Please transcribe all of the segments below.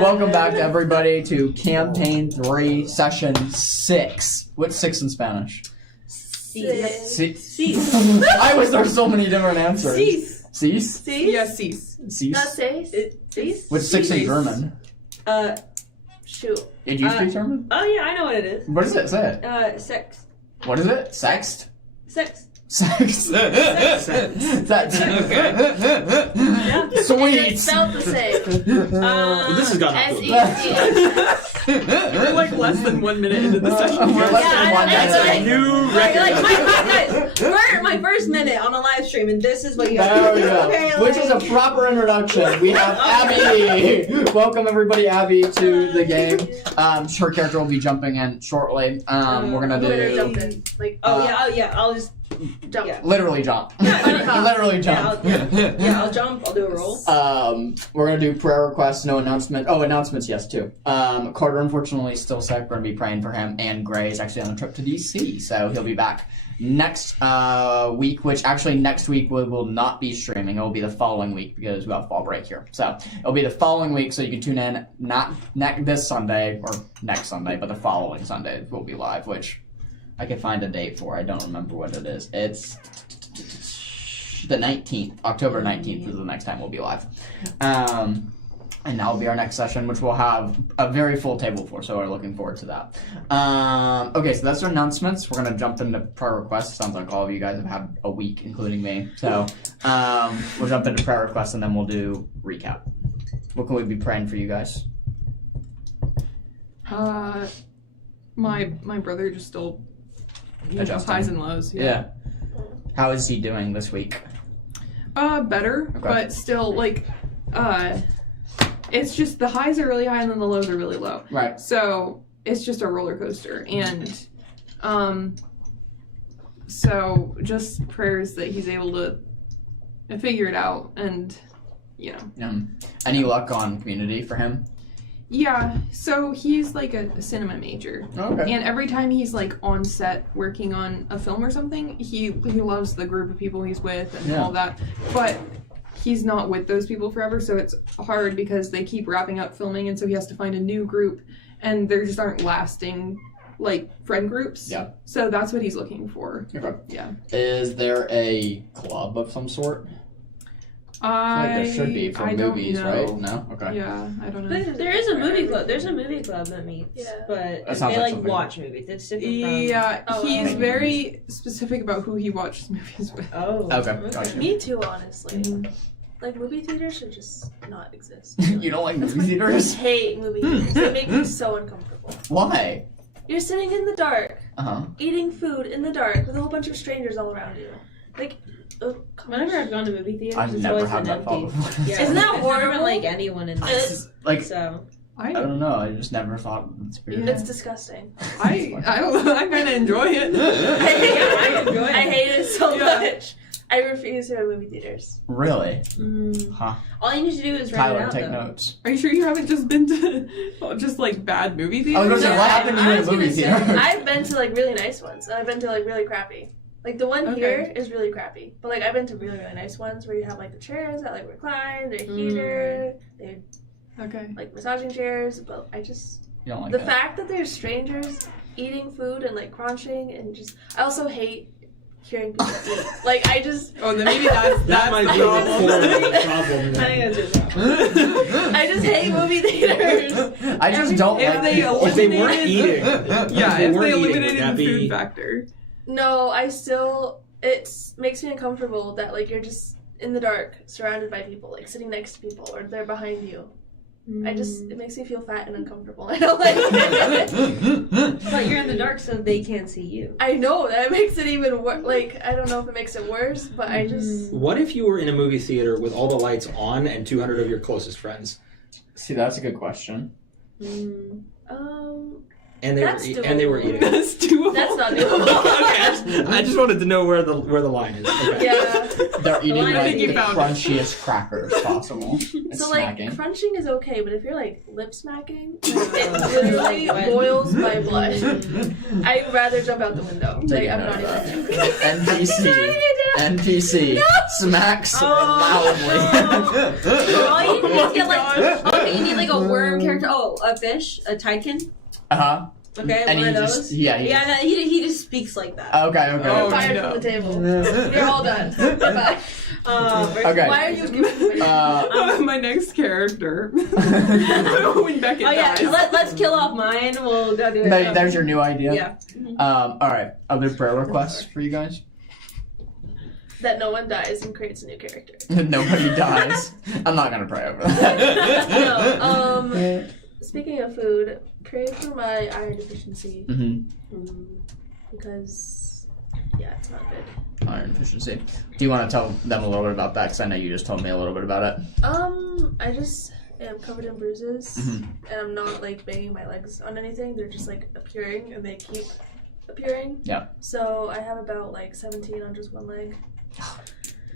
Welcome back, everybody, to Campaign 3, Session 6. What's 6 in Spanish? Cease. There's so many different answers. Cease? Yeah, cease. Not seis. Cease? What's 6 in German? Shoot. Did you speak German? Oh yeah, I know what it is. What is it? Say it. Sex. What is it? Sext? Sex. Sex. That's Yeah. Sweet. It's spelled the same. This has gone off the We're like less than 1 minute into the session. We're less than 1 minute. That's a new record. Guys, we're at my first minute on a live stream, and this is what you There we go. Okay, Which is a proper introduction. We have Abby. Welcome, everybody, Abby, to the game. Her character will be jumping in shortly. We're gonna do. Jump in. Like, I'll just jump. Yeah. Literally jump. Yeah, Literally jump. I'll jump. I'll do a roll. We're gonna do prayer requests, no announcement. Oh, announcements, yes, too. Carter, unfortunately, is still sick. We're gonna be praying for him, and Gray is actually on a trip to DC, so he'll be back next week. Which actually next week we will not be streaming. It will be the following week because we have fall break here. So it'll be the following week, so you can tune in not this Sunday or next Sunday, but the following Sunday will be live, which I can find a date for. I don't remember what it is. It's the 19th. October 19th is the next time we'll be live. And that will be our next session, which will have a very full table for, so we're looking forward to that. Okay, so that's our announcements. We're going to jump into prayer requests. Sounds like all of you guys have had a week, including me. So we'll jump into prayer requests, and then we'll do recap. What can we be praying for you guys? My brother just still Adjusting. highs and lows. Yeah. How is he doing this week? Better, Okay. but still, it's just the highs are really high and then the lows are really low. Right. So it's just a roller coaster, and so just prayers that he's able to figure it out, and Any luck on Community for him? Yeah, so he's like a cinema major. Okay. And every time he's like on set working on a film or something, he loves the group of people he's with and all that. But he's not with those people forever, so it's hard because they keep wrapping up filming, and so he has to find a new group, and there just aren't lasting like friend groups. Yeah. So that's what he's looking for. Okay. Yeah. Is there a club of some sort? I feel like there should be for movies, right? No? Okay. Yeah, I don't know. There is a movie club. There's a movie club that meets, but That sounds they like like something. watch movies. It's different from... Yeah, he's okay. very specific about who he watches movies with. Oh. Okay, gotcha. Me too, honestly. Mhm. Like, movie theaters should just not exist. You don't like movie I theaters? hate movie theaters. They make me so uncomfortable. Why? You're sitting in the dark, Uh-huh. eating food in the dark with a whole bunch of strangers all around you. Like, oh, Whenever I've gone to movie theaters, I've it's never always had been that thought empty. before. Yeah, Isn't that I've never horrible? met, like, anyone in there. Like, So... I don't know. I just never thought it's weird. Yeah. it's disgusting. I don't know. I kind of enjoy it. I enjoy it. I hate it so Yeah. much. I refuse to go to movie theaters. Really? Huh. All you need to do is write Tyler, it out, take though. notes. Are you sure you haven't just been to just like bad movie I was theaters? gonna say, what happened to you I in was the movie gonna say, theater? I've been to like really nice ones. And I've been to like really crappy. Like the one Okay. here is really crappy. But like I've been to really, really nice ones where you have like the chairs that like recline, they're heated, they're Okay. like massaging chairs. But I just You don't like the that? fact that there's strangers eating food and like crunching and just I also hate hearing people eat. Like I just Oh, then maybe that's That might be the problem. problem. I think that's your problem. I just hate movie theaters. I just don't If like they people. If they weren't eating. Yeah, if they weren't eating, eliminated would that the be... food factor. No, I still it makes me uncomfortable that like you're just in the dark, surrounded by people, like sitting next to people or they're behind you. It makes me feel fat and uncomfortable. I don't like it. But you're in the dark, so they can't see you. I know, that makes it even worse. Like, I don't know if it makes it worse, but I just... What if you were in a movie theater with all the lights on and 200 of your closest friends? See, that's a good question. And they That's were eating. That's doable. That's not doable. I just wanted to know where the line is. Okay. Yeah. They're eating I like think the you found it. crunchiest crackers possible. And So, like, smacking. crunching is okay, but if you're, like, lip smacking, it literally boils my blood. I'd rather jump out the window. Take Like, I'm note not of even... that. NBC. NPC smacks loudly. All you need is get you need like a worm character. Oh, a fish, a tycoon. Uh-huh. Okay, And one he of those. just, yeah. He just speaks like that. Okay. Oh, Fired no. from the table. You're all done. Bye. Okay. Why are you giving me? My next character. When Beckett dies. Let's kill off mine. We'll go do it. There's your new idea. Yeah. All right. Other prayer requests for you guys? That no one dies and creates a new character. Nobody dies. I'm not gonna pray over that. No. Speaking of food, pray for my iron deficiency. Because, yeah, it's not good. Iron deficiency. Do you want to tell them a little bit about that? Because I know you just told me a little bit about it. I just am covered in bruises, and I'm not like banging my legs on anything. They're just like appearing, and they keep appearing. Yeah. So I have about like 17 on just one leg.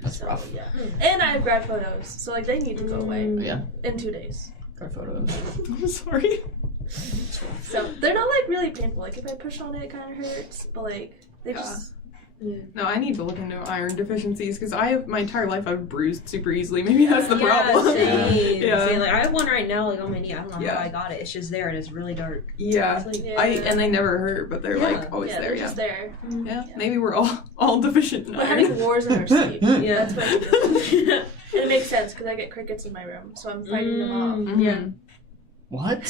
That's rough. Yeah. And I have grad photos, so like they need to go away. Yeah. In 2 days. Got photos. I'm sorry. So they're not like really painful. Like if I push on it, it kind of hurts, but like they just. No, I need to look into iron deficiencies because my entire life I've bruised super easily. Maybe that's the problem. Same. Yeah. Same. Like I have one right now, like on my knee. I don't know Yeah. how I got it. It's just there and it's really dark. Yeah. It's like, And they never hurt, but they're like always Yeah, there. they're Yeah. just there. Yeah. Maybe we're all deficient in We're iron. having wars in our sleep. Yeah. That's what it is. And it makes sense because I get crickets in my room, so I'm fighting them off. Mhm. Yeah. What?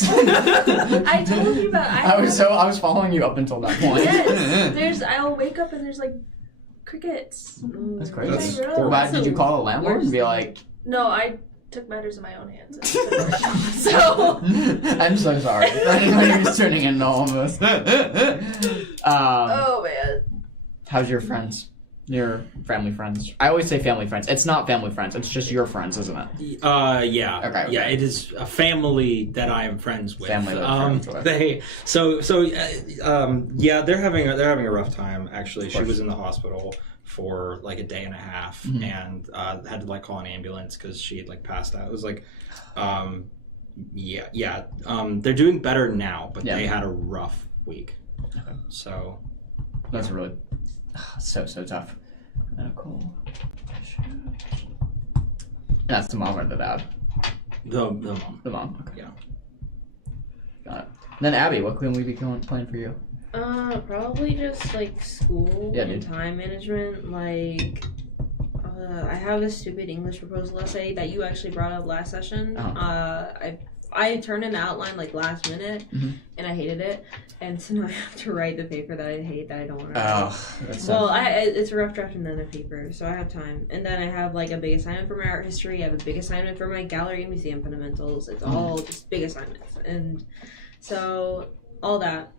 I told you about. I was following you up until that point. Yes. I'll wake up and there's like crickets. That's crazy. That's in my room. horrible. Why did you call the landlord and be like, No, I took matters in my own hands. So I'm so sorry for anybody who's tuning in to all of this. oh man. How's your friends? Your family friends? I always say family friends. It's not family friends. It's just your friends, isn't it? Yeah. Okay. Yeah, it is a family that I am friends with. Family that I'm friends with. Yeah, they're having a rough time actually. Of She course. was in the hospittal for like a day and a half and had to like call an ambulance because she had like passed out. It was like they're doing better now, but they had a rough week. Okay. So That's really so tough. Medical. That's the mom or the dad? the mom. The mom. Okay. Yeah. Got it. Then Abby, what can we be playing for you? Probably just like school Yeah, and dude. time management. Like, I have a stupid English proposal essay that you actually brought up last session. Oh. I turned in the outline like last minute, and I hated it, and so now I have to write the paper that I hate that I don't want to write. Oh, that's Well, it's a rough draft and then a paper, so I have time. And then I have like a big assignment for my art history. I have a big assignment for my gallery and museum fundamentals. It's all just big assignments, and so all that.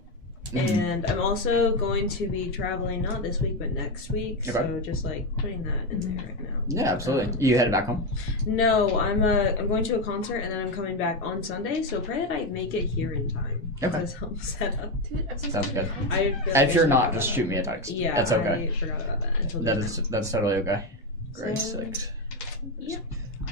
And I'm also going to be traveling not this week but next week. Okay. So just like putting that in there right now. Yeah, absolutely. You headed back home? No, I'm going to a concert and then I'm coming back on Sunday. So pray that I make it here in time. Okay. To help set up. Sounds good. I feel like If I you're should not, look just that shoot up. me a text. Yeah, That's okay. I forgot about that until That's totally okay. Great. So- 6. Yeah.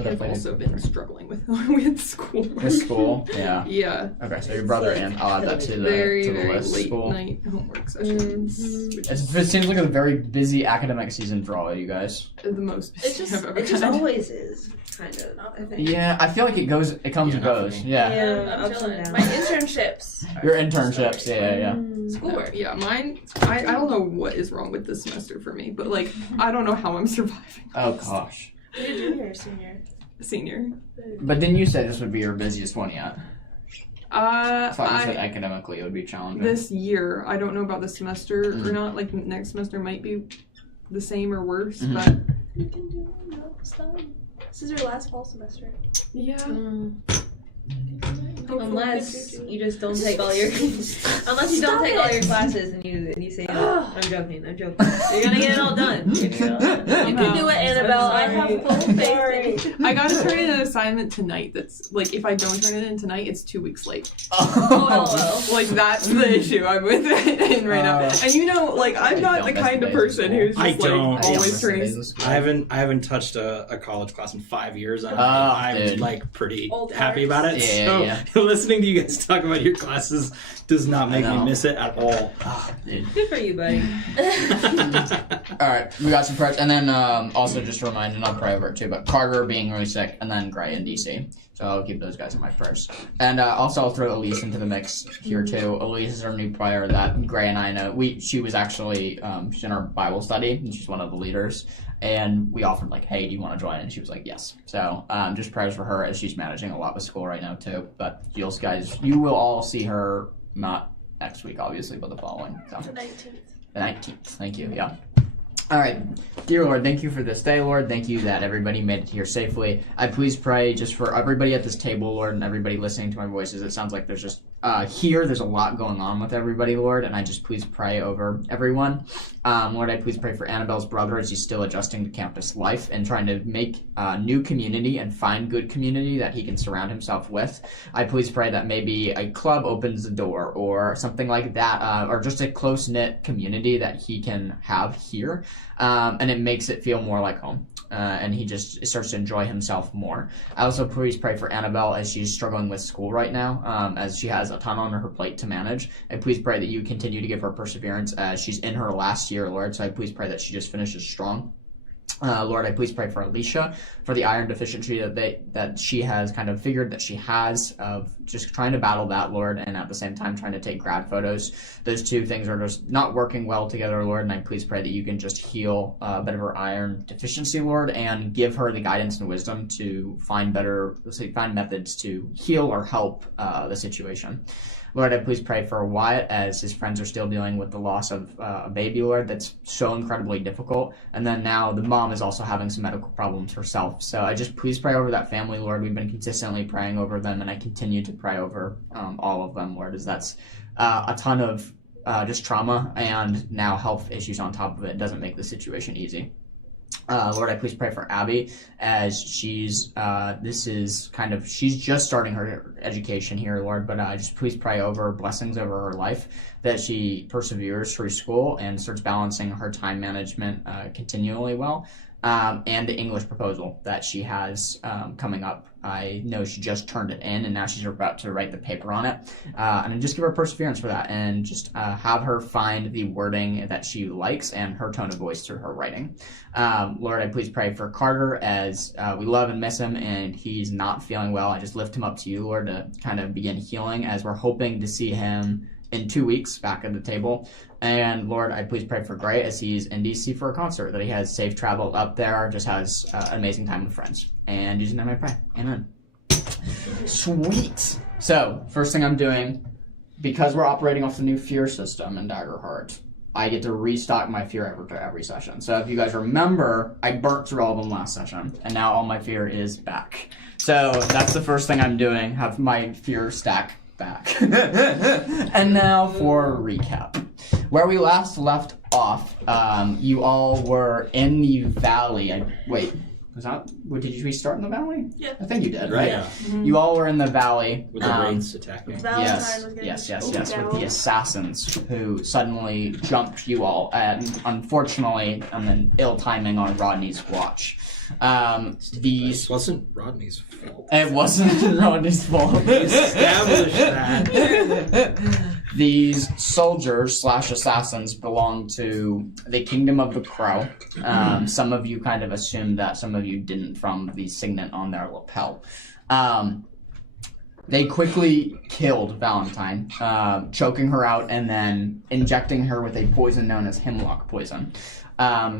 I've also been struggling with school. With school? Yeah. Yeah. Okay, so your brother and I'll add that to the Very, to the very list. late School. night homework sessions. which is It seems like a very busy academic season for all of you guys. the most busy I've ever It just had. always is, kind of. I think. Yeah, I feel like it comes and Yeah, not goes. for me. Yeah. Yeah, I'm ups and chilling. downs. My internships. Your internships, yeah. Schoolwork. Yeah, mine. I don't know what is wrong with this semester for me, but like I don't know how I'm surviving. Oh gosh. Are you junior or senior? Senior. But then you said this would be your busiest one yet. I thought you said I academically it would be challenging. this year I don't know about the semester or not. Like next semester might be the same or worse, but You can do it. No, it's done. This is your last fall semester. yeah. Hopefully Unless we get you just don't take all your unless you don't take all your classes and you say no. I'm joking. You're gonna get it all done. You're gonna get it all done. You can do it, Annabelle. I have full faith in you. I gotta turn in an assignment tonight. That's like, if I don't turn it in tonight, it's 2 weeks late. Oh. Like, that's the issue I'm with in right now. And you know, like, I'm not the kind of person who's I just like don't. always turning. I haven't touched a college class in 5 years, and Oh, I'm dude. like pretty Old happy Alex. about it. Yeah, So listening to you guys talk about your classes does not make I me know. miss it at all. Oh, dude. Good for you, buddy. All right, we got some prayers, and then also just a reminder, and I'll pray over it too, but Carter being really sick, and then Gray in DC. So I'll keep those guys in my prayers. And also I'll throw Elise into the mix here too. Elise is our new player that Gray and I know. She was actually she's in our Bible study, and she's one of the leaders. And we offered like, hey, do you want to join? And she was like, yes. So just prayers for her as she's managing a lot with school right now too. But you guys, you will all see her not next week, obviously, but the following. So. The 19th. The 19th. Thank you. Yeah. All right. Dear Lord, thank you for this day, Lord. Thank you that everybody made it here safely. I please pray just for everybody at this table, Lord, and everybody listening to my voices. It sounds like there's just there's a lot going on with everybody, Lord, and I just please pray over everyone. Lord, I please pray for Annabelle's brother as he's still adjusting to campus life and trying to make new community and find good community that he can surround himself with. I please pray that maybe a club opens the door or something like that, or just a close-knit community that he can have here, and it makes it feel more like home. And he just starts to enjoy himself more. I also please pray for Annabelle as she's struggling with school right now, as she has a ton on her plate to manage. I please pray that you continue to give her perseverance as she's in her last year, Lord. So I please pray that she just finishes strong. Lord, I please pray for Alicia, for the iron deficiency that she has kind of figured that she has, of just trying to battle that, Lord, and at the same time trying to take grad photos. Those two things are just not working well together, Lord, and I please pray that you can just heal a bit of her iron deficiency, Lord, and give her the guidance and wisdom to find methods to heal or help the situation. Lord, I please pray for Wyatt as his friends are still dealing with the loss of a baby, Lord, that's so incredibly difficult. And then now the mom is also having some medical problems herself. So I just please pray over that family, Lord. We've been consistently praying over them, and I continue to pray over all of them, Lord, as that's a ton of just trauma and now health issues on top of it. It doesn't make the situation easy. Lord, I please pray for Abby as she's just starting her education here, Lord, but just please pray over blessings over her life, that she perseveres through school and starts balancing her time management continually well, and the English proposal that she has coming up. I know she just turned it in, and now she's about to write the paper on it. And I just give her perseverance for that, and just have her find the wording that she likes and her tone of voice through her writing. Lord, I please pray for Carter as we love and miss him, and he's not feeling well. I just lift him up to you, Lord, to kind of begin healing, as we're hoping to see him in 2 weeks back at the table. And Lord, I please pray for Gray as he's in DC for a concert, that he has safe travel up there, just has an amazing time with friends. And using them, I pray. Amen. Sweet. So, first thing I'm doing, because we're operating off the new fear system in Daggerheart, I get to restock my fear every session. So if you guys remember, I burnt through all of them last session, and now all my fear is back. So that's the first thing I'm doing, have my fear stack back. And now for a recap. Where we last left off, you all were in the valley. Did we start in the valley? Yeah. I think you did, right? Yeah. Mm-hmm. You all were in the valley. With the raids attacking. Valentine was getting Yes, down. with the assassins who suddenly jumped you all, and unfortunately, ill timing on Rodney's watch. This wasn't Rodney's fault. It wasn't Rodney's fault. We established that. These soldiers / assassins belong to the Kingdom of the Crow. Some of you kind of assumed that, some of you didn't, from the signet on their lapel. They quickly killed Valentine, choking her out and then injecting her with a poison known as hemlock poison,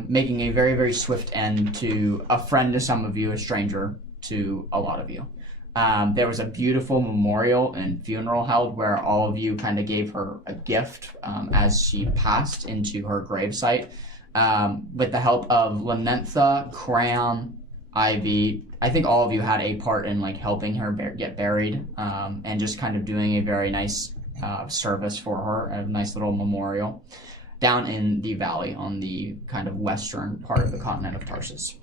making a very, very swift end to a friend to some of you, a stranger to a lot of you. There was a beautiful memorial and funeral held where all of you kind of gave her a gift as she passed into her gravesite. With the help of Lanentha, Cram, Ivy, I think all of you had a part in like helping her get buried, and just kind of doing a very nice service for her, a nice little memorial down in the valley on the kind of western part of the continent of Tarsus.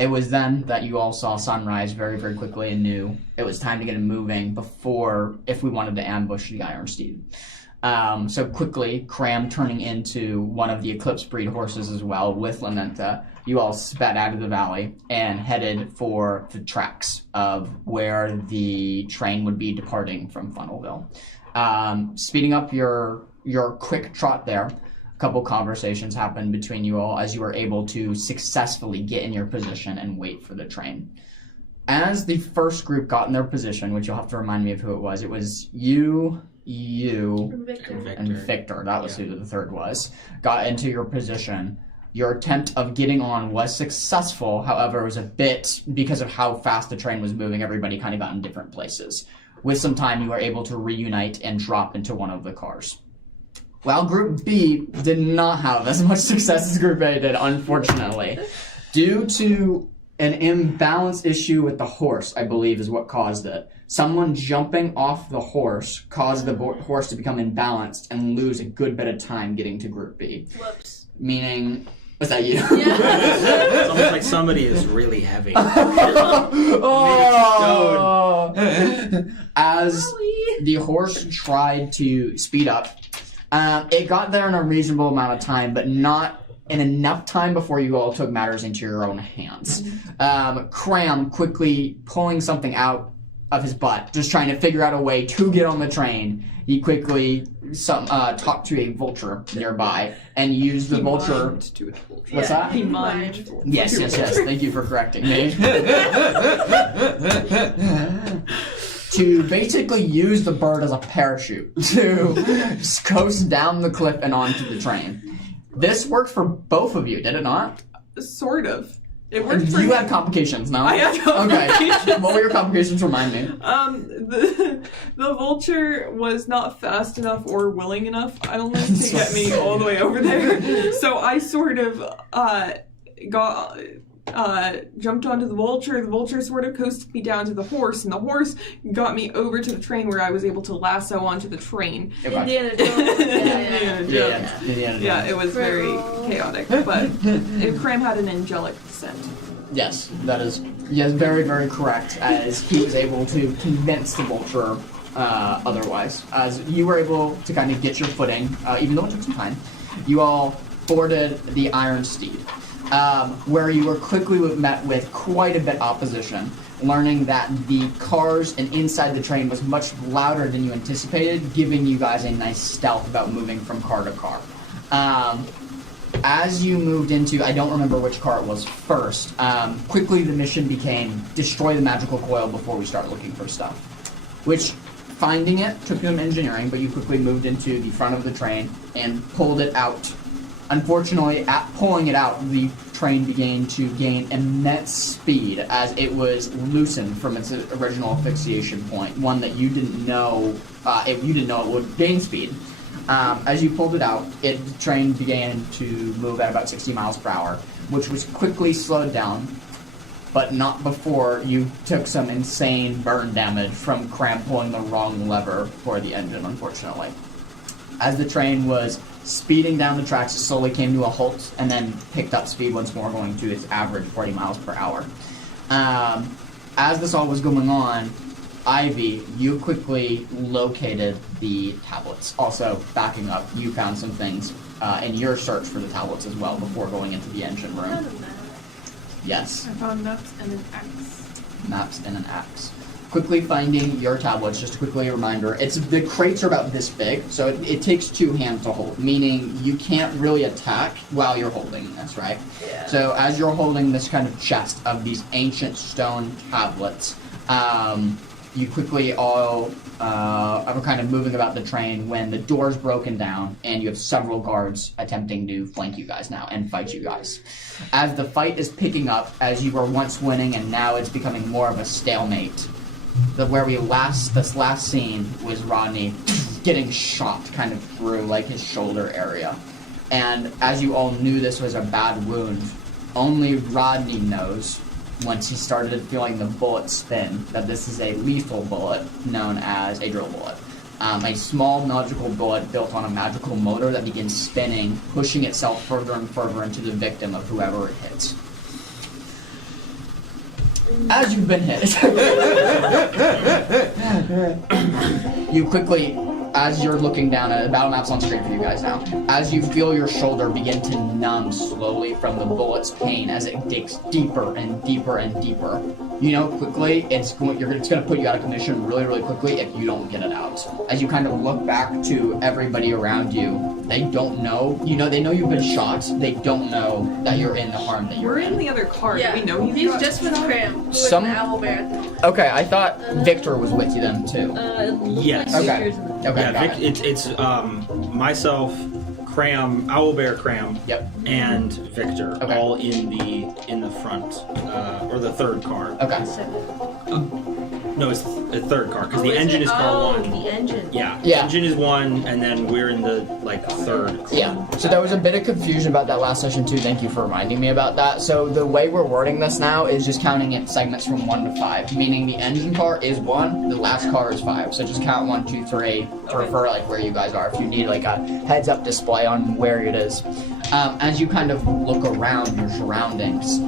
It was then that you all saw sunrise very, very quickly and knew it was time to get it moving before, if we wanted to ambush the Iron Steed. So quickly, Cram turning into one of the Eclipse breed horses as well with Lamenta, you all sped out of the valley and headed for the tracks of where the train would be departing from Funnelville. Speeding up your quick trot there, a couple conversations happened between you all as you were able to successfully get in your position and wait for the train. As the first group got in their position, which you'll have to remind me of who it was you, and Victor, that was who the third was, got into your position. Your attempt of getting on was successful, however, it was a bit, because of how fast the train was moving, everybody kind of got in different places. With some time, you were able to reunite and drop into one of the cars. While Group B did not have as much success as Group A did, unfortunately, due to an imbalance issue with the horse, I believe, is what caused it. Someone jumping off the horse caused the horse to become imbalanced and lose a good bit of time getting to Group B. Whoops. Meaning, was that you? Yeah. It's almost like somebody is really heavy. Oh! As the horse tried to speed up, it got there in a reasonable amount of time, but not in enough time before you all took matters into your own hands. Cram quickly pulling something out of his butt, just trying to figure out a way to get on the train. He quickly talked to a vulture nearby and used the vulture. What's that? He mimed. Yes. Thank you for correcting me. To basically use the bird as a parachute to coast down the cliff and onto the train. This worked for both of you, did it not? Sort of. It worked for You had complications, no? I had complications. Okay. What were your complications? Remind me. The vulture was not fast enough or willing enough, I don't think, to get me all the way over there. So I sort of jumped onto the vulture. The vulture sort of coasted me down to the horse, and the horse got me over to the train where I was able to lasso onto the train. Indiana Jones. Yeah, it was very chaotic, but Cram had an angelic descent. Yes, that is very, very correct, as he was able to convince the vulture otherwise. As you were able to kind of get your footing, even though it took some time, you all boarded the Iron Steed. Where you were quickly met with quite a bit of opposition, learning that the cars and inside the train was much louder than you anticipated, giving you guys a nice stealth about moving from car to car. As you moved into, I don't remember which car it was first, quickly the mission became destroy the magical coil before we start looking for stuff. Which, finding it took some engineering, but you quickly moved into the front of the train and pulled it out. Unfortunately, at pulling it out, the train began to gain immense speed as it was loosened from its original asphyxiation point, one that you didn't know it would gain speed. As you pulled it out, the train began to move at about 60 miles per hour, which was quickly slowed down, but not before you took some insane burn damage from Cram pulling the wrong lever for the engine, unfortunately. As the train was speeding down the tracks, it slowly came to a halt and then picked up speed once more, going to its average 40 miles per hour. As this all was going on, Ivy, you quickly located the tablets. Also, backing up, you found some things in your search for the tablets as well before going into the engine room. Yes. I found maps and an axe. Maps and an axe. Quickly finding your tablets, just quickly a reminder, the crates are about this big, so it takes two hands to hold, meaning you can't really attack while you're holding this, right? Yeah. So as you're holding this kind of chest of these ancient stone tablets, you quickly all are kind of moving about the train when the door's broken down and you have several guards attempting to flank you guys now and fight you guys. As the fight is picking up, as you were once winning and now it's becoming more of a stalemate, this last scene was Rodney getting shot kind of through like his shoulder area. And as you all knew this was a bad wound, only Rodney knows, once he started feeling the bullet spin, that this is a lethal bullet known as a drill bullet. A small magical bullet built on a magical motor that begins spinning, pushing itself further and further into the victim of whoever it hits. as you've been hit, you quickly, as you're looking down at it, battle map's on screen for you guys now, as you feel your shoulder begin to numb slowly from the bullet's pain as it digs deeper and deeper and deeper. You know, quickly, it's going to put you out of commission really, really quickly if you don't get it out. As you kind of look back to everybody around you, they don't know. You know, they know you've been shot. They don't know that you're in the harm that you're We're in the other car. Yeah, Do we know he's just with Cram. With Some- the owl bear. Okay, I thought Victor was with you then too. Yes. Okay. Okay, Yeah, got it. it's myself, Cram, Owlbear Cram, Yep. and Victor, Okay. all in the front, or the third car. Okay. No, it's the third car because the engine is car one. The engine. Yeah. Yeah. Engine is one, and then we're in the third car. Yeah. So there was a bit of confusion about that last session too. Thank you for reminding me about that. So the way we're wording this now is just counting it segments from 1 to 5, meaning the engine car is 1, the last car is 5. So just count 1, 2, 3 for like where you guys are. If you need like a heads-up display on where it is, as you kind of look around your surroundings,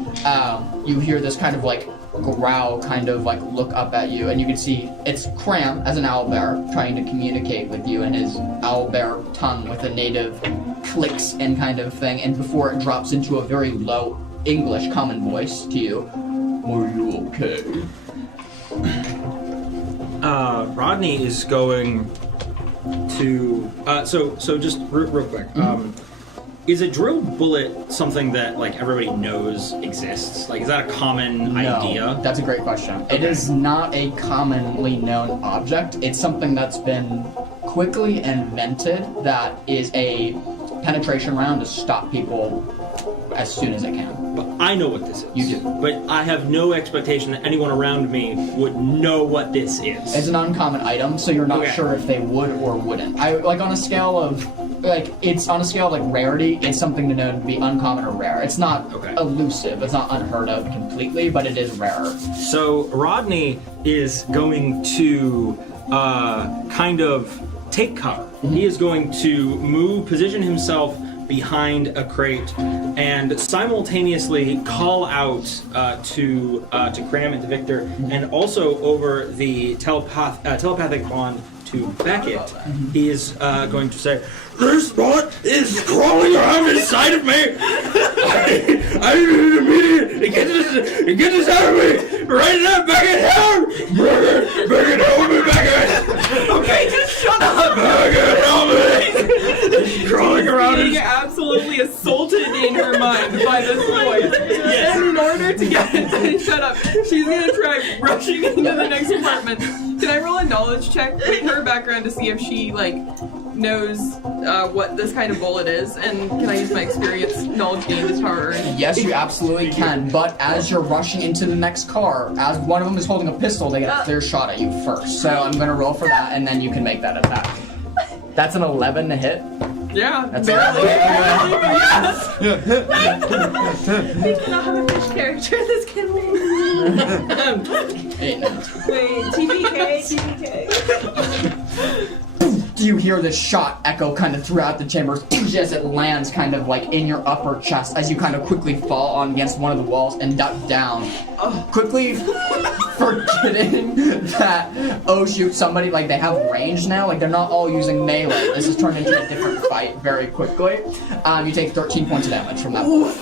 you hear this kind of like growl kind of like look up at you, and you can see it's Cram as an owlbear trying to communicate with you in his owlbear tongue with a native clicks and kind of thing, and before it drops into a very low English common voice to you, "Are you okay?" Rodney is going to so just real quick. Is a drilled bullet something that like everybody knows exists? Like, is that a common idea? That's a great question. It is not a commonly known object. It's something that's been quickly invented that is a penetration round to stop people as soon as it can. But I know what this is. You do. But I have no expectation that anyone around me would know what this is. It's an uncommon item, so you're not Okay. sure if they would or wouldn't. On a scale of rarity, it's something to know to be uncommon or rare. It's not Okay. elusive, it's not unheard of completely, but it is rarer. So Rodney is going to kind of take cover. He is going to position himself behind a crate and simultaneously call out to Cram and to Victor, and also over the telepathic bond to Beckett. He is going to say, "This spot is crawling around inside of me. I need immediate to get this out of me right now, Beckett. Help! Beckett, help me, Beckett. Okay, just shut up! Beckett, help me. It's crawling around Being inside." absolutely assaulted in her mind by this voice. Yes. And in order to get it to shut up, she's gonna try rushing into the next apartment. Can I roll a knowledge check with her background to see if she knows what this kind of bullet is? And can I use my experience knowledge gained as power? Yes, you absolutely can, but as you're rushing into the next car, as one of them is holding a pistol, they get a clear shot at you first. So I'm going to roll for that, and then you can make that attack. That's an 11 to hit. Yeah, That's barely, but yes. We cannot have a fish character. This can win. 8 now. Wait, TPK. You hear this shot echo kind of throughout the chamber as it lands kind of like in your upper chest as you kind of quickly fall on against one of the walls and duck down. Quickly forgetting that, oh shoot, somebody, they have range now, they're not all using melee. This has turned into a different fight very quickly. You take 13 points of damage from that bullet.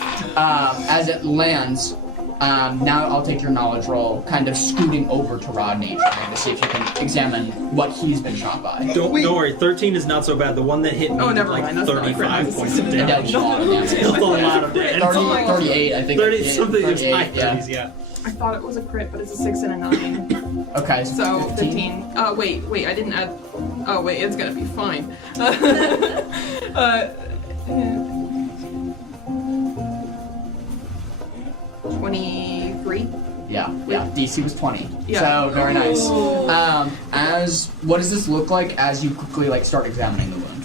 As it lands, now I'll take your knowledge roll, kind of scooting over to Rodney, trying to see if you can examine what he's been shot by. Don't worry, 13 is not so bad. The one that hit me Oh, did never mind, that's not 35 points of It damage. does a lot of damage. Still a lot of damage. 38, I think. 30 something is 38, high yeah. 30s, yeah. I thought it was a crit, but it's a 6 and a 9. Okay, So 15. Wait, I didn't add. Oh wait, it's gonna be fine. 23. Yeah, DC was 20. Yeah. So, very nice. What does this look like as you quickly, start examining the wound?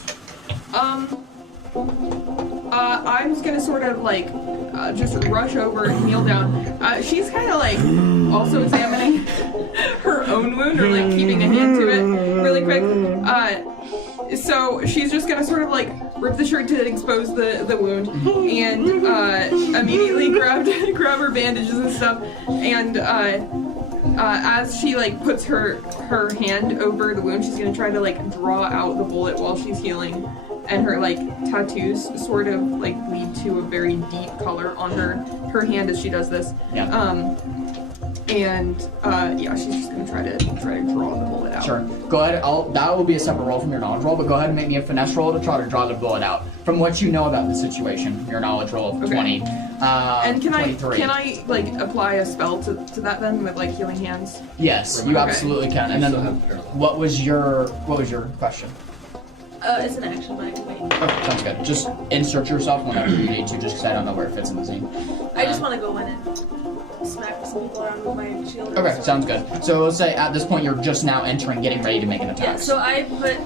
I'm just gonna sort of just rush over and kneel down. She's kind of also examining her own wound, or keeping a hand to it really quick. So she's just gonna sort of like rip the shirt to expose the wound, and immediately grab her bandages and stuff, and as she like puts her hand over the wound, she's gonna try to like draw out the bullet while she's healing, and her like tattoos sort of like lead to a very deep color on her hand as she does this. Yeah. She's just gonna try to draw the bullet out. Sure. Go ahead. That will be a separate roll from your knowledge roll, but go ahead and make me a finesse roll to try to draw the bullet out. From what you know about the situation, your knowledge roll of 20. And can 23. I like apply a spell to that then with like healing hands? Yes, you absolutely can. And then, what was your question? It's an action, but I can wait. Okay, sounds good. Just insert yourself whenever you need to, just because I don't know where it fits in the scene. I just want to go in and smack some people around with my shield. Okay, sounds good. So let's say at this point you're just now entering, getting ready to make an attack. Yeah, so I put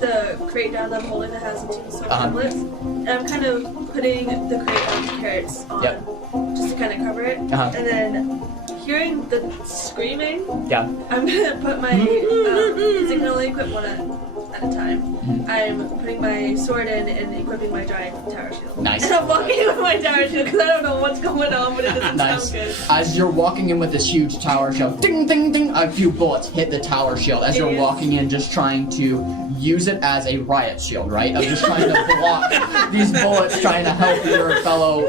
the crate down that I'm holding that has the 2 silver tablets, and I'm kind of putting the crate on carrots on, just to kind of cover it, and then hearing the screaming, I'm gonna put my because I can only equip one at a time. I'm putting my sword in and equipping my giant tower shield. Nice. And I'm walking in with my tower shield because I don't know what's going on, but it doesn't sound good. As you're walking in with this huge tower shield, ding, ding, ding, a few bullets hit the tower shield as you're walking in, just trying to use it as a riot shield, right? Of just trying to block these bullets, trying to help your fellow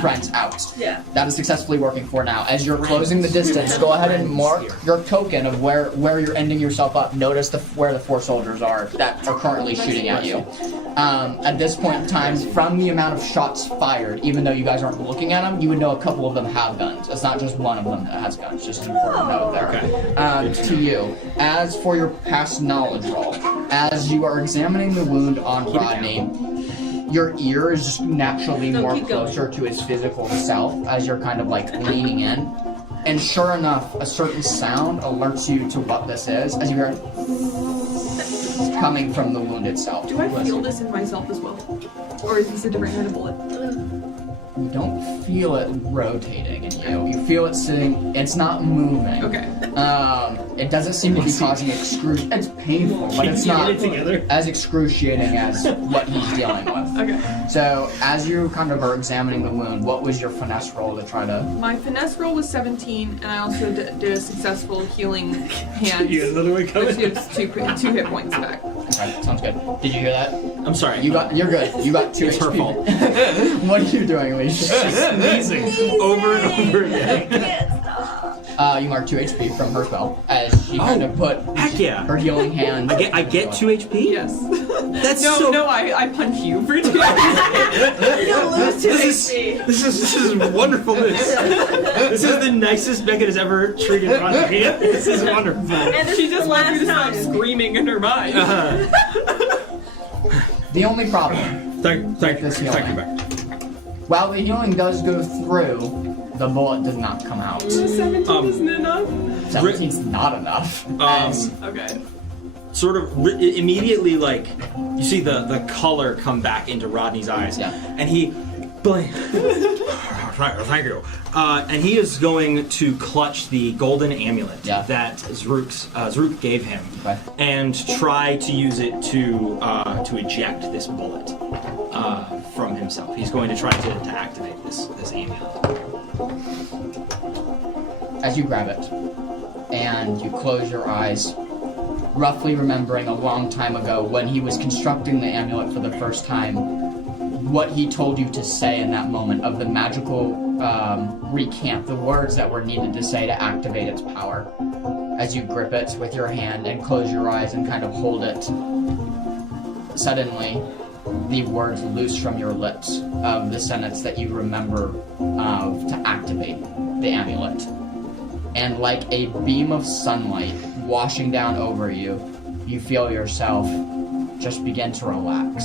friends out. Yeah. That is successfully working for now. As you're closing the distance, go ahead and mark your token of where you're ending yourself up. Notice where the 4 soldiers are that are currently shooting at you. At this point in time, from the amount of shots fired, even though you guys aren't looking at them, you would know a couple of them have guns. It's not just one of them that has guns. Just an important note there. Okay. To you, as for your past knowledge roll, as you are examining the wound on Rodney, your ear is just naturally more closer to his physical self as you're kind of like leaning in. And sure enough, a certain sound alerts you to what this is as you hear it coming from the wound itself. Do I feel this in myself as well? Or is this a different kind of bullet? You don't feel it rotating in you. You feel it sitting, it's not moving. Okay. It doesn't seem to be causing excruciating. It's painful, but it's not as excruciating as what he's dealing with. Okay. So, as you kind of are examining the wound, what was your finesse roll to try to... My finesse roll was 17, and I also did a successful healing hand. You had another one coming? Which gives 2 hit points back. Okay, sounds good. Did you hear that? I'm sorry. You're good. You got 2 It's her HP. fault. What are you doing, Alicia? She's sneezing over and over again. You mark 2 HP from her spell as she kind of put Heck yeah. her healing hand. I get 2 HP? Yes. That's I punch you for 2 You'll lose 2 HP. This is wonderful news. This is the nicest Beckett has ever treated Rodney. This is wonderful. And this She is just the wants you to last stop time. screaming in her mind. The only problem, Thank you, healing. Beck. while the healing does go through, the bullet does not come out. 17 isn't enough? 17's not enough. Okay. Sort of immediately, like, you see the color come back into Rodney's eyes. Yeah. And he... Thank you. And he is going to clutch the golden amulet that Zrook gave him, and try to use it to eject this bullet from himself. He's going to try to activate this amulet. As you grab it, and you close your eyes, roughly remembering a long time ago when he was constructing the amulet for the first time, what he told you to say in that moment of the magical recant, the words that were needed to say to activate its power. As you grip it with your hand and close your eyes and kind of hold it, suddenly the words loose from your lips of the sentence that you remember to activate the amulet. And like a beam of sunlight washing down over you, you feel yourself just begin to relax.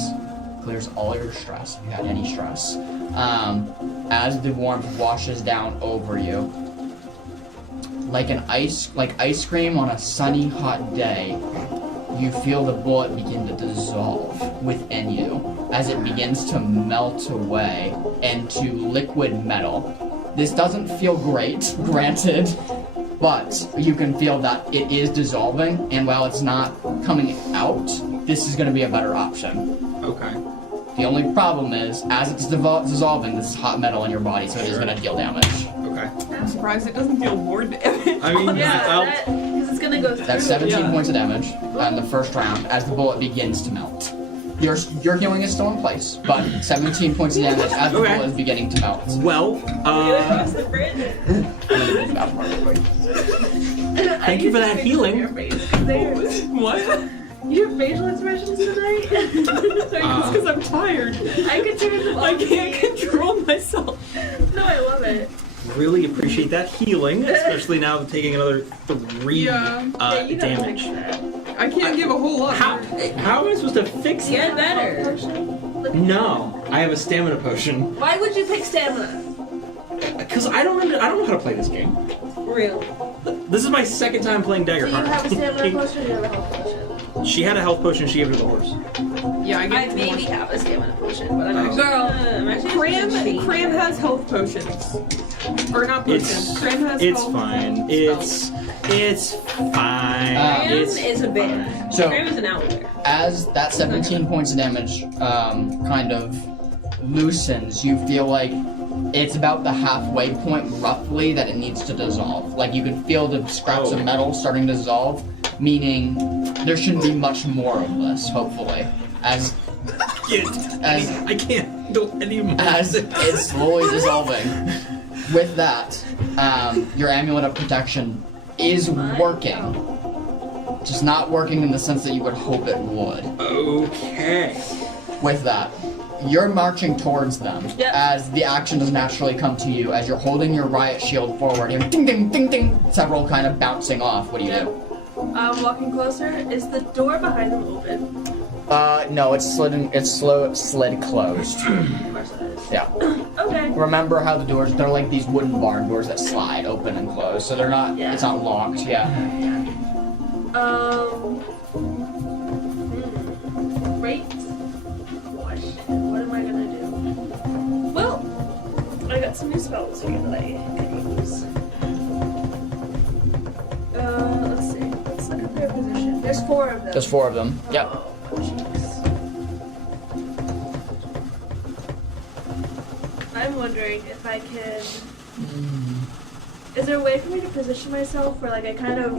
Clears all your stress, if you had any stress. As the warmth washes down over you, like ice cream on a sunny, hot day, you feel the bullet begin to dissolve within you as it begins to melt away into liquid metal. This doesn't feel great, granted, but you can feel that it is dissolving, and while it's not coming out this is going to be a better option. Okay. The only problem is, as it's dissolving, this is hot metal in your body, so it is going to deal damage. Okay. I'm surprised it doesn't deal more damage. I mean, Yeah, because it's gonna go through. That's 17 points of damage in the first round as the bullet begins to melt. Your healing is still in place, but 17 points of damage as the Okay. bullet is beginning to melt. well, Across the bridge. thank you for that healing. What? Your facial expressions tonight. Because I'm tired. I could turn them I on. can't control myself. No, I love it. Really appreciate that healing, especially now taking another 3 Yeah. Yeah, you gotta damage. fix that. I can't give a whole lot. How am I supposed to fix Get that? better. No, I have a stamina potion. Why would you pick stamina? Because I don't know how to play this game. Real. This is my second time playing Do you have a stamina Daggerheart. potion or do you have a health potion? She had a health potion, she gave it to the horse. Yeah, I I get maybe have a stamina potion, but I'm not Girl, Cram has health potions. Or not potions. Cram has It's health. fine. It's fine. Cram It's is a bear. So- Cram is an owlbear. As that 17 points of damage kind of loosens, you feel like it's about the halfway point, roughly, that it needs to dissolve. Like, you can feel the scraps of metal starting to dissolve, meaning there shouldn't be much more of this, hopefully. As I can't do any more. as it's slowly dissolving. With that, your amulet of protection is working. Just not working in the sense that you would hope it would. Okay. With that, you're marching towards them Yep. as the action does naturally come to you as you're holding your riot shield forward. You're ding ding ding ding, several kind of bouncing off. What do you do? walking closer. Is the door behind them open? No, it's slid closed. Of course it is. Yeah. Okay. Remember how the doors, they're like these wooden barn doors that slide open and close, so they're not, Yeah. it's not locked, yeah. Great question. What am I gonna do? Well, I got some new spells here that I can use. Let's see. Let's look at their position. There's 4 of them. There's 4 of them. Yep. Oh, jeez. I'm wondering if I can. Is there a way for me to position myself where, like, I kind of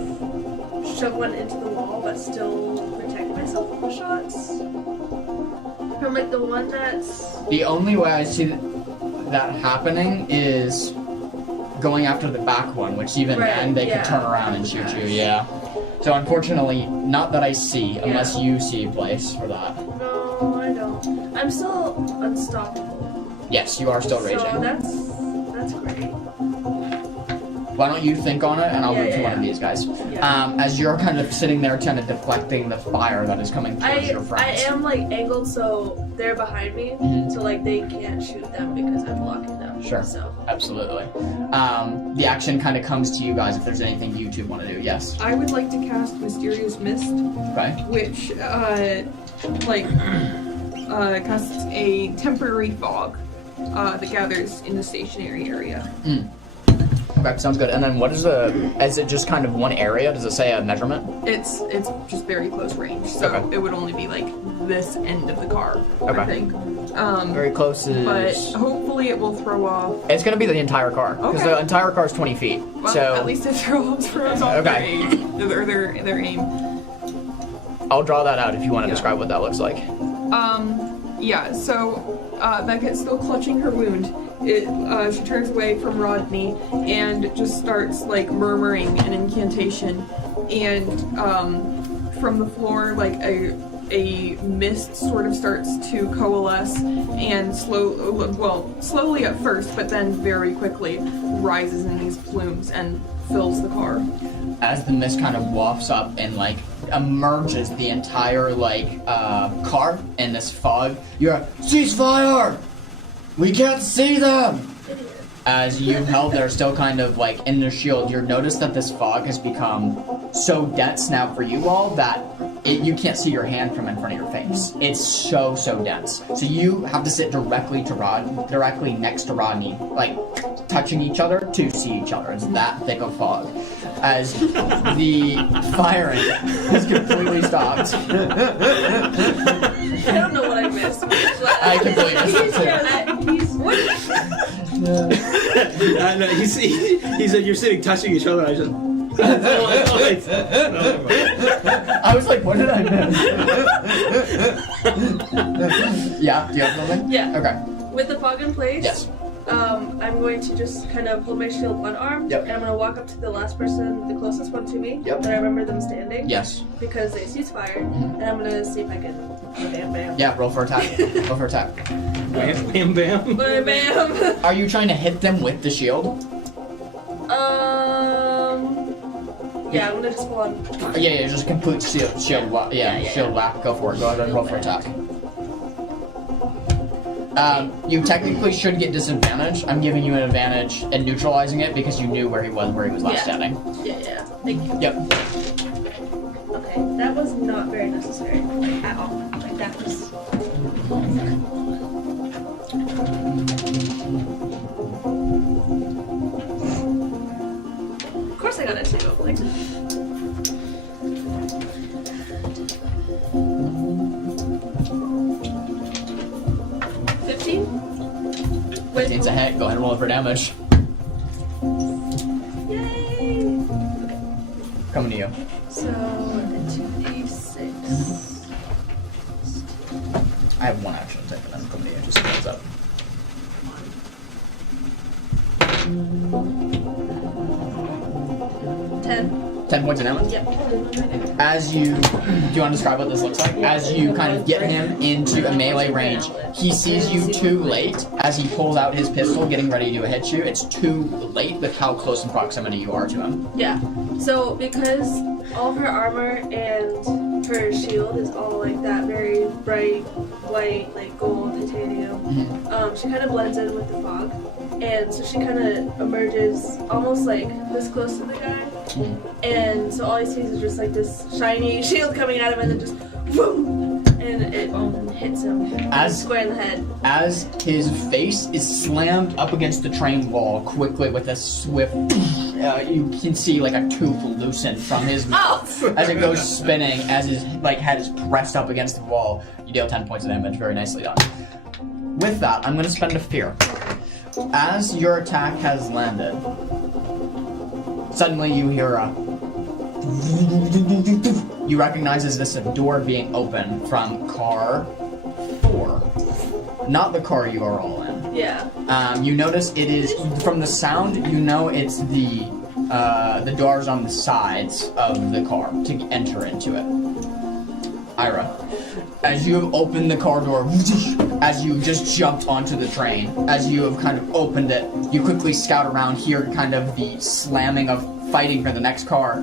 shove one into the wall but still protect myself from the shots? From, like, the one that's. The only way I see that happening is going after the back one, which even Right, then they yeah. could turn around and shoot you, yeah. So unfortunately, not that I see, unless you see a place for that. No, I don't. I'm still unstoppable. Yes, you are still So raging. that's great. Why don't you think on it, and I'll Yeah, move to yeah, one of yeah. these guys. Yeah. As you're kind of sitting there kind of deflecting the fire that is coming towards your I friends. am, like, angled so they're behind me, Mhm. so, like, they can't shoot them because I'm blocking them. Sure. So. Absolutely. The action kind of comes to you guys if there's anything you two want to do. Yes. I would like to cast Mysterious Mist, Okay. which, casts a temporary fog that gathers in the stationary area. Okay, sounds good. And then what is is it just kind of one area? Does it say a measurement? It's just very close range, so Okay. it would only be like this end of the car, I Okay. think. Very close But is... hopefully it will throw off. It's going to be the entire car. Because Okay. the entire car is 20 feet. Well, so at least it throws off Okay. their aim. I'll draw that out if you want to Yeah. describe what that looks like. Yeah. So Beckett's still clutching her wound. She turns away from Rodney and just starts like murmuring an incantation, and from the floor, like a mist sort of starts to coalesce and slowly at first, but then very quickly rises in these plumes and fills the car. As the mist kind of wafts up and like emerges the entire car in this fog, you're like, ceasefire! We can't see them! As you held there still kind of like in the shield, you notice that this fog has become so dense now for you all that you can't see your hand from in front of your face. It's so dense. So you have to sit directly next to Rodney, like touching each other to see each other. It's that thick of fog. As the firing has completely stopped. I don't know what I missed. I completely missed it too. No, he said you're sitting touching each other. I just. I was like, what did I miss? Yeah, do you have something? Yeah. Okay. With the fog in place, Yes. I'm going to just kind of hold my shield one arm, Yep. and I'm going to walk up to the last person, the closest one to me, Yep. that I remember them standing, Yes. because they ceasefire, and I'm going to see if I can bam bam. Yeah, roll for attack. Roll for attack. Bam, bam, bam. Bam bam. Are you trying to hit them with the shield? Yeah, I'm gonna just pull on. Yeah, just complete shield whack. Yeah, shield whack. Go for it. Go ahead and roll for attack. You technically should get disadvantage. I'm giving you an advantage and neutralizing it because you knew where he was last standing. Yeah. Thank you. Yep. Okay, that was not very necessary at all. Like that was. Of course, I got it too. Like. It's a hit. Go ahead and roll it for damage. Yay! Coming to you. So, 2d6. I have one action to take, and I'm coming to you. Just heads up. 10 points of damage. Yep. As you, do you want to describe what this looks like? As you kind of get him into a melee range, he sees you too late as he pulls out his pistol, getting ready to hit you. It's too late with how close in proximity you are to him. Yeah. So because all of her armor and her shield is all like that very bright white, like gold titanium, she kind of blends in with the fog, and so she kind of emerges almost like this close to the guy, and so all he sees is just like this shiny shield coming at him, and then just boom, and it hits him square in the head. As his face is slammed up against the train wall quickly with a swift, you can see like a tooth loosen from his mouth as it goes spinning. As his head is pressed up against the wall, you deal 10 points of damage. Very nicely done. With that, I'm going to spend a fear. As your attack has landed, suddenly you hear a. You recognize as this a door being opened from car 4, not the car you are all in. Yeah. You notice it is from the sound. You know it's the doors on the sides of the car to enter into it. Ira, as you have opened the car door, as you just jumped onto the train, as you have kind of opened it, you quickly scout around, hear kind of the slamming of fighting for the next car.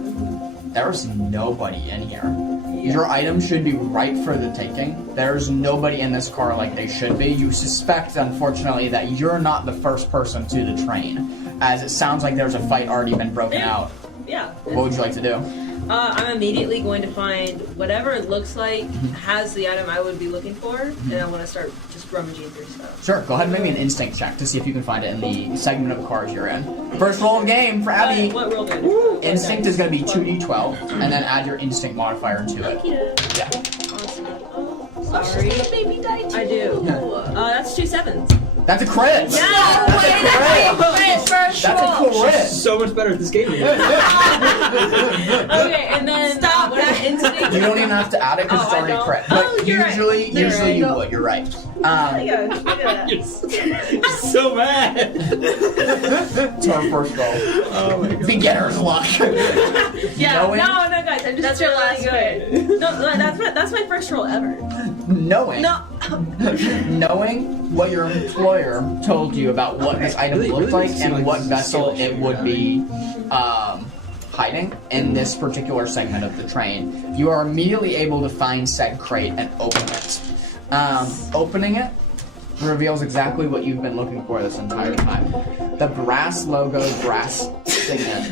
There's nobody in here. Your items should be ripe for the taking. There's nobody in this car like they should be. You suspect, unfortunately, that you're not the first person to the train, as it sounds like there's a fight already been broken out. Yeah. What would you like to do? I'm immediately going to find whatever it looks like has the item I would be looking for, and I want to start just rummaging through stuff. Sure, go ahead and make me an instinct check to see if you can find it in the segment of cars you're in. First roll of game for Abby. What roll do I do? Instinct is going to be 2d12, and then add your instinct modifier to it. Yeah. Awesome. Oh, Sorry. she's got a baby die too. I do. That's 2 sevens. That's a crit! Yeah! That's a crit! So much better at this game. Okay, and then stop that instinct. You don't even have to add it because it's already a crit. But usually you would, you're right. Look at that. You're so mad. It's our first roll. Oh my god. Beginner's luck. Yeah, Knowing, no, guys, I'm just That's your last good. No, that's my first roll ever. knowing No. what your employer told you about what this item looked like and what vessel it would be hiding in this particular segment of the train, you are immediately able to find said crate and open it. Opening it reveals exactly what you've been looking for this entire time. The brass logo, brass signet.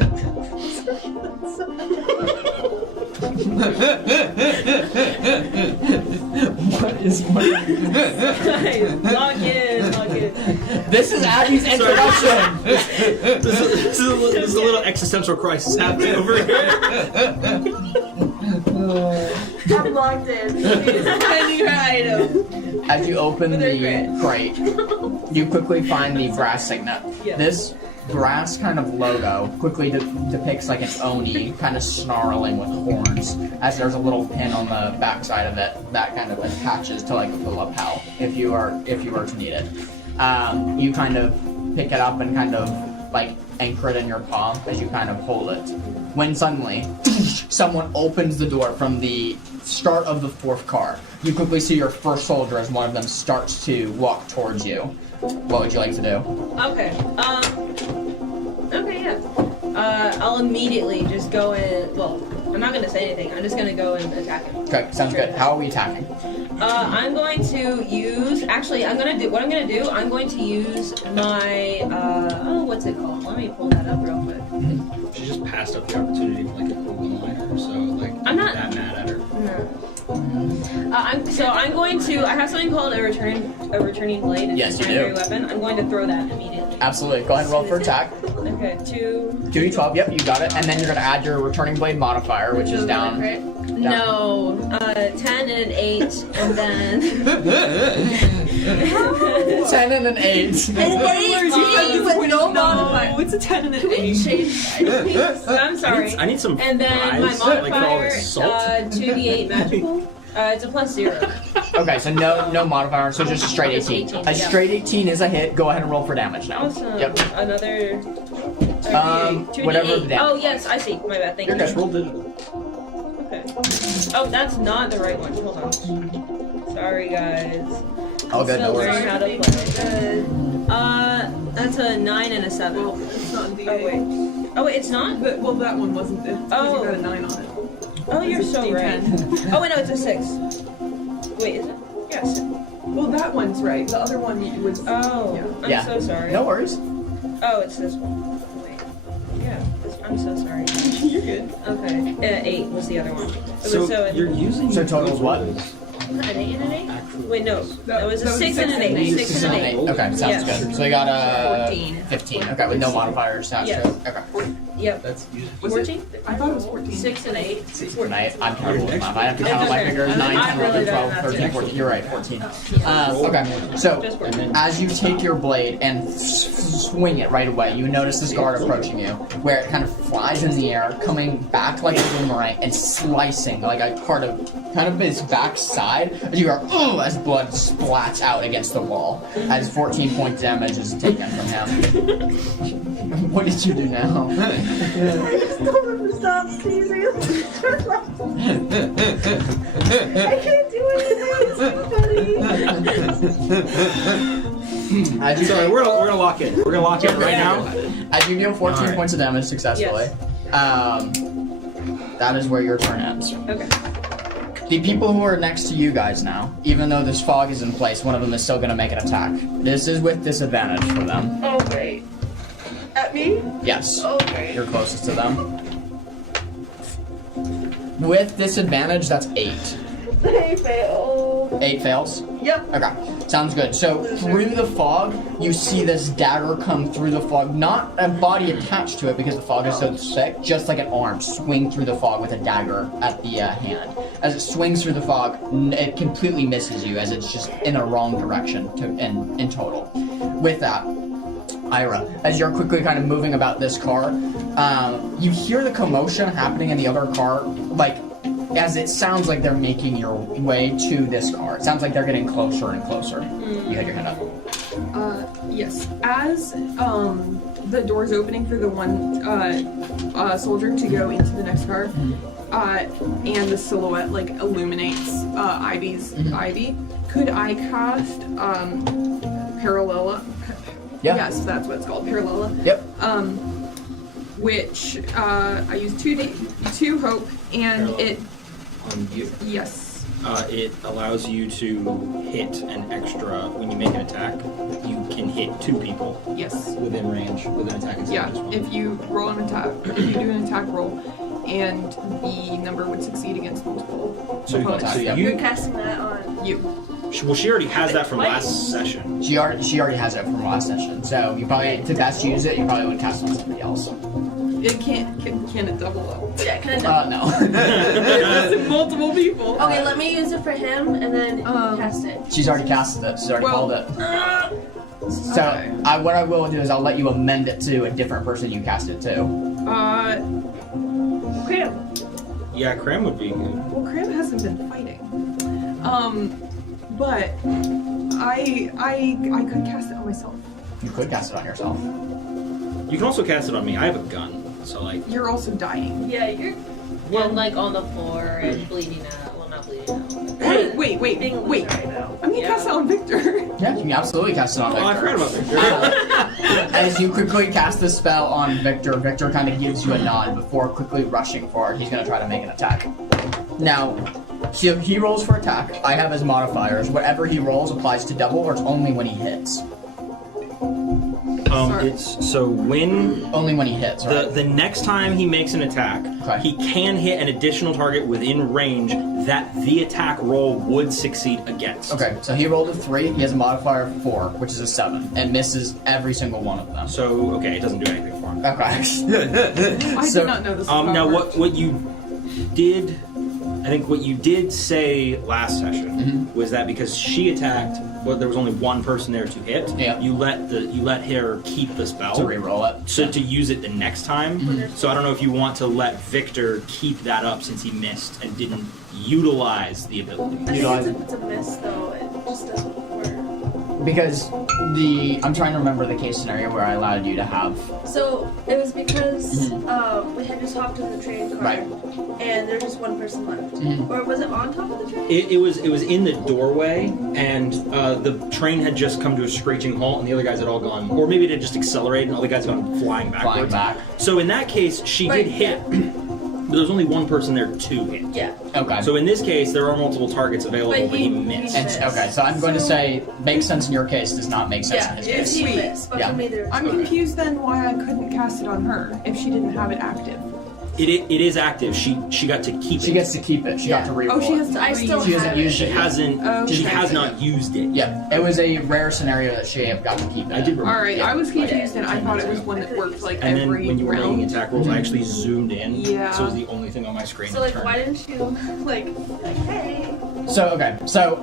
What is what it is. Log in. This is Abby's introduction. This is a little existential crisis happening over here. I'm logged in. She's finding her item. As you open With her the grit. crate, you quickly find the brass signet. Yeah. This brass kind of logo quickly depicts like an oni kind of snarling with horns, as there's a little pin on the backside of it that kind of attaches to like the lapel if you were to need it. You kind of pick it up and kind of like anchor it in your palm as you kind of hold it. When suddenly someone opens the door from the start of the fourth car. You quickly see your first soldier as one of them starts to walk towards you. What would you like to do? Okay. Okay, yeah. I'll immediately just go in. Well, I'm not gonna say anything. I'm just gonna go and attack him. Okay, sounds good. How are we attacking? I'm going to use. Actually, I'm gonna do. What I'm gonna do. I'm going to use my. What's it called? Let me pull that up real quick. She just passed up the opportunity for like a cool one-liner, so like I'm not that mad at her. No. I'm going to. I have something called a returning blade. It's Yes, a you do. primary weapon. I'm going to throw that immediately. Absolutely. Go ahead and roll for attack. Okay, 2d12, yep, you got it. And then you're going to add your returning blade modifier, which is down. Right? No, 10 and an 8, and then 10 and an 8. No, it's a 10 and an 8. I'm sorry. I need some And then my fries, like, for all modifier, this salt. 2d8 magical. It's a +0. Okay, so no modifier, so just a straight 18. A yeah. straight 18 is a hit. Go ahead and roll for damage now. Awesome. Yep. Another. 2d8. Whatever the damage. Oh yes, I see. My bad. Thank Your you. guys roll digital. Okay. Oh, that's not the right one. Hold on. Sorry, guys. All good, no Still worries. learning how to play. That's a 9 and a 7. Well, it's not D8. Oh wait. Oh wait, it's not. Well, that one wasn't. It's 'cause Oh. you got a 9 on it. Oh, you're It's a so right. D10. Oh wait, no, it's a 6. Wait, is it? Yes. Well, that one's right. The other one was. Oh, Yeah. Yeah. I'm so sorry. No worries. Oh, it's this one. Wait. Yeah. I'm so sorry. You're good. Okay. 8 was the other one. So you're using So total is what? An 8 and an 8? actual Wait, no. That was a 6 and an 8. 6 and an 8. Okay, sounds Yes. good. So you got a 14. 15. Okay, with no modifiers attached to it. Okay. Yep. That's usually Was 14? it? I thought it was 14. 6 and 8. Tonight, I'm terrible with math. I have to count on my okay. fingers. 9, I'm 10, really 11, bad 12, at 13, math. 14. You're right, 14. Okay, so Just 14. as you take your blade and swing it right away, you notice this guard approaching you, where it kind of flies in the air, coming back like a boomerang and slicing like a part of kind of his backside. As you go, oh, as blood splats out against the wall, as 14 point damage is taken from him. What did you do now? I just told him to stop sneezing. I can't do anything. It's too funny. As you Sorry, we're gonna lock in. We're gonna lock in right now. As you deal 14 Alright. points of damage successfully, that is where your turn ends. Okay. The people who are next to you guys now, even though this fog is in place, one of them is still going to make an attack. This is with disadvantage for them. Oh, great. At me? Yes, Oh, great. you're closest to them. With disadvantage, that's 8. They failed. 8 fails? Yep. Okay, sounds good. So through the fog, you see this dagger come through the fog. Not a body attached to it because the fog is so thick, just like an arm swing through the fog with a dagger at the hand. As it swings through the fog, it completely misses you as it's just in a wrong direction in total. With that, Ira, as you're quickly kind of moving about this car, you hear the commotion happening in the other car, like as it sounds like they're making your way to this car. It sounds like they're getting closer and closer. You had your hand up. Yes. As the door's opening for the one soldier to go into the next car, and the silhouette like illuminates Ivy's Ivy, could I cast Paralela? Yeah. Yes, that's what it's called, Paralela. Yep. Which I use 2 hope, and it On you. yes. It allows you to hit an extra when you make an attack. You can hit 2 people Yes. within range with an attack. Yeah, if you roll an attack, if you do an attack roll, and the number would succeed against multiple So you got opponents. so Yeah. you You're casting that on. You. She already has that from last session. She already has it from last session, so you probably, to best use it, you probably would cast it on somebody else. It can it double up? Yeah, can I No. It's multiple people. Okay, let me use it for him and then cast it. She's already casted it. She's already called it. So Okay. what I will do is I'll let you amend it to a different person you cast it to. Cram. Yeah, Cram would be good. Well, Cram hasn't been fighting. But I could cast it on myself. You could cast it on yourself. You can also cast it on me. I have a gun, so like. You're also dying. Yeah, you're. And like on the floor and bleeding out. Well, not bleeding out. Wait. Being a loser right now. I'm gonna cast it on Victor. Yeah, you can absolutely cast it on Oh, I Victor. forgot about Victor. As you quickly cast the spell on Victor, Victor kind of gives you a nod before quickly rushing forward. He's going to try to make an attack. Now, he rolls for attack. I have his modifiers. Whatever he rolls applies to double, or it's only when he hits. It's so when Only when he hits, right? the next time he makes an attack, Okay. he can hit an additional target within range that the attack roll would succeed against. Okay, so he rolled a 3. He has a modifier of 4, which is a 7, and misses every single one of them. So okay, it doesn't do anything for him. Okay. I So- did not know this. Was Now worked. what you did, I think what you did say last session was that because she attacked, but there was only one person there to hit. Yeah. You let her keep the spell To re-roll it. so to use it the next time. So I don't know if you want to let Victor keep that up since he missed and didn't utilize the ability. I You know, think it's a miss though. It just doesn't work. Because I'm trying to remember the case scenario where I allowed you to have. So it was because we had just hopped in the train car, Right. and there's just one person left. Or was it on top of the train? It was in the doorway, and the train had just come to a screeching halt, and the other guys had all gone, or maybe it had just accelerated, and all the guys had gone flying backwards. back. So in that case, she Right. did hit, but there was only one person there to hit. Yeah. Okay. So in this case, there are multiple targets available, But but he he missed. And, okay, so I'm going to say makes sense in your case, does not make sense Yeah. in his If case. he Sweet. missed, but Yeah. for me there. I'm confused then why I couldn't cast it on her if she didn't have it active. It is active. She got to keep She it. gets to keep it. She got to reroll Oh, she has it. to. I still She hasn't have it. used She it yet. hasn't. Okay. She has not used it. Yeah, it was a rare scenario that she got to keep it. I did remember. All right, I was confused and I thought it was one that worked like And then every when you were making round. attack rolls, I actually zoomed in. Yeah. So it was the only thing on my screen. So that like, turned. why didn't you like hey? So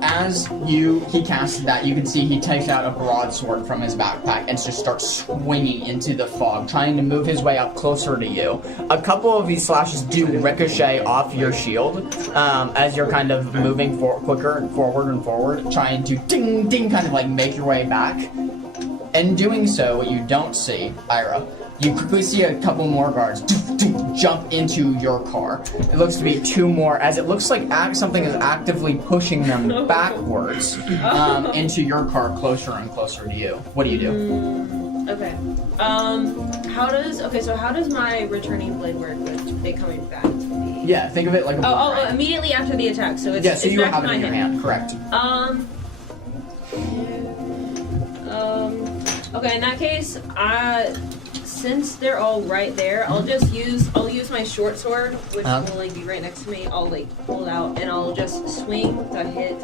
as he casted that, you can see he takes out a broadsword from his backpack and just starts swinging into the fog, trying to move his way up closer to you. A couple of these slashes do ricochet off your shield as you're kind of moving quicker forward and forward, trying to ding ding kind of like make your way back. In doing so, what you don't see, Ira, you quickly see a couple more guards jump into your car. It looks to be 2 more, as it looks like something is actively pushing them backwards into your car, closer and closer to you. What do you do? Okay. How does my returning blade work with it coming back to me? Yeah, think of it like a boomerang. Immediately after the attack. So it's Yeah, so it's you back have it my in your hand, correct. Okay, in that case, since they're all right there, I'll use my short sword, which will like be right next to me. I'll like pull it out and I'll just swing to hit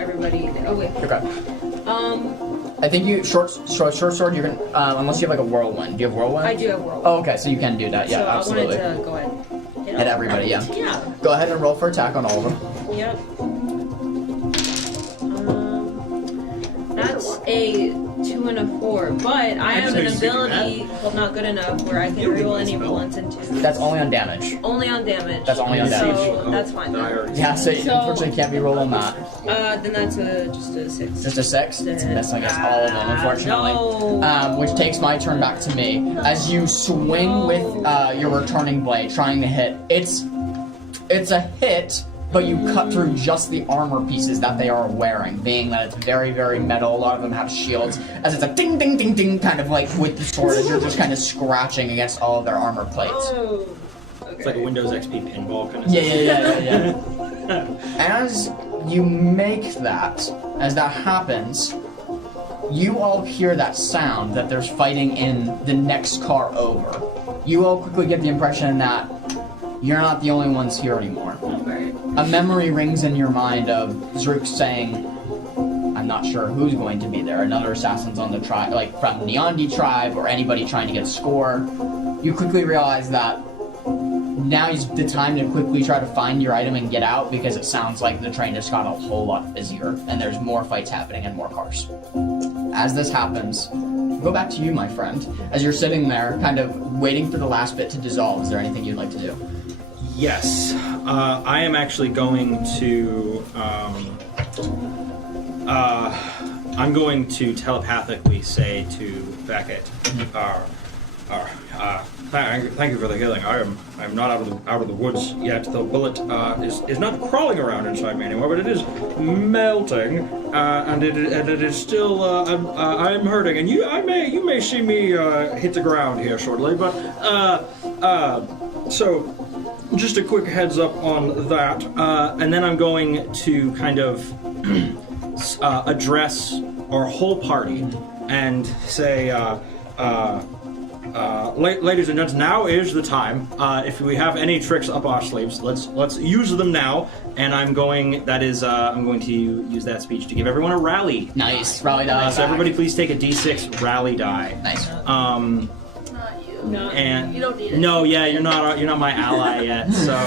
everybody. Oh wait. Okay. I think you short sword. You can unless you have like a whirlwind. Do you have whirlwind? I do have whirlwind. Oh, okay. So you can do that. Yeah, so absolutely. I wanted to go ahead. Hit everybody. Yeah. Yeah. Go ahead and roll for attack on all of them. Yep. That's a 2 and a 4, but I have an ability, well, not good enough, where I can roll any ones and 2s. That's only on damage. Only on damage. That's only on damage. So that's fine. Yeah, so you unfortunately can't be rolling that. Then that's just a 6. Just a 6? It's missing against all of them, unfortunately. No. Which takes my turn back to me. As you swing with your returning blade, trying to hit, it's a hit, but you cut through just the armor pieces that they are wearing, being that it's very, very metal. A lot of them have shields, as it's a ding, ding, ding, ding, kind of like with the sword, as you're just kind of scratching against all of their armor plates. Oh. It's like a Windows XP pinball kind of Yeah. As you make that, as that happens, you all hear that sound that there's fighting in the next car over. You all quickly get the impression that you're not the only ones here anymore. A memory rings in your mind of Zrook saying, not sure who's going to be there. Another assassin's on the tribe, like from the Neondi tribe, or anybody trying to get a score. You quickly realize that now is the time to quickly try to find your item and get out, because it sounds like the train just got a whole lot busier and there's more fights happening and more cars. As this happens, go back to you, my friend. As you're sitting there, kind of waiting for the last bit to dissolve, is there anything you'd like to do? Yes, I am actually going to. I'm going to telepathically say to Beckett, thank you for the healing. I'm not out of the woods yet. The bullet is not crawling around inside me anymore, but it is melting, and it is still. I'm hurting, and you may see me hit the ground here shortly. But so. Just a quick heads up on that, and then I'm going to kind of address our whole party and say, ladies and gents, now is the time. If we have any tricks up our sleeves, let's use them now. And I'm going to use that speech to give everyone a rally. Nice, rally die. So everybody, please take a D6 rally die. Nice. No, And you don't need it. No, yeah, you're not my ally yet. So,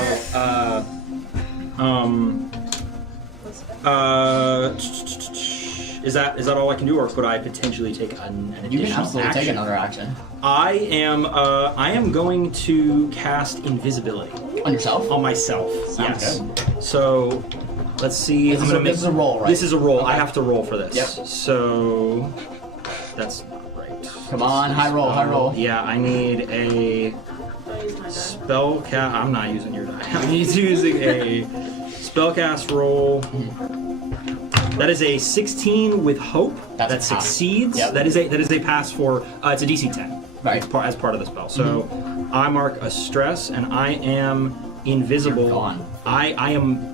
is that all I can do, or could I potentially take an additional You can absolutely action? take another action. I am going to cast invisibility On yourself? on myself. Sounds yes. good. So, let's see. This is a roll, right? This is a roll. Okay. I have to roll for this. Yep. So, that's not right. Come on, high roll, high roll. Yeah, I need a Don't use my die. spellcast. I'm not using your die. I'm using a spellcast roll. That is a 16 with hope. That's a that pass. succeeds. Yep. That is a pass for. It's a DC 10. Right. As part of the spell. So I mark a stress, and I am invisible. You're gone. I am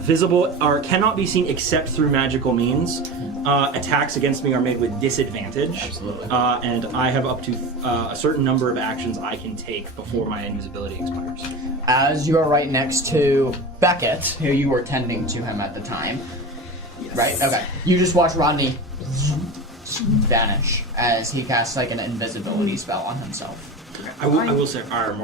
visible or cannot be seen except through magical means. Attacks against me are made with disadvantage. Absolutely. And I have up to a certain number of actions I can take before my invisibility expires. As you are right next to Beckett, who you were tending to him at the time. Yes. Right? Okay. You just watch Rodney vanish as he casts like an invisibility spell on himself. I will say I'm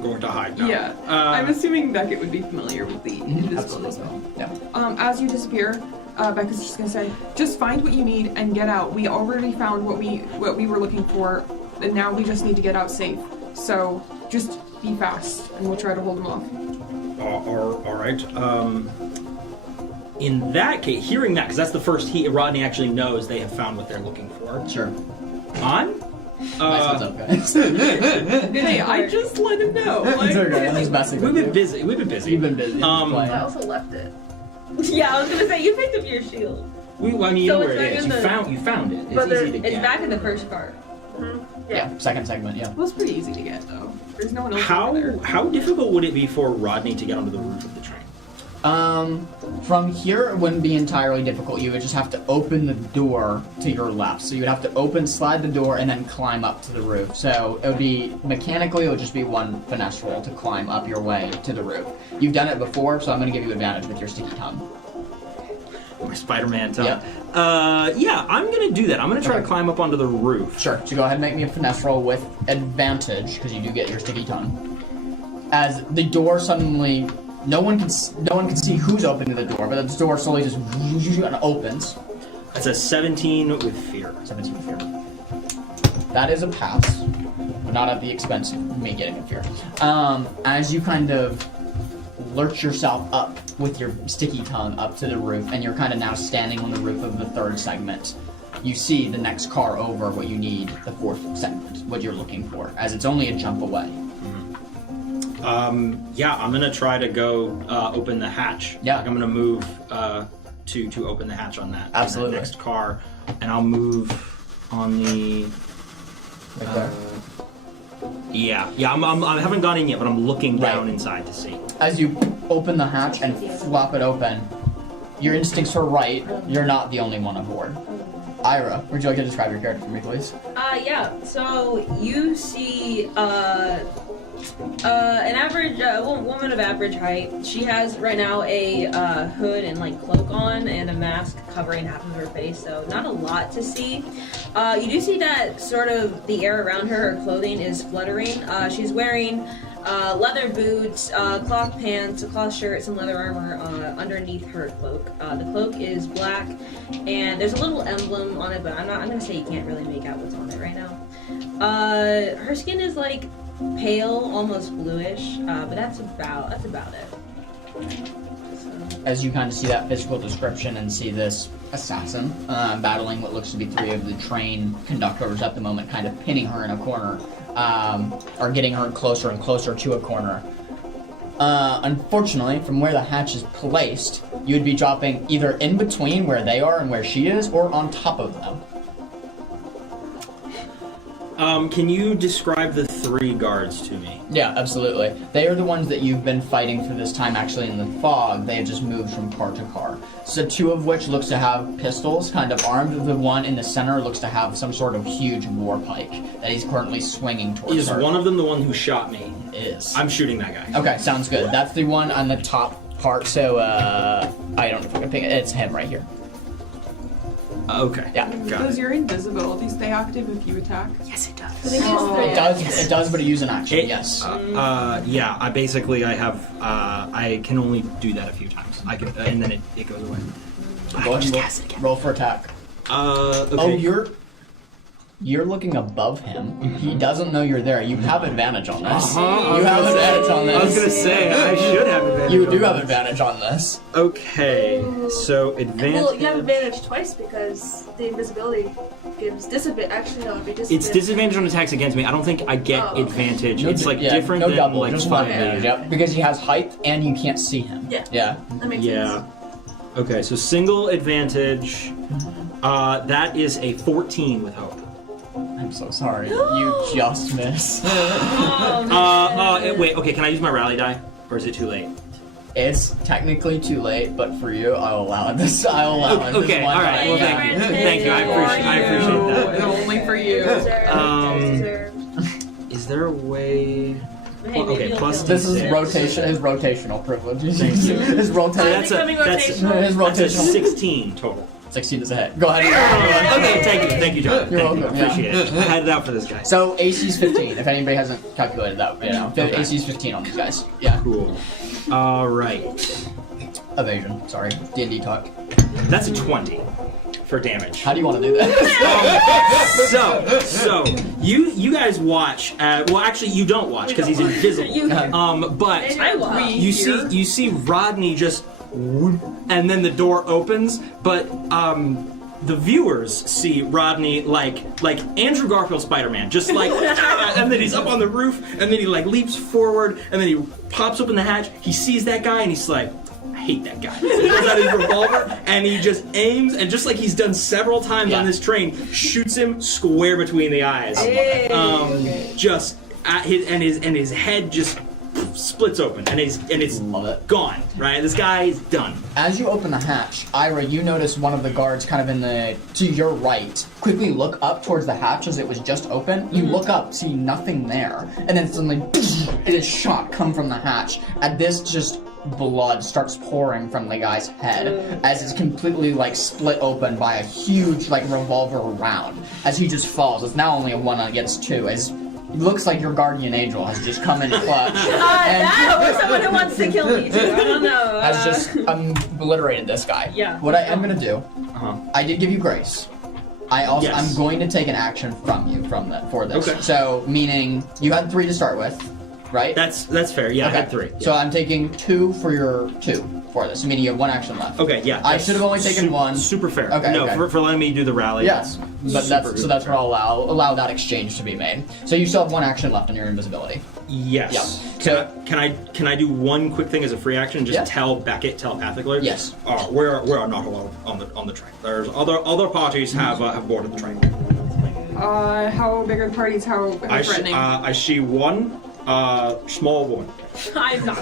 going to hide now. Yeah, I'm assuming Beckett would be familiar with the invisibility spell. Yeah. As you disappear, Becca's just gonna say, just find what you need and get out. We already found what we were looking for, and now we just need to get out safe. So just be fast, and we'll try to hold them off. All right. In that case, hearing that, because that's the first Rodney actually knows they have found what they're looking for. Sure. On? Nice, what's up, guys? Hey, I just let him know. It's okay, I'm just messing We've with been you. busy. We've been busy. You've been busy. I playing. also left it. Yeah, I was gonna say you picked up your shield, I mean, you So know it's where it back is. in You the- found it. It's but easy to it's get. back in the first car. Yeah, second segment, yeah. It was pretty easy to get, though. There's no one else over there. How difficult would it be for Rodney to get onto the roof of the train? From here, it wouldn't be entirely difficult. You would just have to open the door to your left. So you would have to slide the door, and then climb up to the roof. So it would be, mechanically, it would just be one finesse roll to climb up your way to the roof. You've done it before, so I'm going to give you advantage with your sticky tongue. My Spider-Man tongue. Yep. Yeah, I'm gonna do that. I'm gonna try Okay. to climb up onto the roof. Sure, so go ahead and make me a finesse roll with advantage, because you do get your sticky tongue. As the door suddenly, no one can see who's opening the door, but the door slowly just opens. That's a 17 with fear. 17 with fear. That is a pass, but not at the expense of me getting a fear. As you kind of lurch yourself up with your sticky tongue up to the roof, and you're kind of now standing on the roof of the third segment, you see the next car over what you need, the fourth segment, what you're looking for, as it's only a jump away. Yeah, I'm gonna try to go open the hatch. Yeah. Like, I'm gonna move to open the hatch on that. Absolutely. On that next car, and I'll move on the. Right there. Yeah. I haven't gone in yet, but I'm looking down Right. inside to see. As you open the hatch and flop it open, your instincts are right. You're not the only one aboard. Ira, would you like to describe your character for me, please? Yeah. So you see An average woman of average height. She has right now a hood and like cloak on, and a mask covering half of her face. So not a lot to see. You do see that sort of the air around her clothing is fluttering. She's wearing leather boots, cloth pants, a cloth shirt, some leather armor underneath her cloak. The cloak is black, and there's a little emblem on it, but I'm gonna say you can't really make out what's on it right now. Her skin is like pale, almost bluish, but that's about it. As you kind of see that physical description and see this assassin battling what looks to be 3 of the train conductors at the moment, kind of pinning her in a corner, or getting her closer and closer to a corner. Unfortunately, from where the hatch is placed, you would be dropping either in between where they are and where she is, or on top of them. Can you describe the 3 guards to me? Yeah, absolutely. They are the ones that you've been fighting for this time actually in the fog. They have just moved from car to car. So 2 of which looks to have pistols, kind of armed. The one in the center looks to have some sort of huge war pike that he's currently swinging towards Is her. one of them the one who shot me? Is. I'm shooting that guy. Okay, sounds good. That's the one on the top part, so I don't know if I can pick it. It's him right here. Okay. Yeah. Got Does it. your invisibility stay active if you attack? Yes, it does. I think it's It does, but it uses an action, It- yes. Yeah, I have, I can only do that a few times. I can, and then it goes away. Go ahead and roll for attack. Okay. Oh, you're looking above him. He doesn't know you're there. You have advantage on this. Uh-huh. You have advantage on this. I was gonna say, I should have advantage. You on do have this. advantage on this. Okay, so advantage. Well, you have advantage twice because the invisibility gives disadvantage. Actually, no, it'd be disadvantage. It's disadvantage on attacks against me. I don't think I get Oh. advantage. No It's di- like yeah, different no than double, like just fun one advantage. advantage. Yep, because he has height and you can't see him. Yeah. Yeah. That makes Yeah. sense. Okay, so single advantage. That is a 14 with hope. I'm so sorry. You just missed. Wait. Okay, can I use my rally die, or is it too late? It's technically too late, but for you, I'll allow it. I'll allow it. Okay, This one all right. time. Well, Yeah. thank you. Thank you. I appreciate that. Only for you. Deserved. Is there a way? Hey, Okay, maybe you'll plus feel This is it. rotation. His rotational privileges. Thank you. His rotation. That's a becoming that's rotational. His that's a rotational. 16 total. 16 is a hit. Go ahead. Okay, thank you, John. You're Thank you. welcome, yeah. Appreciate it. I had it out for this guy. So AC's 15. If anybody hasn't calculated that, Okay. AC's 15 on these guys. Yeah. Cool. All right. Evasion. Sorry. D&D talk. That's a 20 for damage. How do you want to do that? So you guys watch. Well, actually, you don't watch because he's invisible. But I watch. you see Rodney just, whoop, and then the door opens. But the viewers see Rodney like Andrew Garfield Spider-Man, just like, and then he's up on the roof, and then he like leaps forward, and then he pops open the hatch. He sees that guy, and he's like, I hate that guy. He pulls out his revolver and he just aims, and just like he's done several times on this train, shoots him square between the eyes. Just at his head just splits open, and it's Love it. gone. Right, this guy is done. As you open the hatch, Ira, you notice one of the guards kind of to your right quickly look up towards the hatch as it was just open. You look up, see nothing there, and then suddenly it is shot come from the hatch. At this, just blood starts pouring from the guy's head as it's completely like split open by a huge like revolver round. As he just falls, it's now only a 1 against 2. As it looks like your guardian angel has just come in clutch Or someone who wants to kill me too. I don't know. has just obliterated this guy. Yeah. What I am gonna do, Uh-huh. I did give you grace. I'm Yes. going to take an action from you for this. Okay. So meaning you had 3 to start with, right? That's fair. Yeah, I had 3. So I'm taking 2 for your 2 for this, meaning you have 1 action left. Okay, yeah. I that's should have only taken 1. Super fair. Okay, No, okay. For letting me do the rally. Yes, but super that's what I'll allow that exchange to be made. So you still have 1 action left on your invisibility. Yes. Yep. So- Can I do one quick thing as a free action? Just Yeah. tell Beckett telepathically. Yes. We are not alone on the train. There's other parties have boarded the train. How big are the parties? How threatening? I see one small woman. I'm not.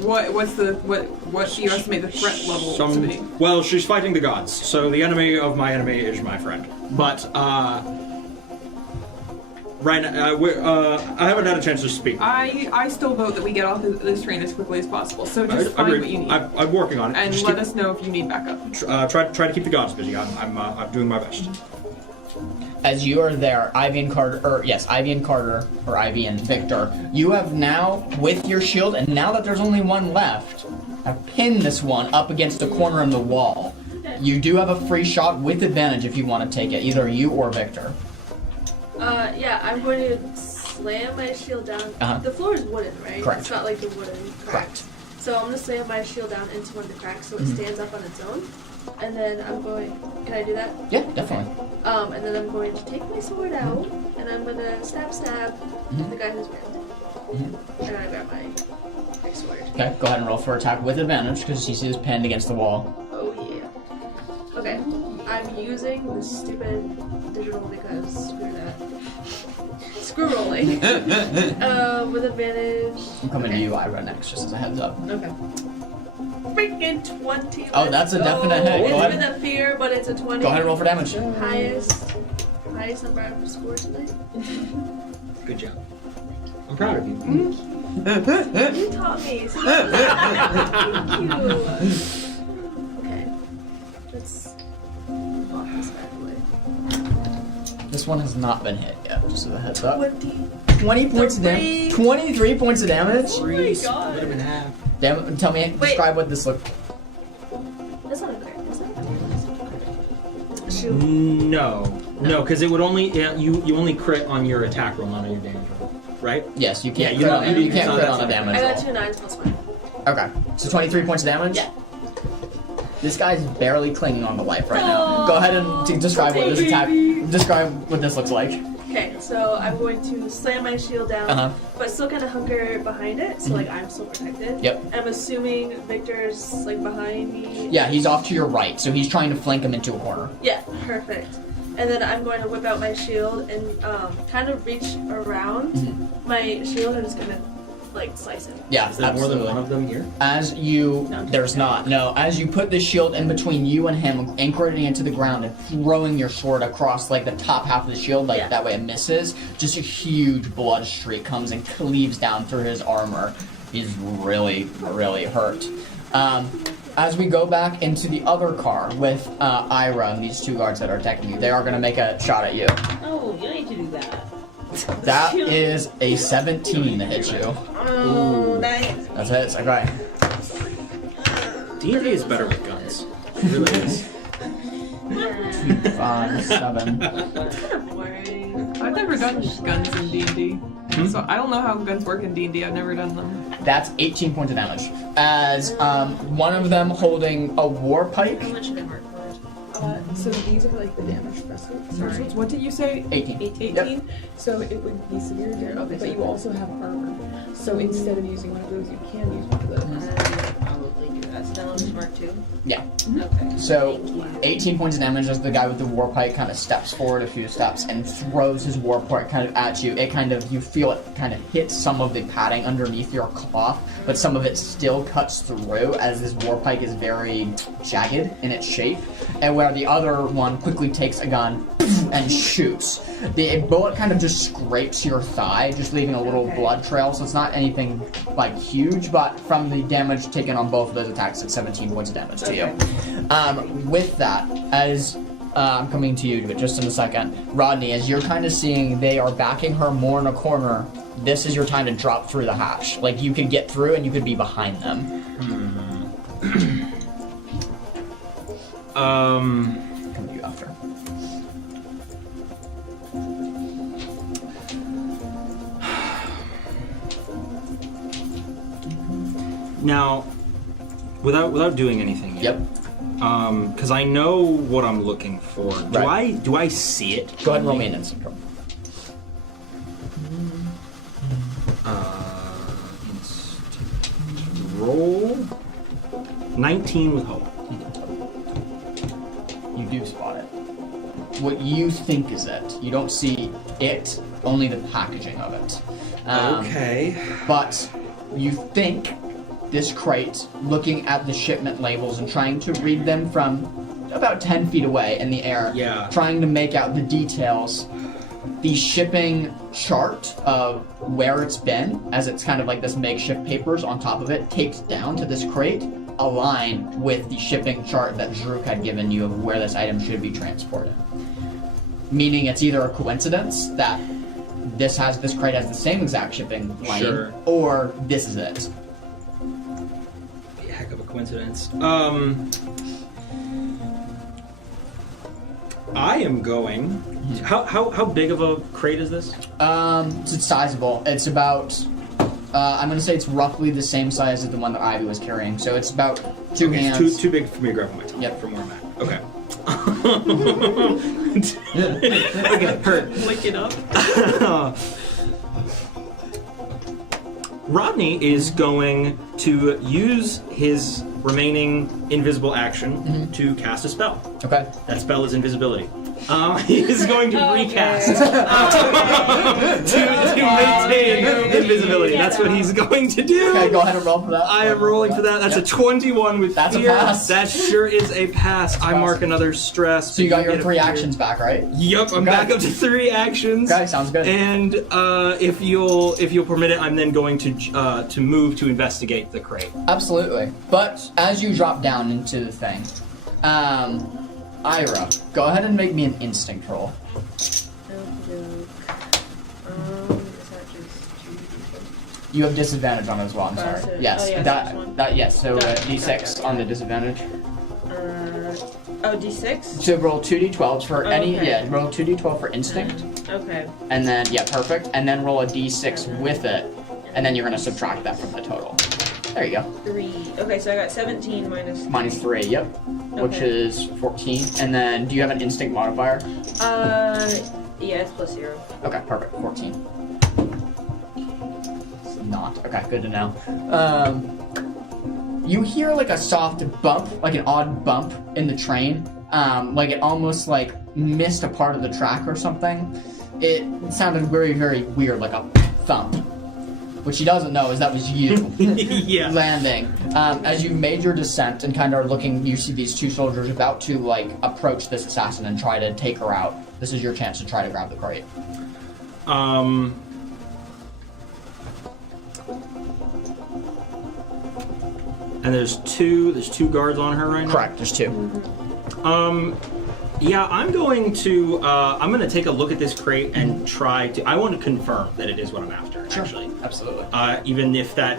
What do you estimate the threat level to be? Well, she's fighting the gods, so the enemy of my enemy is my friend. But right now, I haven't had a chance to speak. I still vote that we get off this train as quickly as possible. So just find what you need. I'm working on it. And Just let us know if you need backup. Try to keep the gods busy. I'm doing my best. As you are there, Ivy and Carter, or Ivy and Victor, you have now, with your shield, and now that there's only one left, have pinned this one up against the corner of the wall. You do have a free shot with advantage if you want to take it, either you or Victor. Yeah, I'm going to slam my shield down. The floor is wooden, right? Correct. It's not like the wooden crack. Correct. So I'm going to slam my shield down into one of the cracks so it stands up on its own. And then I'm going, can I do that? Yeah, definitely. And then I'm going to take my sword out, and I'm going to stab the guy who's pinned. And I grab my big sword. Okay, go ahead and roll for attack with advantage because he sees pinned against the wall. Oh yeah. Okay, I'm using the stupid digital because screw that. Screw rolling. With advantage. I'm coming to you, Ira, next, just as a heads up. Okay. Freaking 20. Oh, that's a definite hit. Go It's ahead. with a fear, but it's a 20. Go ahead and roll for damage. Highest number I've scored tonight. Good job. I'm proud of you. You taught me. So thank you. Okay. Let's lock this bad boy. This one has not been hit yet, just as a heads up. 20 points of damage. 23 points of damage. Oh my god. Split him in half. Damn, tell me, describe what this looked. That's not a crit. That's not a crit. Shoot. No, because it would only you only crit on your attack roll, not on your damage roll, right? Yes, you can't. Yeah, You can't so crit that's on a fine. damage I got roll. 2 9s plus 1. Okay, so 23 points of damage. Yeah. This guy's barely clinging on to life right now. Go ahead and describe what this attack. Describe what this looks like. Okay, so I'm going to slam my shield down, but still kind of hunker behind it, so like I'm still protected. Yep. I'm assuming Victor's like behind me. Yeah, he's off to your right, so he's trying to flank him into a corner. Yeah, perfect. And then I'm going to whip out my shield and kind of reach around my shield and just gonna like slice him. Yeah, Is there absolutely. more than one of them here? As you, No. there's not. No, as you put the shield in between you and him, anchoring it into the ground and throwing your sword across like the top half of the shield, like that way it misses. Just a huge blood streak comes and cleaves down through his armor. He's really, really hurt. As we go back into the other car with Ira and these 2 guards that are attacking you, they are going to make a shot at you. Oh, you don't need to do that. That is a 17 to hit you. Oh, nice. That's it. Okay. D&D is better with guns. It really is. 5, 7. Boring. I've never done guns in D&D. So I don't know how guns work in D&D. I've never done them. That's 18 points of damage. As one of them holding a war pike. How much did it work for? So these are like the damage thresholds. What did you say? 18. 18? Yep. So it would be severe damage, but you also have armor. So instead of using one of those, you can use one of those. Probably do that. So then I'll just mark 2? Yeah. Okay. So 18 points of damage as the guy with the war pike kind of steps forward a few steps and throws his war pike kind of at you. It kind of, you feel it kind of hit some of the padding underneath your cloth, but some of it still cuts through as this war pike is very jagged in its shape. And where the other one quickly takes a gun and shoots. The bullet kind of just scrapes your thigh, just leaving a little blood trail, so it's not anything like huge, but from the damage taken on both of those attacks, it's 17 points of damage to you. With that, as I'm coming to you just in a second, Rodney, as you're kind of seeing they are backing her more in a corner, this is your time to drop through the hatch. Like, you could get through and you could be behind them. Come to you after. Now, without doing anything yet. Yep. Because I know what I'm looking for. Do I see it? Go ahead and roll maintenance control. Roll 19 with hope. You do spot it. What you think is it. You don't see it, only the packaging of it. Okay. But you think this crate, looking at the shipment labels and trying to read them from about 10 feet away in the air, Yeah. trying to make out the details, the shipping chart of where it's been, as it's kind of like this makeshift papers on top of it, taped down to this crate, align with the shipping chart that Druk had given you of where this item should be transported. Meaning it's either a coincidence that this crate has the same exact shipping lane, Sure. or this is it. Be a heck of a coincidence. I am going. How big of a crate is this? It's sizable. It's about, I'm going to say it's roughly the same size as the one that Ivy was carrying. So it's about two hands. It's too big for me to grab on my tongue. Yep. From where I'm at. Okay. Okay, hurt. Lick it up. Rodney is going to use his remaining invisible action to cast a spell. Okay. That spell is invisibility. He is going to recast to maintain invisibility. That's what he's going to do. Okay, go ahead and roll for that. I am rolling for that. That's a 21 with That's a fear. pass. That sure is a pass. I mark another stress. So you got your get a 3 fear. actions back, right? Yep, I'm Okay. back up to 3 actions. Okay, sounds good. And if you'll permit it, I'm then going to move to investigate the crate. Absolutely. But as you drop down into the thing, Ira, go ahead and make me an instinct roll. Is that just You have disadvantage on it as well. I'm sorry. so- Yes. oh, yeah, that first one. that yes. So Gotcha, d6 gotcha. on the disadvantage. D6? So roll 2d12s for any. Okay. Yeah, roll 2d12 for instinct, Okay. and then perfect. And then roll a d6 with it, and then you're gonna subtract that from the total. There you go. 3. Okay, so I got 17 minus. Minus 3. Yep. Which Okay. is 14. And then, do you have an instinct modifier? Yeah, it's plus 0. Okay, perfect. 14. It's not. Okay, good to know. You hear like a soft bump, like an odd bump in the train. Like it almost like missed a part of the track or something. It sounded very, very weird, like a thump. What she doesn't know is that was you Yeah. landing. As you made your descent and kind of are looking, you see these 2 soldiers about to like approach this assassin and try to take her out. This is your chance to try to grab the crate. And there's two guards on her right now. Correct. There's 2. Yeah, I'm going to take a look at this crate and try to. I want to confirm that it is what I'm after. Actually, Absolutely. even if that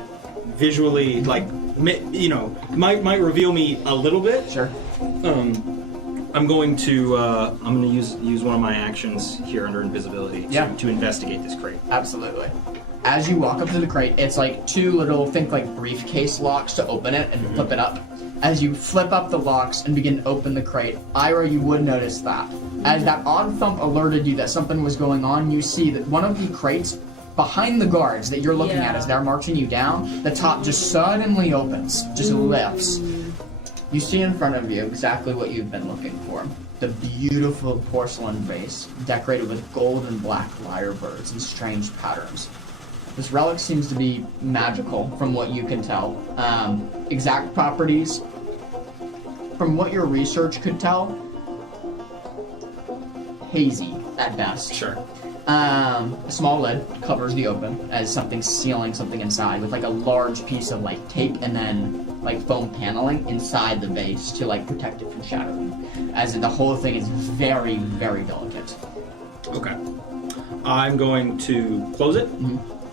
visually, like, might reveal me a little bit. Sure. I'm going to use one of my actions here under invisibility to investigate this crate. Absolutely. As you walk up to the crate, it's like 2 little, think like briefcase locks to open it and flip it up. As you flip up the locks and begin to open the crate, Ira, you would notice that. As that odd thump alerted you that something was going on, you see that one of the crates behind the guards that you're looking at as they're marching you down, the top just suddenly opens, just lifts. You see in front of you exactly what you've been looking for. The beautiful porcelain vase, decorated with gold and black lyrebirds in strange patterns. This relic seems to be magical, from what you can tell. Exact properties, from what your research could tell, hazy at best. Sure. A small lid covers the open as something sealing something inside with like a large piece of like tape and then like foam paneling inside the vase to like protect it from shattering. As in the whole thing is very, very delicate. Okay. I'm going to close it.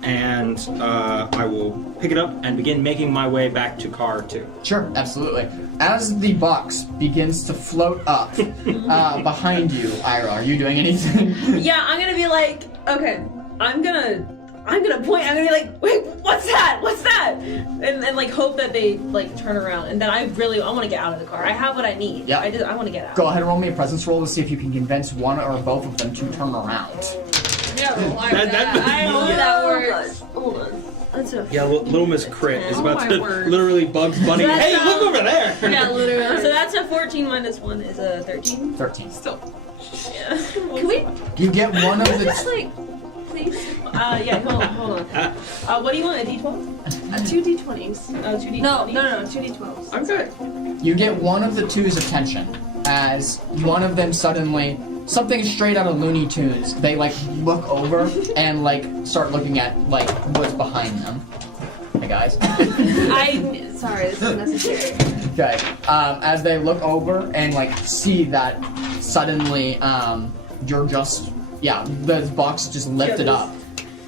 And I will pick it up and begin making my way back to car 2. Sure, absolutely. As the box begins to float up behind you, Ira, are you doing anything? Yeah, I'm gonna be like, okay, I'm gonna point, I'm gonna be like, wait, what's that? What's that? And like hope that they like turn around. And then I want to get out of the car. I have what I need. Yeah. I want to get out. Go ahead and roll me a presence roll to see if you can convince one or both of them to turn around. Yeah, well, I hope that works. Hold on. That's a Yeah, Little Miss Crit is Oh about my to word. literally Bugs Bunny. That's Hey, look over there! yeah, literally. So that's a 14 minus 1 is a 13. 13. Still. Yeah. Can we You get one of just the... like, please? Yeah. Hold on. What do you want? A D12? 2 d20s. Oh, 2 D20. No, 2 d12s. I'm good. You get one of the two's attention as one of them suddenly something straight out of Looney Tunes. They like look over and like start looking at like what's behind them. Hey guys. Sorry, this is necessary. Okay. As they look over and like see that suddenly you're just the box just lifted up.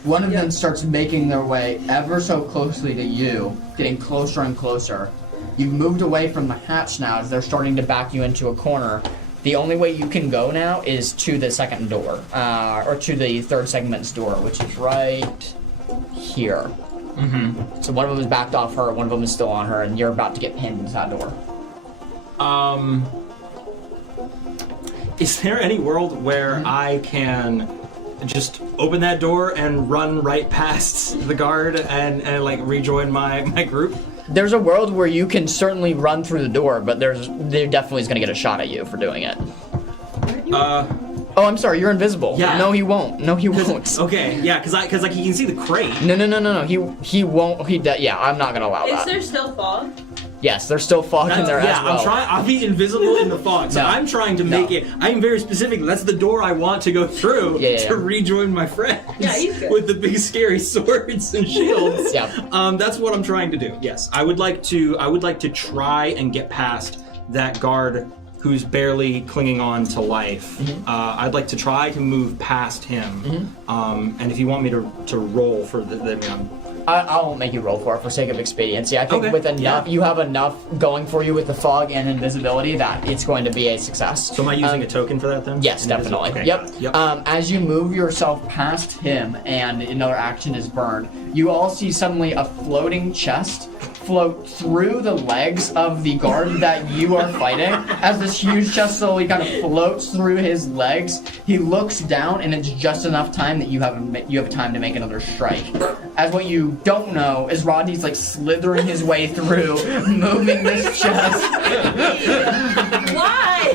One of them starts making their way ever so closely to you, getting closer and closer. You've moved away from the hatch now as they're starting to back you into a corner. The only way you can go now is to the second door, or to the third segment's door, which is right here. Mm-hmm. So one of them is backed off her, one of them is still on her, and you're about to get pinned into that door. Is there any world where I can just open that door and run right past the guard and like rejoin my group? There's a world where you can certainly run through the door, but there definitely is going to get a shot at you for doing it. Oh, I'm sorry, you're invisible. Yeah. No, he won't. No, he won't. Okay, yeah, because like he can see the crate. No. He won't. I'm not going to allow that. Is there still fog? Yes, there's still fog in there as well. I'll be invisible in the fog. So I'm trying to make it. I'm very specific. That's the door I want to go through to rejoin my friends. Yeah, he's good. With the big scary swords and shields. Yeah. That's what I'm trying to do. Yes, I would like to try and get past that guard who's barely clinging on to life. Mm-hmm. I'd like to try to move past him. Mm-hmm. And if you want me to roll for I won't make you roll for sake of expediency. I think with enough, you have enough going for you with the fog and invisibility that it's going to be a success. So am I using a token for that then? Yes, definitely. Okay. Yep. As you move yourself past him and another action is burned, you all see suddenly a floating chest float through the legs of the guard that you are fighting. As this huge chest slowly kind of floats through his legs, he looks down and it's just enough time that you have time to make another strike. As what you don't know is Rodney's like slithering his way through, moving this chest. Why?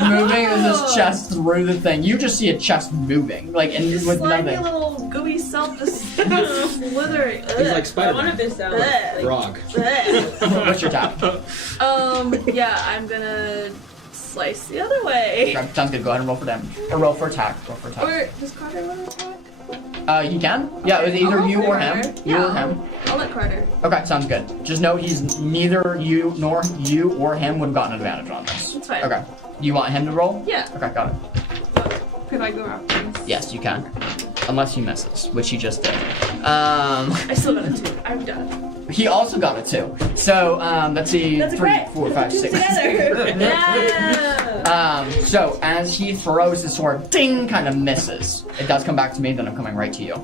Moving this chest through the thing. You just see a chest moving, like, and with slimy nothing. little gooey self just slithering. He's like Spider-Man. One of his sounds. Frog. What's your tap? Yeah, I'm gonna slice the other way. Okay, sounds good. Go ahead and roll for damage. Or roll for attack. Or does Carter want to attack? You can? Yeah, it was either you or him. You or him. I'll let Carter. Okay, sounds good. Just know he's neither you nor you or him would have gotten advantage on this. That's fine. Okay. You want him to roll? Yeah. Okay, got it. Could I go after this? Yes, you can. Unless he misses, which he just did. I still got a 2. I'm done. He also got a 2. So, let's see. That's 3, great. 4, 5, 6. Together. Yeah. So as he throws his sword, ding, kind of misses. It does come back to me, then I'm coming right to you.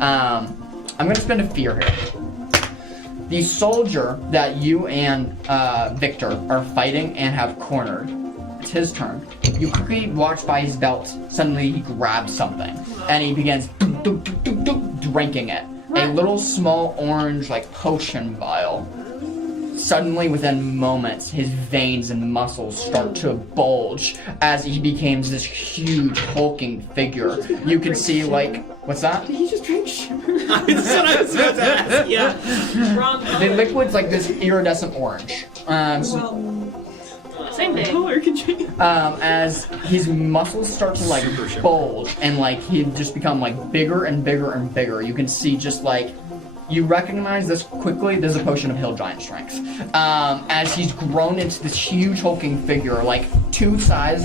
I'm gonna spend a fear here. The soldier that you and Victor are fighting and have cornered, it's his turn. You quickly watch by his belt. Suddenly he grabs something and he begins drinking it. A little small orange like potion vial. Suddenly, within moments, his veins and muscles start to bulge as he becomes this huge hulking figure. You can see, like, what's that? Did he just drink shimmer? That's what I was about to ask. Yeah. Wrong color. The liquid's like this iridescent orange. Same thing. Color could change. As his muscles start to like bulge and like he just become like bigger and bigger and bigger. You can see just like. You recognize this quickly. There's a potion of hill giant strength. As he's grown into this huge hulking figure, like 2 times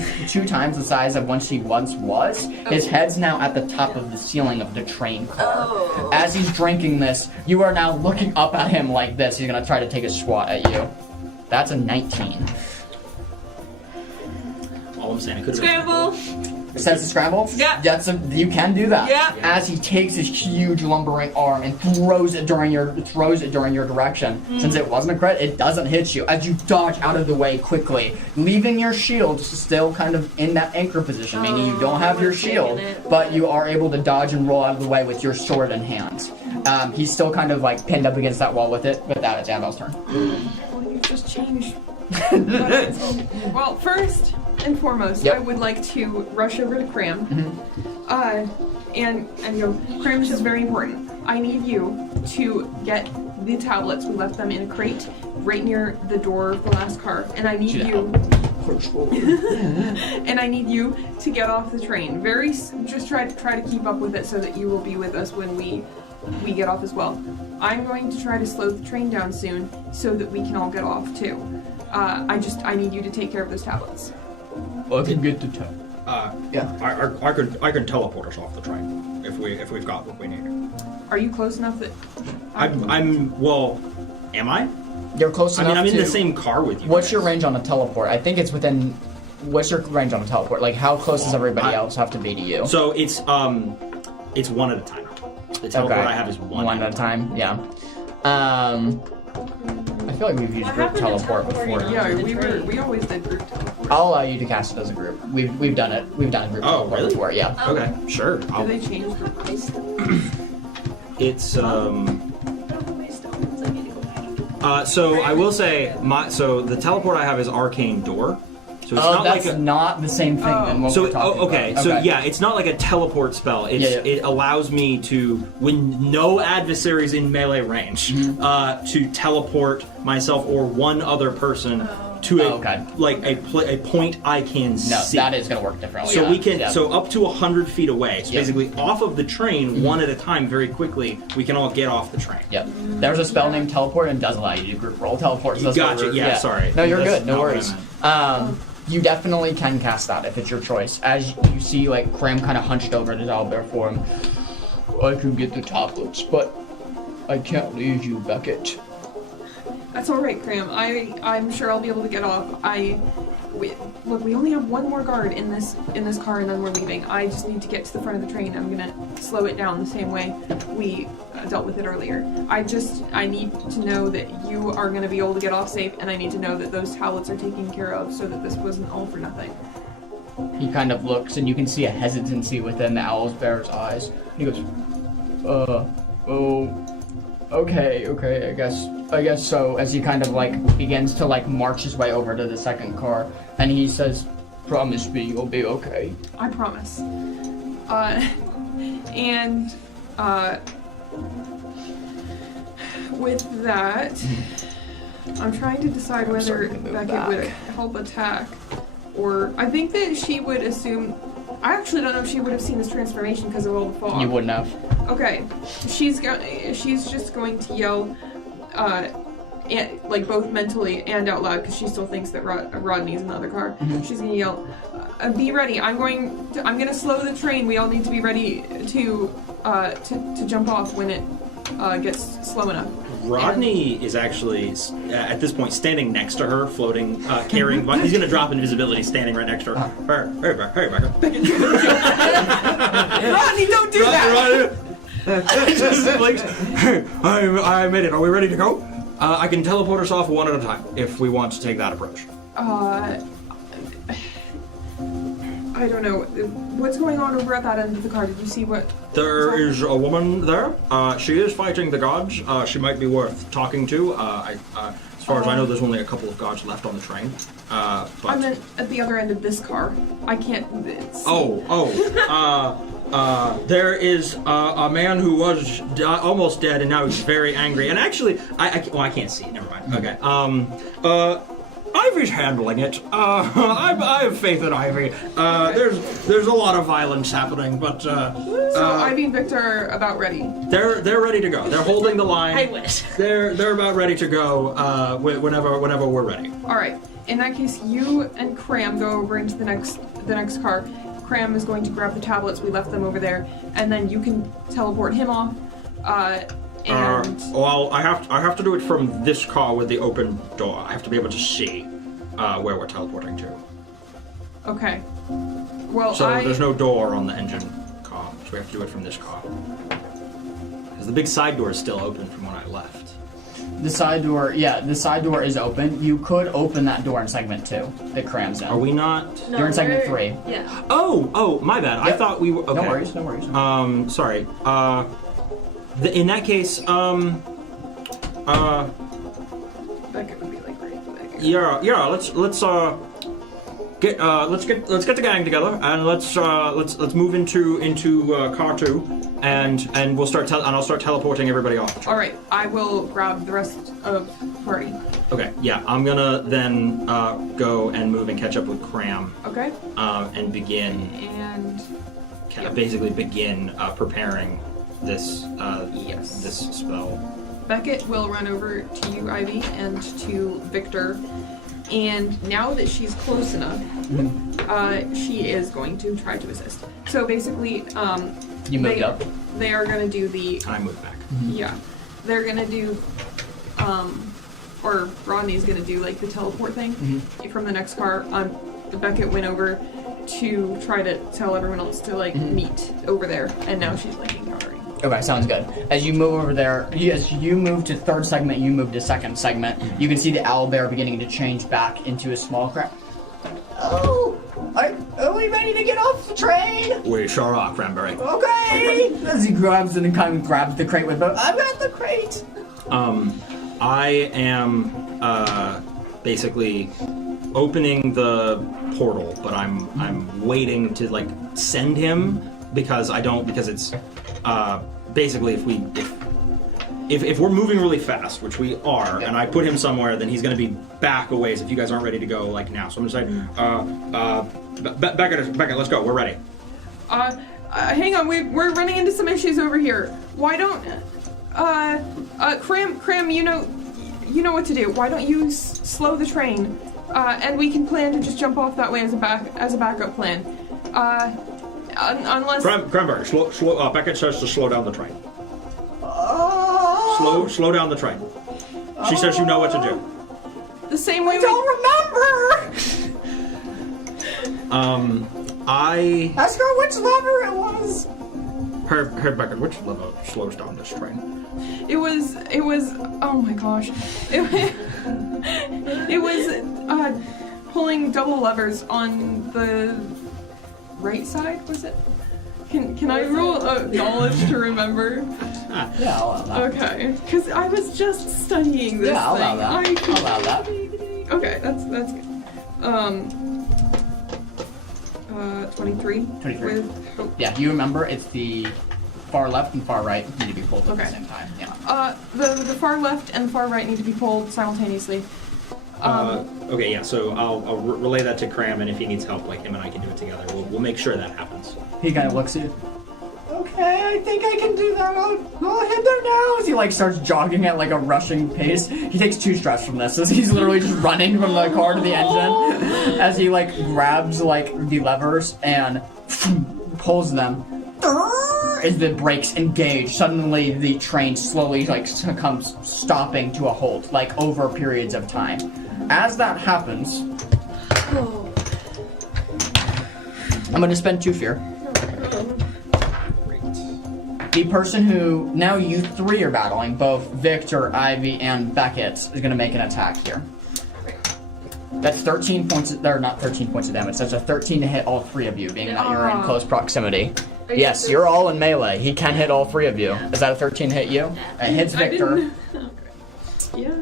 the size of what he once was. His head's now at the top of the ceiling of the train car. Oh. As he's drinking this, you are now looking up at him like this. He's gonna try to take a swat at you. That's a 19. All I'm saying, I could have. Scramble. It says to scramble? Yeah. You can do that. Yeah. As he takes his huge lumbering arm and throws it during your direction. Since it wasn't a crit, it doesn't hit you. As you dodge out of the way quickly, leaving your shield still kind of in that anchor position, meaning you don't have your shield, but you are able to dodge and roll out of the way with your sword in hand. He's still kind of like pinned up against that wall with it, but that is Annabelle's turn. Well, you just changed. Well, first and foremost, I would like to rush over to Cram. And Cram, this is very important. I need you to get the tablets. We left them in a crate right near the door of the last car. And I need you control. And I need you to get off the train. Just try to keep up with it so that you will be with us when we get off as well. I'm going to try to slow the train down soon so that we can all get off too. I need you to take care of those tablets. I can get the tab. Yeah. I can teleport us off the train if we've got what we need. Are you close enough that Am I? You're close enough. I'm in the same car with you. What's your range on a teleport? I think it's within. What's your range on a teleport? Like, how close does everybody else have to be to you? So it's one at a time. The teleport I have is one at a time. Yeah. I feel like we've used group teleport before. Yeah, we always did group teleport. I'll allow you to cast it as a group. We've done it. We've done a group teleport really? before. Yeah. Okay, sure. Do they change the price? It's so I will say the teleport I have is Arcane Door. So it's not that's like not the same thing than what we're talking about. So yeah, it's not like a teleport spell. It allows me to, when no adversaries in melee range, to teleport myself or one other person to a point I can see. No, that is going to work differently. So we can so up to 100 feet away. So basically, off of the train, one at a time, very quickly, we can all get off the train. Yep. There's a spell named Teleport, and it does allow you to group roll teleport. So Gotcha. Yeah, sorry. No, you're That's good. No worries. You definitely can cast that if it's your choice. As you see, like, Cram kind of hunched over to Tildare for him. I can get the tablets, but I can't leave you, Beckett. That's all right, Cram. I'm sure I'll be able to get off. We only have one more guard in this car, and then we're leaving. I just need to get to the front of the train. I'm gonna slow it down the same way we dealt with it earlier. I need to know that you are gonna be able to get off safe, and I need to know that those tablets are taken care of, so that this wasn't all for nothing. He kind of looks, and you can see a hesitancy within the owlbear's eyes. And he goes, okay, I guess so. As he kind of begins to march his way over to the second car, and he says, "Promise me you'll be okay." I promise. With that, I'm trying to decide whether Beckett would help attack, or I think that she would assume. I actually don't know if she would have seen this transformation because of all the fog. You wouldn't have. Okay, she's just going to yell, both mentally and out loud, because she still thinks that Rodney's in the other car. Mm-hmm. She's gonna yell, "Be ready! I'm gonna slow the train. We all need to be ready to jump off when it gets slow enough." Rodney is actually at this point standing next to her, floating, carrying. He's gonna drop invisibility, standing right next to her. Hurry, Becker. Rodney, don't do that! I made it. Are we ready to go? I can teleport us off one at a time if we want to take that approach. I don't know. What's going on over at that end of the car? Did you see what? There is a woman there. She is fighting the gods. She might be worth talking to. As far as I know, there's only a couple of gods left on the train. But I meant at the other end of this car. I can't. There is a man who was almost dead, and now he's very angry. And actually, I can't see. Never mind. Okay. Ivy's handling it. I have faith in Ivy. There's a lot of violence happening, but so Ivy and Victor are about ready. They're ready to go. They're holding the line. I wish. They're about ready to go whenever we're ready. All right. In that case, you and Cram go over into the next car. Cram is going to grab the tablets. We left them over there, and then you can teleport him off. Well, I have to do it from this car with the open door. I have to be able to see where we're teleporting to. Okay. Well, so there's no door on the engine car, so we have to do it from this car. Because the big side door is still open from when I left. The side door is open. You could open that door in segment 2 that Cram's in. Are we not? No, You're in segment 3. Yeah. Oh, my bad. Yep. I thought we were. Okay. No worries. Sorry. In that case, Becca would be like right back. yeah. Let's let's get the gang together and let's move into car 2 and we'll start I'll start teleporting everybody off. All right, I will grab the rest of the party. Okay, yeah, I'm gonna then go and move and catch up with Cram. Okay. And begin. And Basically begin preparing this yes. this spell. Beckett will run over to you, Ivy, and to Victor. And now that she's close enough, she is going to try to assist. So basically, You moved up. They are going to do the. And I move back. Yeah, they're going to do, or Rodney's going to do like the teleport thing from the next car. Beckett went over to try to tell everyone else to like meet over there, and now she's like encountering. Okay, sounds good. As you move over there, as you move to third segment, you move to second segment. You can see the owlbear beginning to change back into a small crab. Oh, are we ready to get off the train? We sure are, Cranberry. Okay. As he grabs and kind of grabs the crate with both. I've got the crate. I am basically opening the portal, but I'm waiting to like send him because it's basically if we're moving really fast, which we are, and I put him somewhere, then he's going to be back a ways if you guys aren't ready to go like now. So I'm just like, Beckett, let's go. We're ready. Hang on, we're running into some issues over here. Why don't, Cram, you know what to do. Why don't you slow the train, and we can plan to just jump off that way as a backup plan. Unless Cranberry, slow. Beckett says to slow down the train. Slow down the train. She says you know what to do. the same way. I don't remember. I ask her which lever it was. Her Beckett, which lever slows down this train? It was. Oh my gosh. It was pulling double levers on the right side. Was it? Can I roll knowledge to remember? Yeah, I'll allow that. Okay, because I was just studying this. Yeah, I'll allow thing. that. I'll allow that. Okay, that's good. 23. 23. With hope. Yeah, you remember it's the far left and far right need to be pulled at the Okay. same time. Yeah. The far left and the far right need to be pulled simultaneously. Okay, yeah. So I'll relay that to Cram, and if he needs help, like him and I can do it together. We'll make sure that happens. He kind of looks at you. Okay, I think I can do that. I'll head there now. As he starts jogging at a rushing pace. He takes 2 steps from this, as he's literally just running from the car to the engine. As he grabs the levers and pulls them. As the brakes engage, suddenly the train slowly comes stopping to a halt, over periods of time. As that happens, I'm going to spend 2 fear. The person who now you 3 are battling, both Victor, Ivy, and Beckett, is going to make an attack here. That's 13 points. They're not 13 points of damage. That's a 13 to hit all 3 of you, being that you're in close proximity. Yes, you're all in melee. He can hit all 3 of you. Is that a 13 to hit you? It hits Victor. Yeah.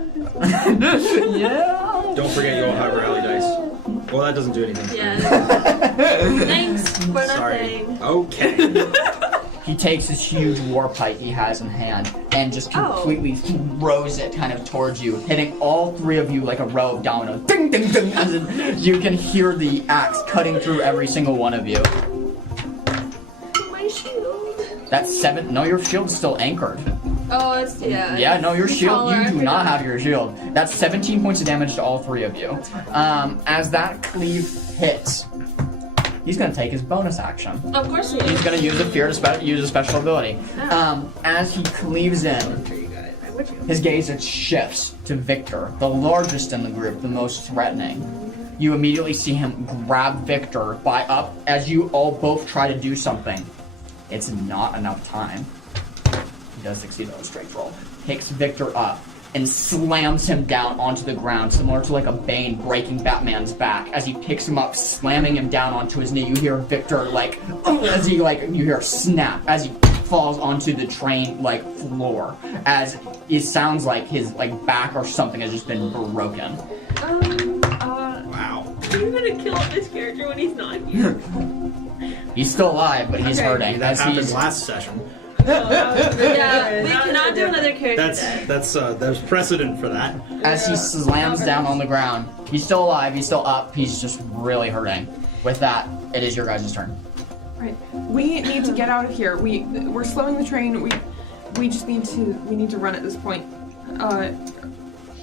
Yeah. Don't forget you all have rally dice. Well, that doesn't do anything. Yeah. Thanks for Sorry. nothing. Okay. He takes this huge war pipe he has in hand and just completely throws it towards you, hitting all 3 of you like a row of dominoes. Ding, ding, ding. As you can hear the axe cutting through every single one of you. My shield. That's 7. No, your shield's still anchored. Oh, it's Yeah, no, your shield. taller, You I do not forgot. have your shield. That's 17 points of damage to all 3 of you. As that cleave hits, he's gonna take his bonus action. Of course he He's is. gonna use a fear to use a special ability. As he cleaves in, his gaze shifts to Victor, the largest in the group, the most threatening. You immediately see him grab Victor as you all both try to do something. It's not enough time. He does succeed on a strength roll. Picks Victor up and slams him down onto the ground, similar to a Bane breaking Batman's back. As he picks him up, slamming him down onto his knee, you hear Victor as he you hear snap as he falls onto the train floor. As it sounds like his back or something has just been broken. Wow. You're gonna kill this character when he's not here. He's still alive, but he's hurting. That As happened he's last session. Yeah, we cannot do another character death. There's precedent for that. as he slams down on the ground. He's still alive. He's still up. He's just really hurting. With that, it is your guys' turn. Right. We need to get out of here. We're slowing the train. We just need to run at this point.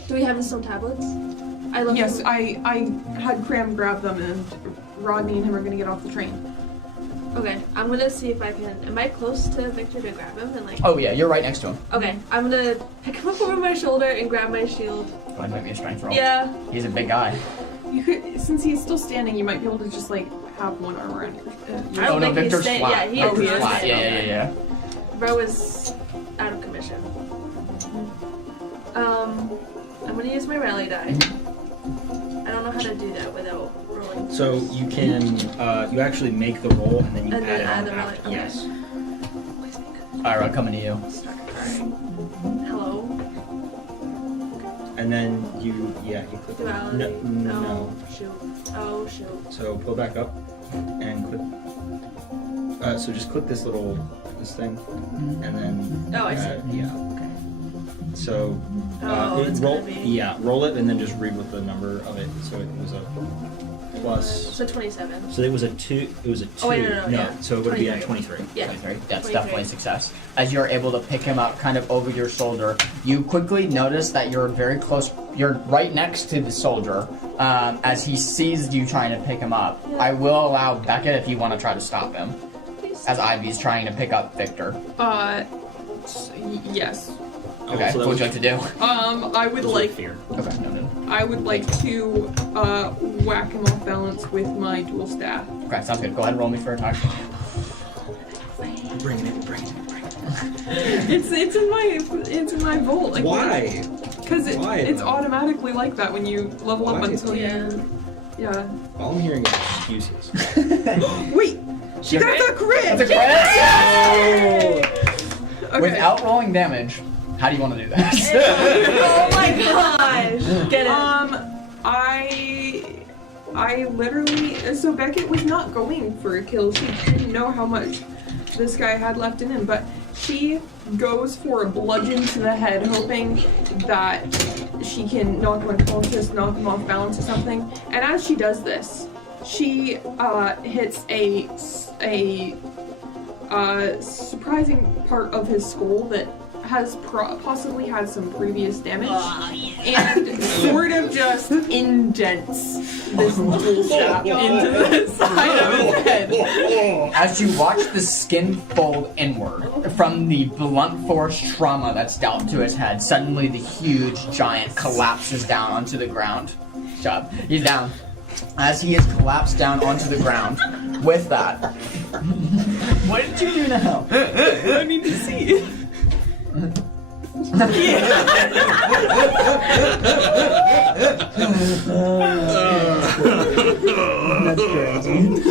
Do we have the stone tablets? I left Yes, them. I had Cram grab them, and Rodney and him are gonna get off the train. Okay, I'm gonna see if I can. Am I close to Victor to grab him and like? Oh yeah, you're right next to him. Okay, I'm gonna pick him up over my shoulder and grab my shield. Go ahead and make me a strength roll. Yeah. He's a big guy. You could, since he's still standing, you might be able to just like have one arm around your. I don't Oh no, think he's Victor's staying- flat. yeah, he is. Victor's He is flat. staying. Yeah. Bro is out of commission. I'm gonna use my rally die. I don't know how to do that without rolling. So you can, you actually make the roll and then you And add then it add on the roll, after. okay. Yes. Ira, coming to you. Hello. And then you click. Duality. No. Shoot. Oh shoot. So pull back up and click. So just click this thing, and then. Oh, I see. Yeah. So. Oh, it's roll. gonna be. Yeah, roll it and then just read what the number of it. So it was a plus. So 27. So it was a 2. It was a 2. Oh, wait, no, yeah. So it would be at 23. 23. Yeah. 23. That's 23. definitely a success. As you're able to pick him up kind of over your shoulder, you quickly notice that you're very close. You're right next to the soldier. As he sees you trying to pick him up, Yeah. I will allow Beckett if you want to try to stop him. Please. As Ivy's trying to pick up Victor. Yes. Okay, so that what would you like to do? I would like fear. Okay, noted. I would like to whack him off balance with my dual staff. Okay, sounds good. Go ahead and roll me for attack. Bring it. It's in my vault. Like, Why? Because Why, it's though? automatically like that when you level up Why? until Yeah. you. Yeah. All I'm hearing is excuses. Wait. She got the crit. That's a crit! Okay. Without rolling damage, how do you want to do that? Oh my gosh! Get it. I literally, so Beckett was not going for a kill. She didn't know how much this guy had left in him, but she goes for a bludgeon to the head, hoping that she can knock him unconscious, knock him off balance or something. And as she does this, she hits a surprising part of his skull that has possibly had some previous damage, and sort of just indents this dual staff into the side of his head. As you watch the skin fold inward from the blunt force trauma that's dealt to his head, suddenly the huge giant collapses down onto the ground. Shut up. He's down. As he is collapsed down onto the ground, with that, what did you do now? I need to see. That's crazy.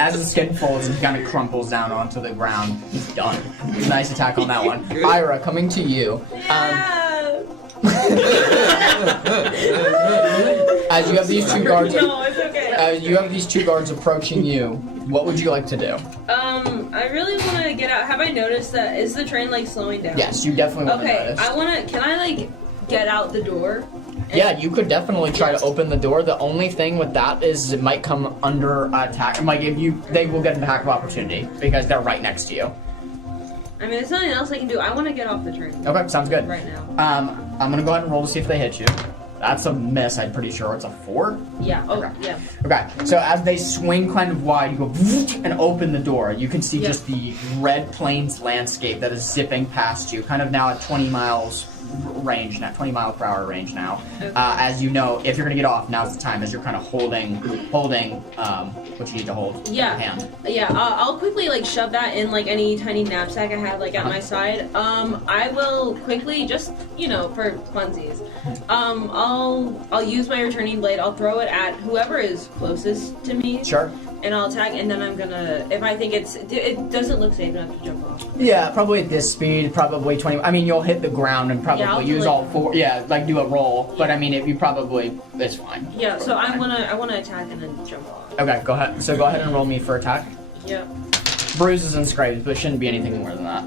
As the skin folds and kind of crumples down onto the ground, he's done. Nice attack on that one. Ira, coming to you. As you have these two guards, No, it's okay. you have these two guards approaching you. What would you like to do? I really want to get out. Have I noticed that? Is the train like slowing down? Yes, you definitely want to Okay, notice. can I like get out the door? Yeah, you could definitely try to open the door. The only thing with that is it might come under attack. It might give you. They will get an attack of opportunity because they're right next to you. I mean, there's nothing else I can do. I want to get off the train Okay, sounds good. right now. I'm gonna go ahead and roll to see if they hit you. That's a miss. I'm pretty sure it's a 4. Yeah. Oh, Okay. yeah. Okay, so as they swing kind of wide, you go and open the door. You can see Yeah. just the red plains landscape that is zipping past you, kind of now at 20 miles range now, 20 miles per hour range now. As you know, if you're gonna get off, now's the time as you're kind of holding what you need to hold in your hand. Yeah, I'll quickly like shove that in like any tiny knapsack I have like at my side. I will quickly just for funsies. I'll use my returning blade. I'll throw it at whoever is closest to me. Sure. And I'll attack, and then I'm gonna, if I think it doesn't look safe enough to jump off. Yeah, probably at this speed, probably 20. I mean, you'll hit the ground and probably use all four. Yeah, like do a roll. But I mean, if you probably, it's fine. Yeah, so I wanna attack and then jump off. Okay, go ahead. So go ahead and roll me for attack. Yep. Bruises and scrapes, but it shouldn't be anything more than that.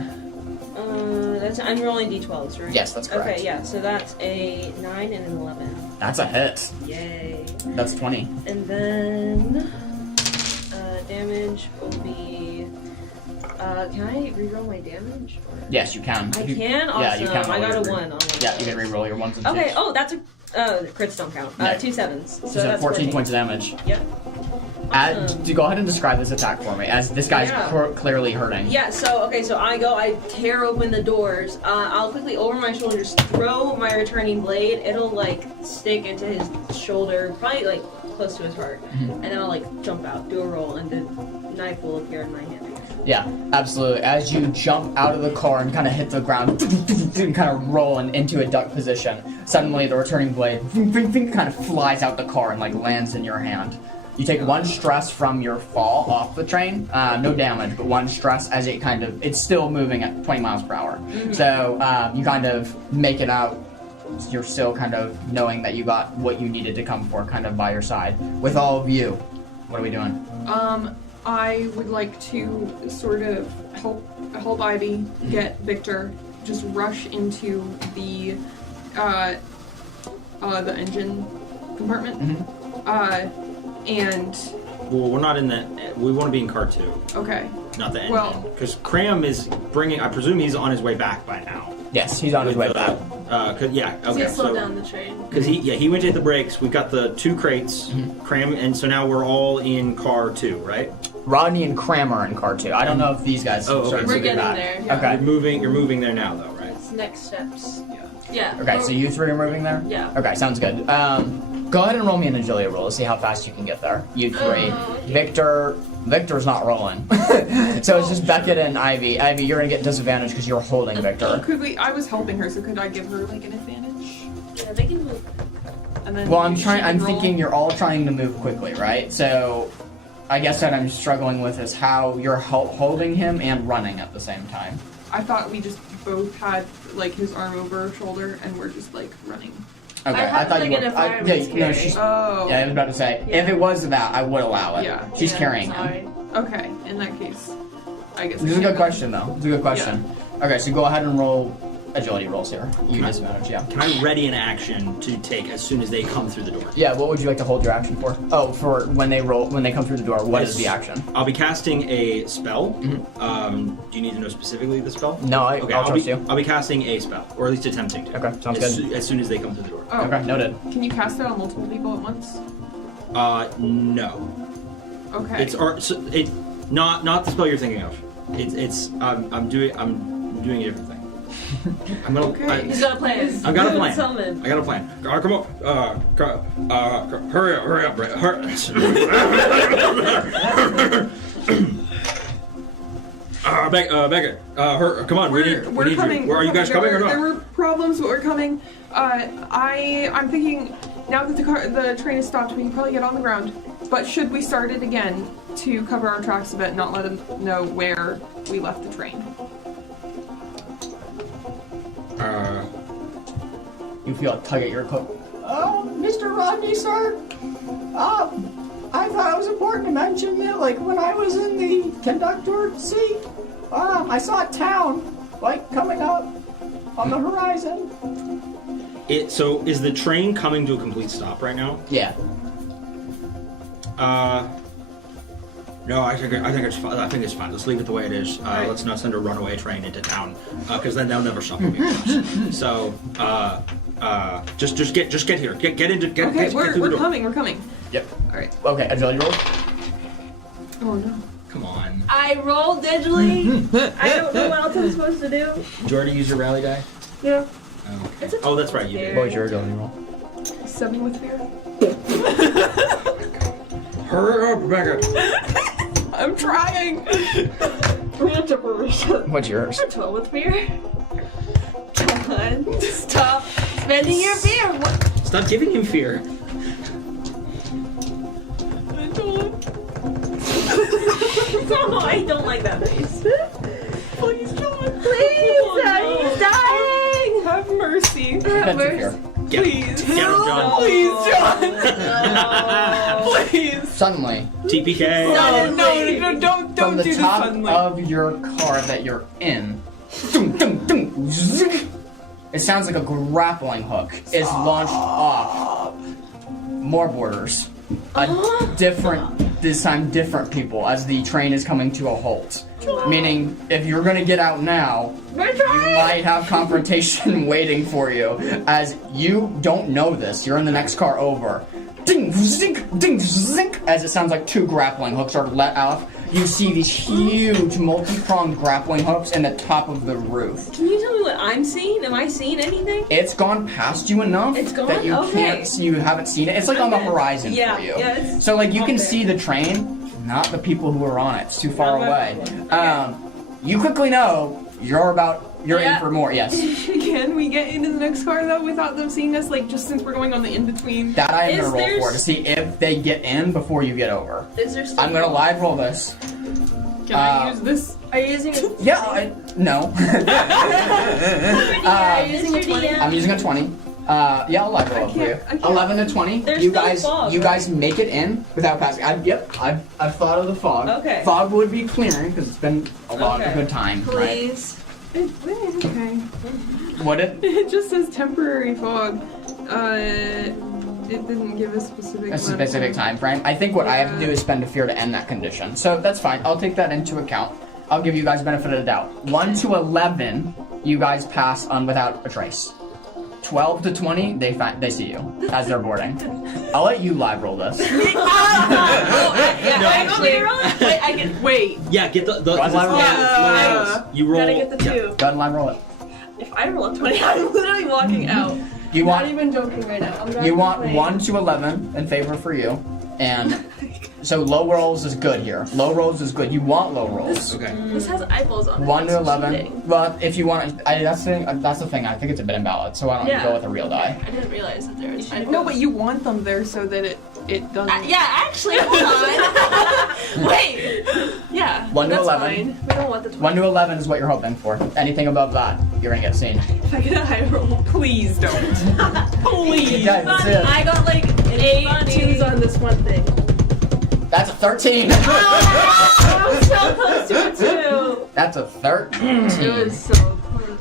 I'm rolling d12s, right? Yes, that's correct. Okay, yeah, so that's a 9 and an 11. That's a hit. Yay. That's 20. And then damage will be. Can I reroll my damage? Or? Yes, you can. I can. Awesome. Yeah, you can. I got a 1 on my Yeah, you can reroll your ones and twos. Okay. Oh, that's a crits don't count. No. 2 sevens. So So that's 14 points of damage. Yep. Go ahead and describe this attack for me, as this guy's clearly hurting. Yeah, so I tear open the doors. I'll quickly over my shoulder just throw my returning blade. It'll like stick into his shoulder, probably like close to his heart, and then I'll like jump out, do a roll, and the knife will appear in my hand. Yeah, absolutely. As you jump out of the car and kind of hit the ground, and kind of roll into a duck position, suddenly the returning blade kind of flies out the car and like lands in your hand. You take 1 stress from your fall off the train, no damage, but 1 stress as it's still moving at 20 miles per hour. So you kind of make it out. You're still kind of knowing that you got what you needed to come for kind of by your side. With all of you, what are we doing? I would like to sort of help Ivy get Victor, just rush into the engine compartment. And well, we're not in that. We want to be in car 2. Okay. Not the engine. Well, because Cram is bringing. I presume he's on his way back by now. Yes, he's on his way back. Okay. So you slow down the train. Because he went to hit the brakes. We've got the 2 crates, Cram, and so now we're all in car 2, right? Rodney and Cram are in car 2. I don't know if these guys. Okay. We're getting there. Yeah. Okay. You're moving there now, though, right? It's next steps. Yeah. Okay, so you 3 are moving there? Yeah. Okay, sounds good. Go ahead and roll me an agility roll to see how fast you can get there. You 3. Okay. Victor's not rolling. So it's just Beckett and Ivy. Ivy, you're gonna get disadvantage because you're holding Victor. I was helping her, so could I give her like an advantage? Yeah, they can move. And then Well, I'm thinking you're all trying to move quickly, right? So I guess that I'm struggling with is how you're holding him and running at the same time. I thought we just both had like his arm over her shoulder and we're just like running. Okay, I have, thought like, you an were. environment No, she's. Oh. Yeah, I was about to say. Yeah. If it was that, I would allow it. Yeah. She's carrying sorry. him. Okay, in that case, I guess. This is a good question, though. It's a good question. Okay, so go ahead and roll agility rolls here. You disadvantage, yeah. Can I ready an action to take as soon as they come through the door? Yeah, what would you like to hold your action for? Oh, for when they come through the door, what is the action? I'll be casting a spell. Do you need to know specifically the spell? No, I'll trust you. I'll be casting a spell, or at least attempting to. Okay, sounds good. As soon as they come through the door. Oh. Okay, noted. Can you cast it on multiple people at once? No. Okay. Not the spell you're thinking of. I'm doing a different thing. I'm gonna. Okay. He's got a plan. I got a plan. Summon. I got a plan. Come on. Hurry up, Brett. Becca. Come on. We need coming. you. Are you guys coming or not? There were problems, but we're coming. I'm thinking now that the train is stopped, we can probably get on the ground. But should we start it again to cover our tracks a bit, not let them know where we left the train? You feel a tug at your coat. Oh, Mr. Rodney, sir. I thought it was important to mention that, like, when I was in the conductor seat, I saw a town, like, coming up on the horizon. So is the train coming to a complete stop right now? Yeah. No, I think it's fine. I think it's fine. Let's leave it the way it is. Let's not send a runaway train into town, because then they'll never stop moving us. So, just get here. Get into. Okay, get through the we're door. coming. We're coming. Yep. All right. Okay, agility roll. Oh no. Come on. I rolled digitally. I don't know what else I'm supposed to do. Did you already use your rally die? Yeah. It's a Oh, that's right, you did. What was your ability roll? 7 with fear. Hurry up, Rebecca. I'm trying. What's yours? 12 with fear. Come on. Stop spending your fear. What? Stop giving him fear. No, I don't like that face. Please, John. Please, Oh, he's dying. Have mercy. Have Defensive mercy. fear. Please. Get him, John. Please, John. No. Please. Suddenly, TPK. No, don't from the do this top suddenly. of your car that you're in, dum, dum, dum, zzz, it sounds like a grappling hook is launched off. More boarders. This time different people as the train is coming to a halt. Meaning, if you're gonna get out now, We're you trying. might have confrontation waiting for you, as you don't know this. You're in the next car over. Ding, zink, ding, zink, as it sounds like 2 grappling hooks are let off. You see these huge multi-pronged grappling hooks in the top of the roof. Can you tell me what I'm seeing? Am I seeing anything? It's gone past you enough It's gone? that you Okay. can't see, you haven't seen it. It's like on the horizon Yeah, for you. yeah, it's So like you up can there. see the train, not the people who are on it. It's too far Not my away. problem. You quickly know you're in Yeah. for more. Yes. Can we get into the next car though without them seeing us? Like just since we're going on the in between. That I am Is gonna roll there for to see if they get in before you get over. Is there still I'm gonna live roll this. Can I use this? Are you using a Yeah, no. Are you using a 20? I'm using a 20. Yeah, I'll live roll it for you. I can't. 11 to 20. There's you still guys, fog, you right? guys make it in without passing. I've thought of the fog. Okay. Fog would be clearing because it's been a Okay. good time, right? Please. Okay. Would it? It just says temporary fog. It didn't give a specific. A specific time frame. I think what I have to do is spend a fear to end that condition. So that's fine. I'll take that into account. I'll give you guys benefit of the doubt. 1 to 11, you guys pass on without a trace. 12 to 20, they see you as they're boarding. I'll let you live roll this. Wait. Yeah, get the Run, live roll it. you roll. Gotta get the 2. Go ahead and live roll it. If I roll a 20, I'm literally walking out. You Not want even joking right now. I'm you driving want the plane. 1 to 11 in favor for you, and so low rolls is good here. Low rolls is good. You want low rolls. Okay. This has eyeballs on it. 1 to That's 11. cheating. Well, if you want, that's the thing. I think it's a bit invalid. So why don't you Yeah. go with a real die? I didn't realize that there was No, but you want them there so that it doesn't. yeah, actually, hold on. Wait. Yeah. 1 to that's 11. Fine. We don't want the 20. 1 to 11 is what you're hoping for. Anything above that, you're gonna get seen. If I get a high roll. Please don't. Please. Guys, that's it. I got like 8 2s on this one thing. That's a 13. I was so close to a 2. That's a 13. 2 is so close.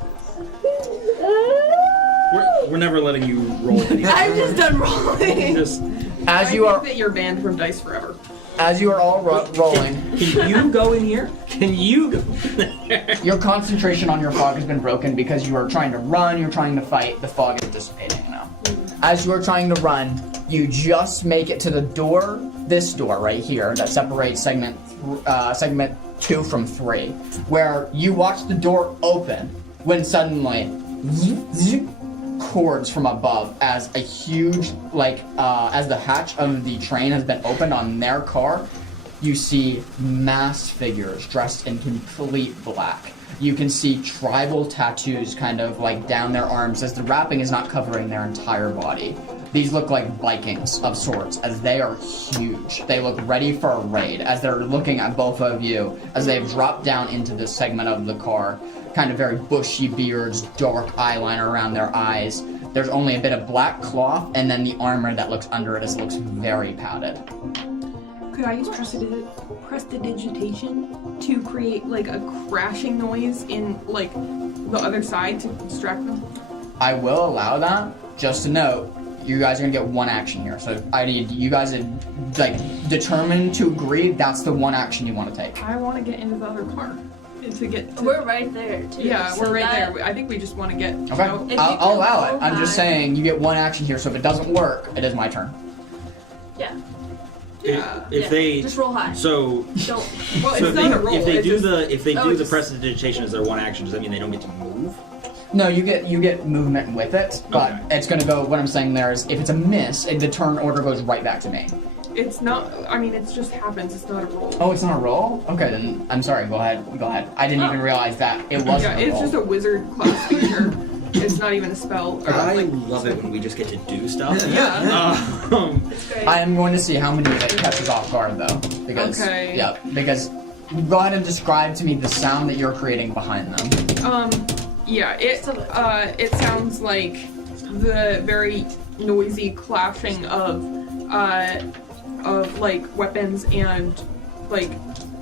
We're never letting you roll anything. I'm just done rolling. Just As you I are think that you're banned from dice forever. all rolling, can you go in here? Can you go in there? your concentration on your fog has been broken because you are trying to run. You're trying to fight. The fog is dissipating now. As you are trying to run, you just make it to the door. This door right here that separates segment 2 from 3, where you watch the door open when suddenly cords from above as a huge as the hatch of the train has been opened on their car. You see masked figures dressed in complete black. You can see tribal tattoos kind of like down their arms as the wrapping is not covering their entire body. These look like Vikings of sorts, as they are huge. They look ready for a raid, as they're looking at both of you, as they've dropped down into this segment of the car. Kind of very bushy beards, dark eyeliner around their eyes. There's only a bit of black cloth, and then the armor that looks under it looks very padded. Could I use prestidigitation to create like a crashing noise in like the other side to distract them? I will allow that. Just to note, you guys are gonna get 1 action here. So I need you guys to determined to agree. That's the 1 action you want to take. I want to get into the other car. And to get to, We're right there, too. yeah, so we're right that- there. I think we just want to get Okay, out. If you I'll can allow it. roll I'm just high. saying you get 1 action here. So if it doesn't work, it is my turn. Yeah. If they Just roll high. so Don't. Well, so it's not a roll. if they it's do just, the Oh, prestidigitation as their 1 action, does that mean they don't get to move? No, you get movement with it, but Okay. it's gonna go. What I'm saying there is, if it's a miss, the turn order goes right back to me. It's not. I mean, it just happens. It's not a roll. Oh, it's not a roll? Okay, then I'm sorry. Go ahead. I didn't even realize that it wasn't Yeah, a it's roll. just a wizard class feature. It's not even a spell. Or, I like, love it when we just get to do stuff. Yeah. It's great. I am going to see how many it catches off guard, though. Because, Okay. yeah, because go ahead and describe to me the sound that you're creating behind them. Yeah. It sounds like the very noisy clashing of like weapons and like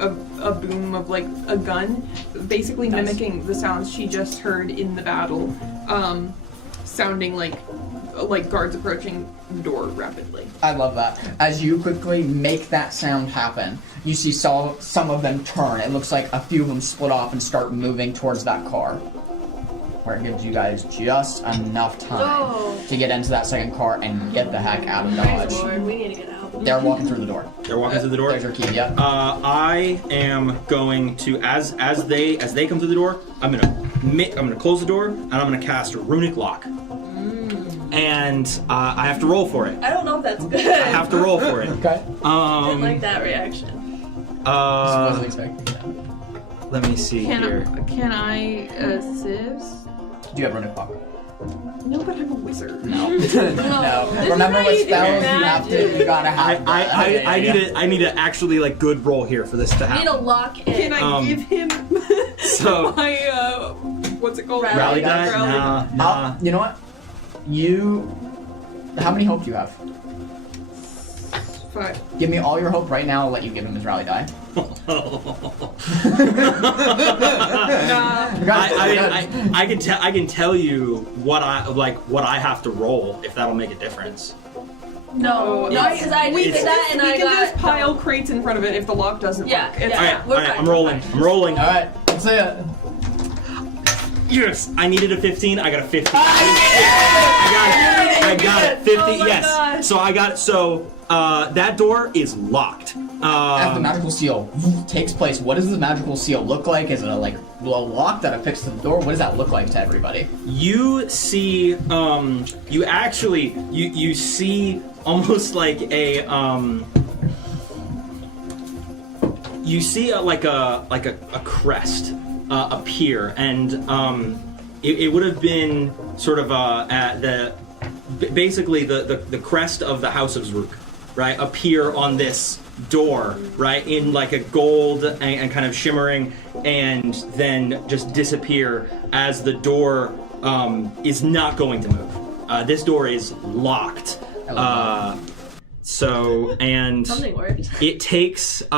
a boom of like a gun, basically Nice. mimicking the sounds she just heard in the battle, sounding like guards approaching the door rapidly. I love that. As you quickly make that sound happen, you see some of them turn. It looks like a few of them split off and start moving towards that car, where it gives you guys just enough time Oh. to get into that second car and get the heck out of Praise Dodge. the Lord, we need to get out. They're walking through the door. They're walking through the door. There's your key, yeah. I am going to as they come through the door. I'm gonna close the door and I'm gonna cast Runic Lock. And I have to roll for it. I don't know if that's good. I have to roll for it. Okay. I didn't like that reaction. Wasn't expecting that. Let me see here. Can I assist? Do you have runic lock? No, but I'm a wizard. No. This No. is Remember how what you do spells you have magic. to. You gotta have. I need to actually like good roll here for this to We need happen. to lock in. Can I give him So- my what's it called? Rally die? die? Nah. You know what? How many hope do you have? 5. Give me all your hope right now. I'll let you give him his rally die. I can tell you what I have to roll if that'll make a difference. No, because I we did can that and we I can got just pile crates in front of it if the lock doesn't Yeah, work. It's yeah. All We're right, fine, I'm we're rolling. fine. I'm rolling. All right. Let's see it. Yes, I needed a 15. I got a 50. I got it. 50. Oh my yes. gosh. So I got it. So that door is locked. As the magical seal takes place, what does the magical seal look like? Is it a lock that affixed to the door? What does that look like to everybody? You see, you see almost like a you see like a crest appear, and it would have been sort of at basically the crest of the House of Zrook, right, appear on this door, right, in like a gold and kind of shimmering, and then just disappear as the door is not going to move. This door is locked. So, and Something worked. it takes it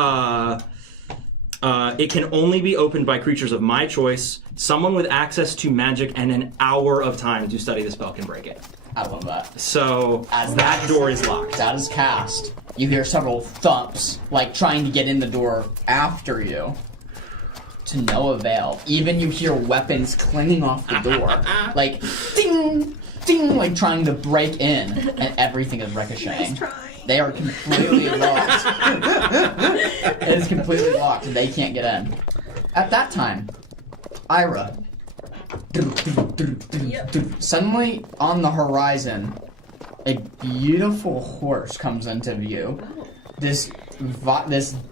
can only be opened by creatures of my choice, someone with access to magic, and an hour of time to study the spell can break it. I love that. So As that door is locked. That is cast. You hear several thumps, like trying to get in the door after you. To no avail. Even you hear weapons clinging off the door. Like, ding, ding, like trying to break in. And everything is ricocheting. They are completely locked. It is completely locked and they can't get in. At that time, Ira. Suddenly, on the horizon, a beautiful horse comes into view. This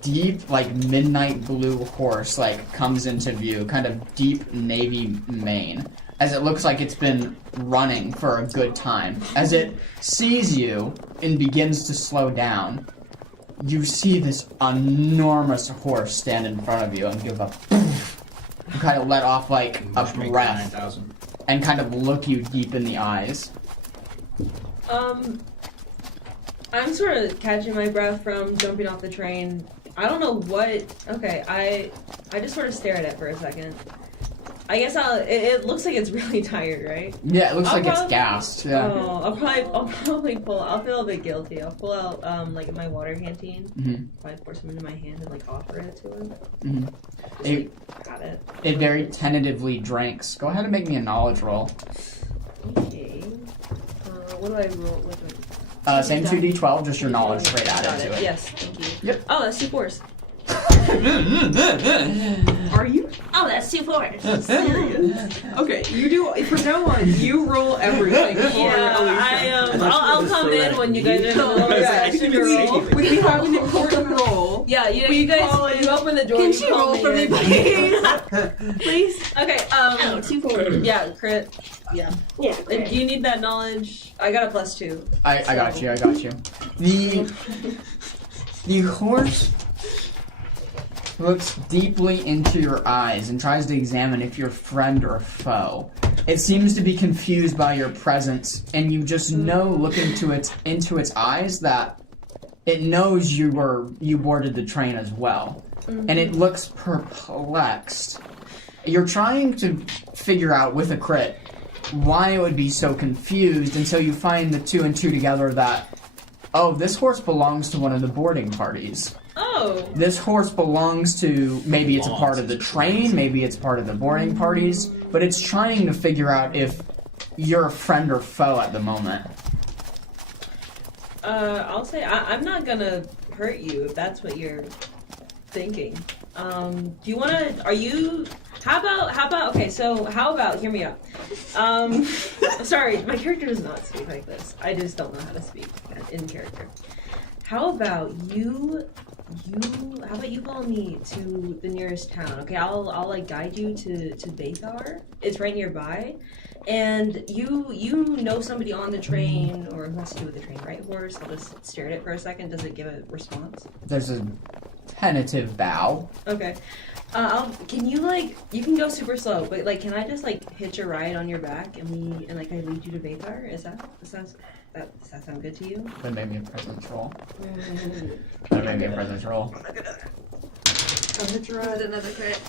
deep, like midnight blue horse, like comes into view, kind of deep navy mane, as it looks like it's been running for a good time. As it sees you and begins to slow down, you see this enormous horse stand in front of you and give a and kind of let off like a breath 9,000. and kind of look you deep in the eyes. I'm sort of catching my breath from jumping off the train. I don't know what. Okay, I just sort of stare at it for a second. I guess it looks like it's really tired, right? Yeah, it looks like it's probably- gassed. Yeah. Oh, I'll probably pull. I'll feel a bit guilty. I'll pull out like my water canteen, probably pour some into my hand and like offer it to him. Got it. It very tentatively drinks. Go ahead and make me a knowledge roll. Okay. What do I roll with? Same 2d12, just your knowledge straight Got added to it. Yes, thank you. Yep. Oh, that's 2 4s. Are you Oh, that's 2 4s. serious? Okay, you do. From now on, you roll everything for Yeah, Alicia. I'll come in when you guys are in the middle of Yeah, that action we roll. we have an important role. Yeah, you We guys, call it- you open the door. Can you she call roll for me, in. please? Please? Okay, 2 4s. yeah, crit. Yeah. Yeah. If you need that knowledge, I got a +2. I got you. The horse looks deeply into your eyes and tries to examine if you're friend or foe. It seems to be confused by your presence, and you just know, looking into its eyes, that it knows you boarded the train as well, and it looks perplexed. You're trying to figure out with a crit why it would be so confused until you find the 2 and 2 together that, oh, this horse belongs to one of the boarding parties. Oh. This horse belongs to, maybe it's a part of the train, maybe it's part of the boarding parties, but it's trying to figure out if you're a friend or foe at the moment. I'll say I'm not gonna hurt you if that's what you're thinking. Do you wanna? Are you? How about? Okay, so how about? Hear me out. Sorry, my character does not speak like this. I just don't know how to speak in character. How about you? How about you follow me to the nearest town? Okay, I'll like guide you to Bathar. It's right nearby. And you know somebody on the train or who has to do with the train, right? Horse. I'll just stare at it for a second. Does it give a response? There's a tentative bow. Okay. Can you you can go super slow, but can I just hitch a ride on your back and I lead you to Bathar? Does that sound good to you? That made me a presence roll. I'll hit your Is it another crit?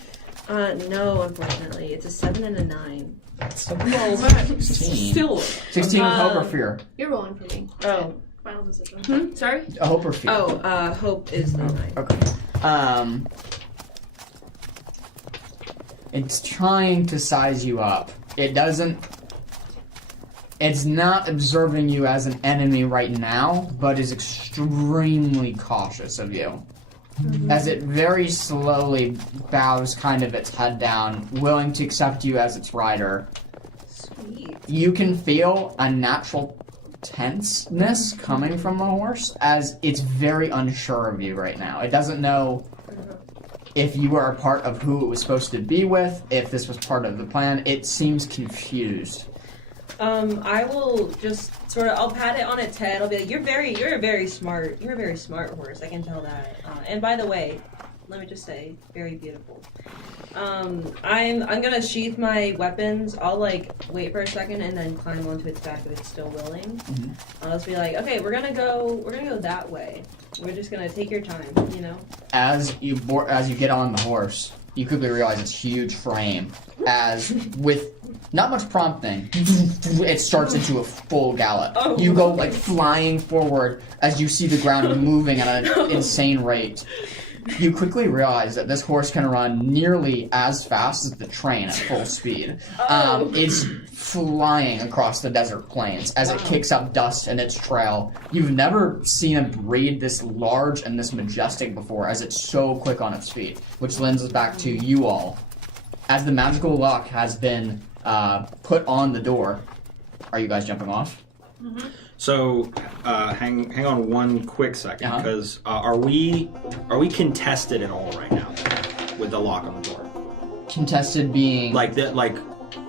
No, unfortunately. It's a 7 and a 9. That's Well, that 16. still. 16 with hope or fear? You're rolling for me. Oh. Final decision. Sorry? A hope or fear? Oh, hope is the 9. Okay. It's trying to size you up. It's not observing you as an enemy right now, but is extremely cautious of you. As it very slowly bows kind of its head down, willing to accept you as its rider. Sweet. You can feel a natural tenseness coming from the horse, as it's very unsure of you right now. It doesn't know if you are a part of who it was supposed to be with, if this was part of the plan. It seems confused. I will just I'll pat it on its head. I'll be like, you're a very smart horse. I can tell that. And by the way, let me just say, very beautiful. I'm gonna sheath my weapons. I'll wait for a second and then climb onto its back if it's still willing. I'll just be like, okay, we're gonna go that way. We're just gonna take your time, you know. As you get on the horse, you quickly realize its huge frame, as with not much prompting, it starts into a full gallop. Oh. You go flying forward as you see the ground moving at an insane rate. You quickly realize that this horse can run nearly as fast as the train at full speed. It's flying across the desert plains as it kicks up dust in its trail. You've never seen a breed this large and this majestic before, as it's so quick on its feet, which lends us back to you all. As the magical lock has been put on the door, are you guys jumping off? So, hang on one quick second, because are we contested at all right now with the lock on the door? Contested being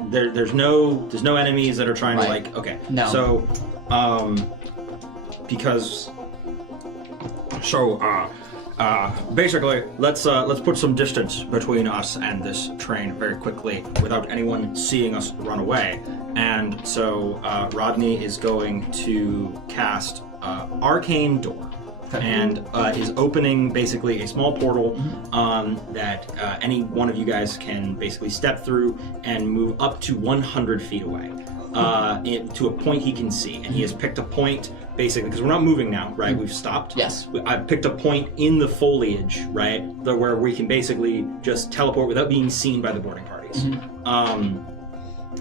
there's no enemies that are trying to okay. No. So, because basically, let's put some distance between us and this train very quickly without anyone seeing us run away. And so Rodney is going to cast Arcane Door, and is opening basically a small portal that any one of you guys can basically step through and move up to 100 feet away to a point he can see. And he has picked a point basically, because we're not moving now, right? We've stopped. Yes. I've picked a point in the foliage, right, where we can basically just teleport without being seen by the boarding parties.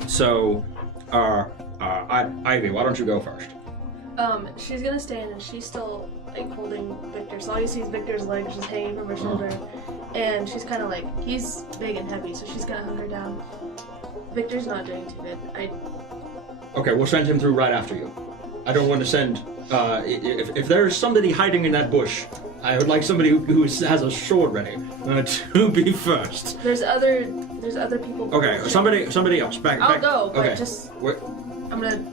So, Ivy, why don't you go first? She's gonna stand and she's still like holding Victor. So all you see is Victor's legs just hanging from her shoulder, and she's kind of like, he's big and heavy, so she's gonna hug her down. Victor's not doing too good. Okay, we'll send him through right after you. I don't want to send. If there's somebody hiding in that bush, I would like somebody who has a sword ready to be first. There's other people. Okay, somebody else. Back. I'll go, but okay. just I'm gonna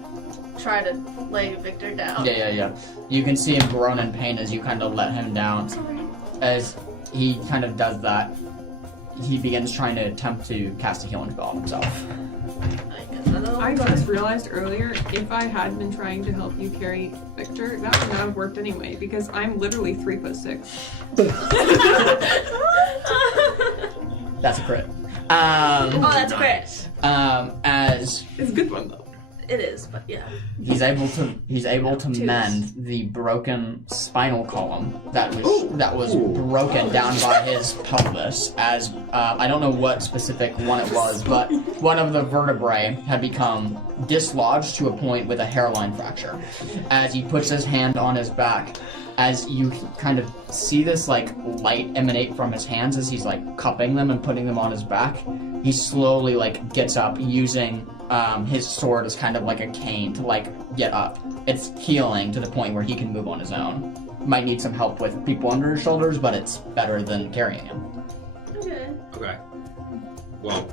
try to lay Victor down. Yeah. You can see him groan in pain as you kind of let him down. Sorry. As he kind of does that, he begins trying to attempt to cast a healing spell on himself. I just realized earlier, if I had been trying to help you carry Victor, that would not have worked anyway, because I'm literally 3'6". That's a crit. That's a crit. As It's a good one though. It is, but yeah. he's able to mend the broken spinal column that was broken down by his pelvis. As I don't know what specific one it was, but one of the vertebrae had become dislodged to a point with a hairline fracture. As he puts his hand on his back, as you kind of see this like light emanate from his hands as he's like cupping them and putting them on his back, he slowly like gets up using his sword as kind of like a cane to like get up. It's healing to the point where he can move on his own. Might need some help with people under his shoulders, but it's better than carrying him. Okay. Okay. Well,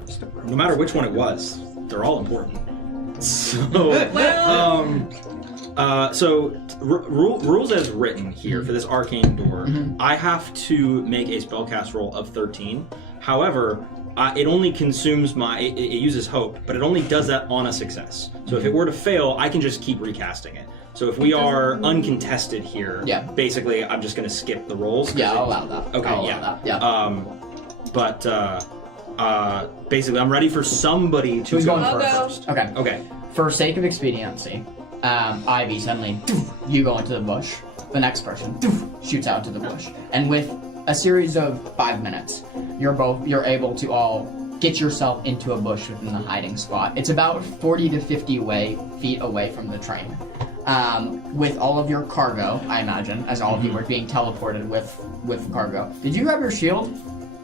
no matter which one it was, they're all important. So, rules as written here for this arcane door, I have to make a spellcast roll of 13. However, it only consumes it uses hope, but it only does that on a success. So if it were to fail, I can just keep recasting it. So if we are uncontested here, basically I'm just going to skip the rolls. Yeah, I'll allow that. Okay, I'll allow that. Yeah. Basically I'm ready for somebody to Who's go going first. Okay. For sake of expediency, Ivy suddenly, you go into the bush. The next person shoots out to the bush. And with a series of 5 minutes, you're able to all get yourself into a bush within the hiding spot. It's about 40 to 50 feet away from the train. With all of your cargo, I imagine, as all of you were being teleported with cargo. Did you grab your shield?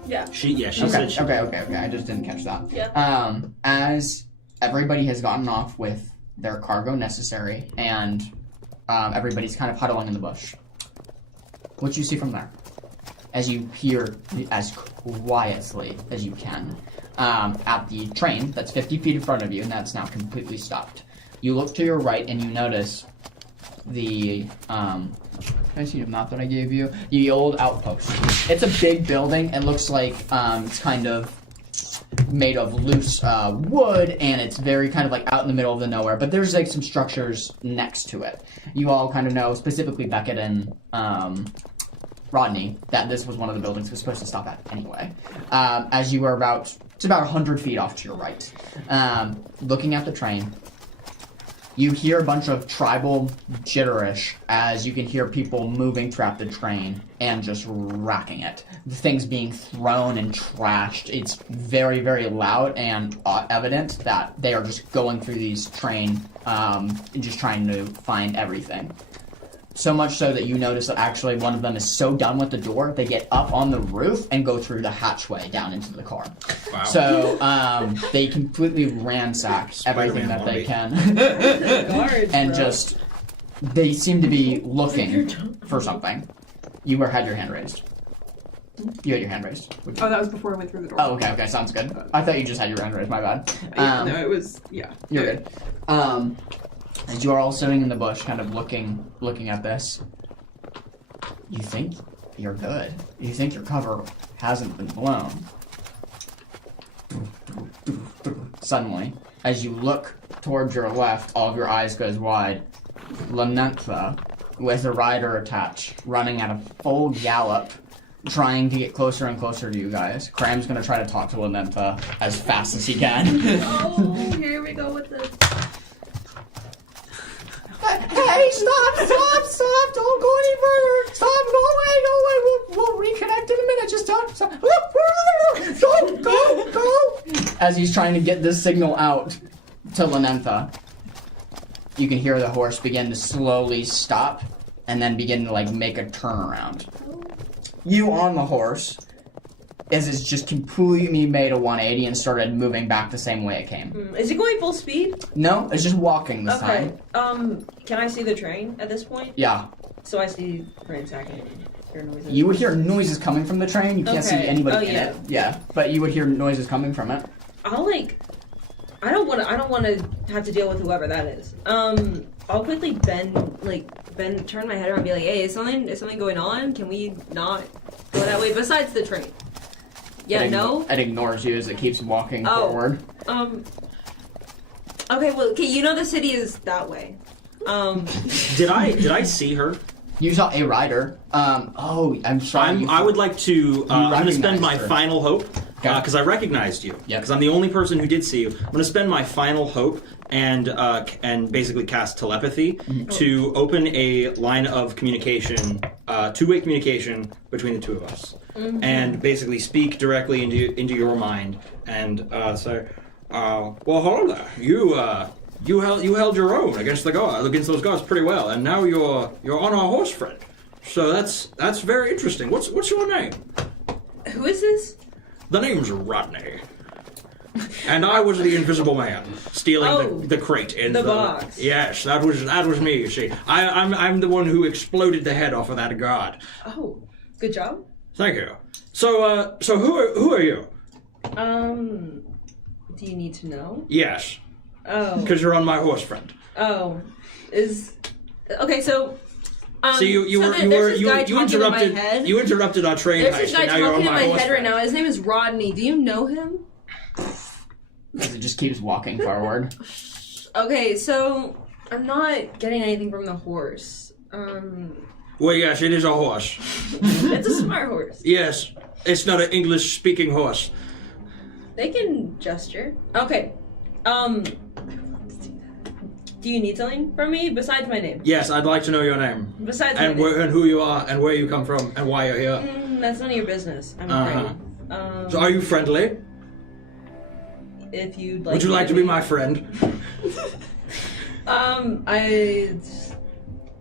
Yeah. She said she... Okay. I just didn't catch that. Yeah. As everybody has gotten off with their cargo necessary, and everybody's kind of huddling in the bush. What you see from there? As you hear as quietly as you can at the train that's 50 feet in front of you, and that's now completely stopped. You look to your right and you notice the can I see the map that I gave you? The old outpost. It's a big building. It looks like it's kind of made of loose wood, and it's very kind of like out in the middle of the nowhere, but there's like some structures next to it. You all kind of know, specifically Beckett and Rodney, that this was one of the buildings we're supposed to stop at anyway. As you were it's about 100 feet off to your right. Looking at the train, you hear a bunch of tribal gibberish as you can hear people moving throughout the train and just racking it. The things being thrown and trashed. It's very, very loud and evident that they are just going through these train and just trying to find everything. So much so that you notice that actually one of them is so done with the door, they get up on the roof and go through the hatchway down into the car. Wow. So they completely ransack everything that they can. And just, they seem to be looking for something. You had your hand raised. You had your hand raised. Oh, that was before I went through the door. Oh, okay, sounds good. I thought you just had your hand raised, my bad. No, it was, yeah. You're good. As you are all sitting in the bush, kind of looking at this, you think you're good. You think your cover hasn't been blown. Suddenly, as you look towards your left, all of your eyes goes wide. Lanentha, with a rider attached, running at a full gallop, trying to get closer and closer to you guys. Cram's gonna try to talk to Lanentha as fast as he can. Oh, here we go with this. Hey, stop, don't go any further, stop, go away, we'll reconnect in a minute, just stop, go, as he's trying to get this signal out to Lanentha. You can hear the horse begin to slowly stop and then begin to like make a turnaround. You on the horse, as it's just completely made a 180 and started moving back the same way it came. Is it going full speed? No, it's just walking this Okay. time. Can I see the train at this point? Yeah. So I see ransacking. Hear noises. You would hear noises coming from the train. You can't see Okay. anybody in yeah. it. Yeah, but you would hear noises coming from it. I'll I don't want to have to deal with whoever that is. I'll quickly bend, turn my head around and be like, hey, is something going on? Can we not go that way besides the train? Yeah, no? It ignores you as it keeps walking Oh. forward. Okay, well, you know the city is that way. Did I see her? You saw a rider. I'm sorry. I would like to. I'm going to spend my recognized her. final hope because I recognized you. Yep. Because I'm the only person who did see you. I'm going to spend my final hope and basically cast telepathy to open a line of communication, two-way communication between the two of us, and basically speak directly into your mind and say, "Well, hold there, you held your own against those guards pretty well, and now you're on our horse, friend. So that's very interesting. What's your name?" Who is this? The name's Rodney. And I was the invisible man stealing the crate in the box. Yes, that was me. You see, I'm the one who exploded the head off of that guard. Oh, good job. Thank you. So who are you? Do you need to know? Yes, Oh. because you're on my horse, friend. Oh, okay. So. So you interrupted our train There's heist, this guy and now you're talking on in my my horse head right friend. now. His name is Rodney. Do you know him? As it just keeps walking forward. Okay, so I'm not getting anything from the horse. Well, yes, it is a horse. It's a smart horse. Yes, it's not an English-speaking horse. They can gesture. Okay. Do you need something from me besides my name? Yes, I'd like to know your name. Besides my And name. who you are, and where you come from, and why you're here. That's none of your business. I'm Uh-huh. afraid. So are you friendly? If you'd like. Would you like to be my friend?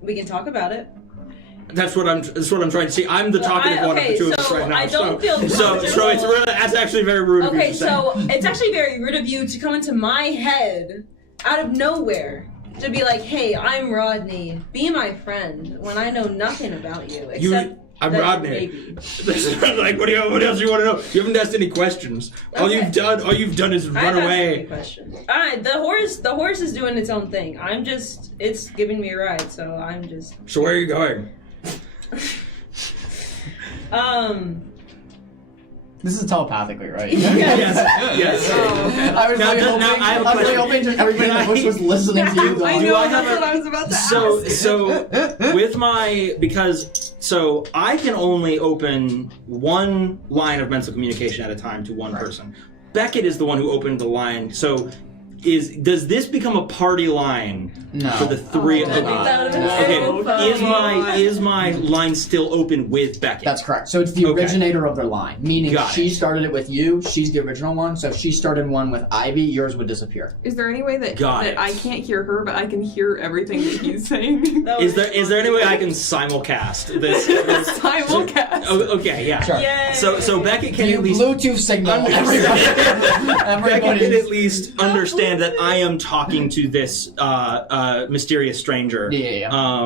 We can talk about it. That's what I'm trying to see. I'm the talkative one of the two of us right now. I don't feel so comfortable. it's really, that's actually very rude of you Okay, to say. so it's actually very rude of you to come into my head out of nowhere to be like, "Hey, I'm Rodney. Be my friend." When I know nothing about you except I'm that Rodney. maybe. Like, what else do you want to know? You haven't asked any questions. All Okay. you've done is I run haven't asked any away. questions. The horse is doing its own thing. It's giving me a ride, so I'm just. So where are you going? This is telepathically, right? Yes. Oh, okay. I was Now- really now hoping, I have a I was really question. hoping everybody in the bush was listening to you. I Going, know, I have that's what I was about to ask. So with my so I can only open one line of mental communication at a time to one person. Beckett is the one who opened the line. So does this become a party line No. for the three of Oh, us? that would've been Okay, so funny. is my line still open with Beckett? That's correct. So it's the Okay. originator of their line, meaning Got she it. started it with you. She's the original one. So if she started one with Ivy, yours would disappear. Is there any way that Got it. I can't hear her, but I can hear everything that he's saying? Is there any way I can simulcast this? Simulcast. Oh, okay, yeah. Sure. Yay. So Beckett can You at least Bluetooth signal. Beckett can at least understand that I am talking to this mysterious stranger. Yeah.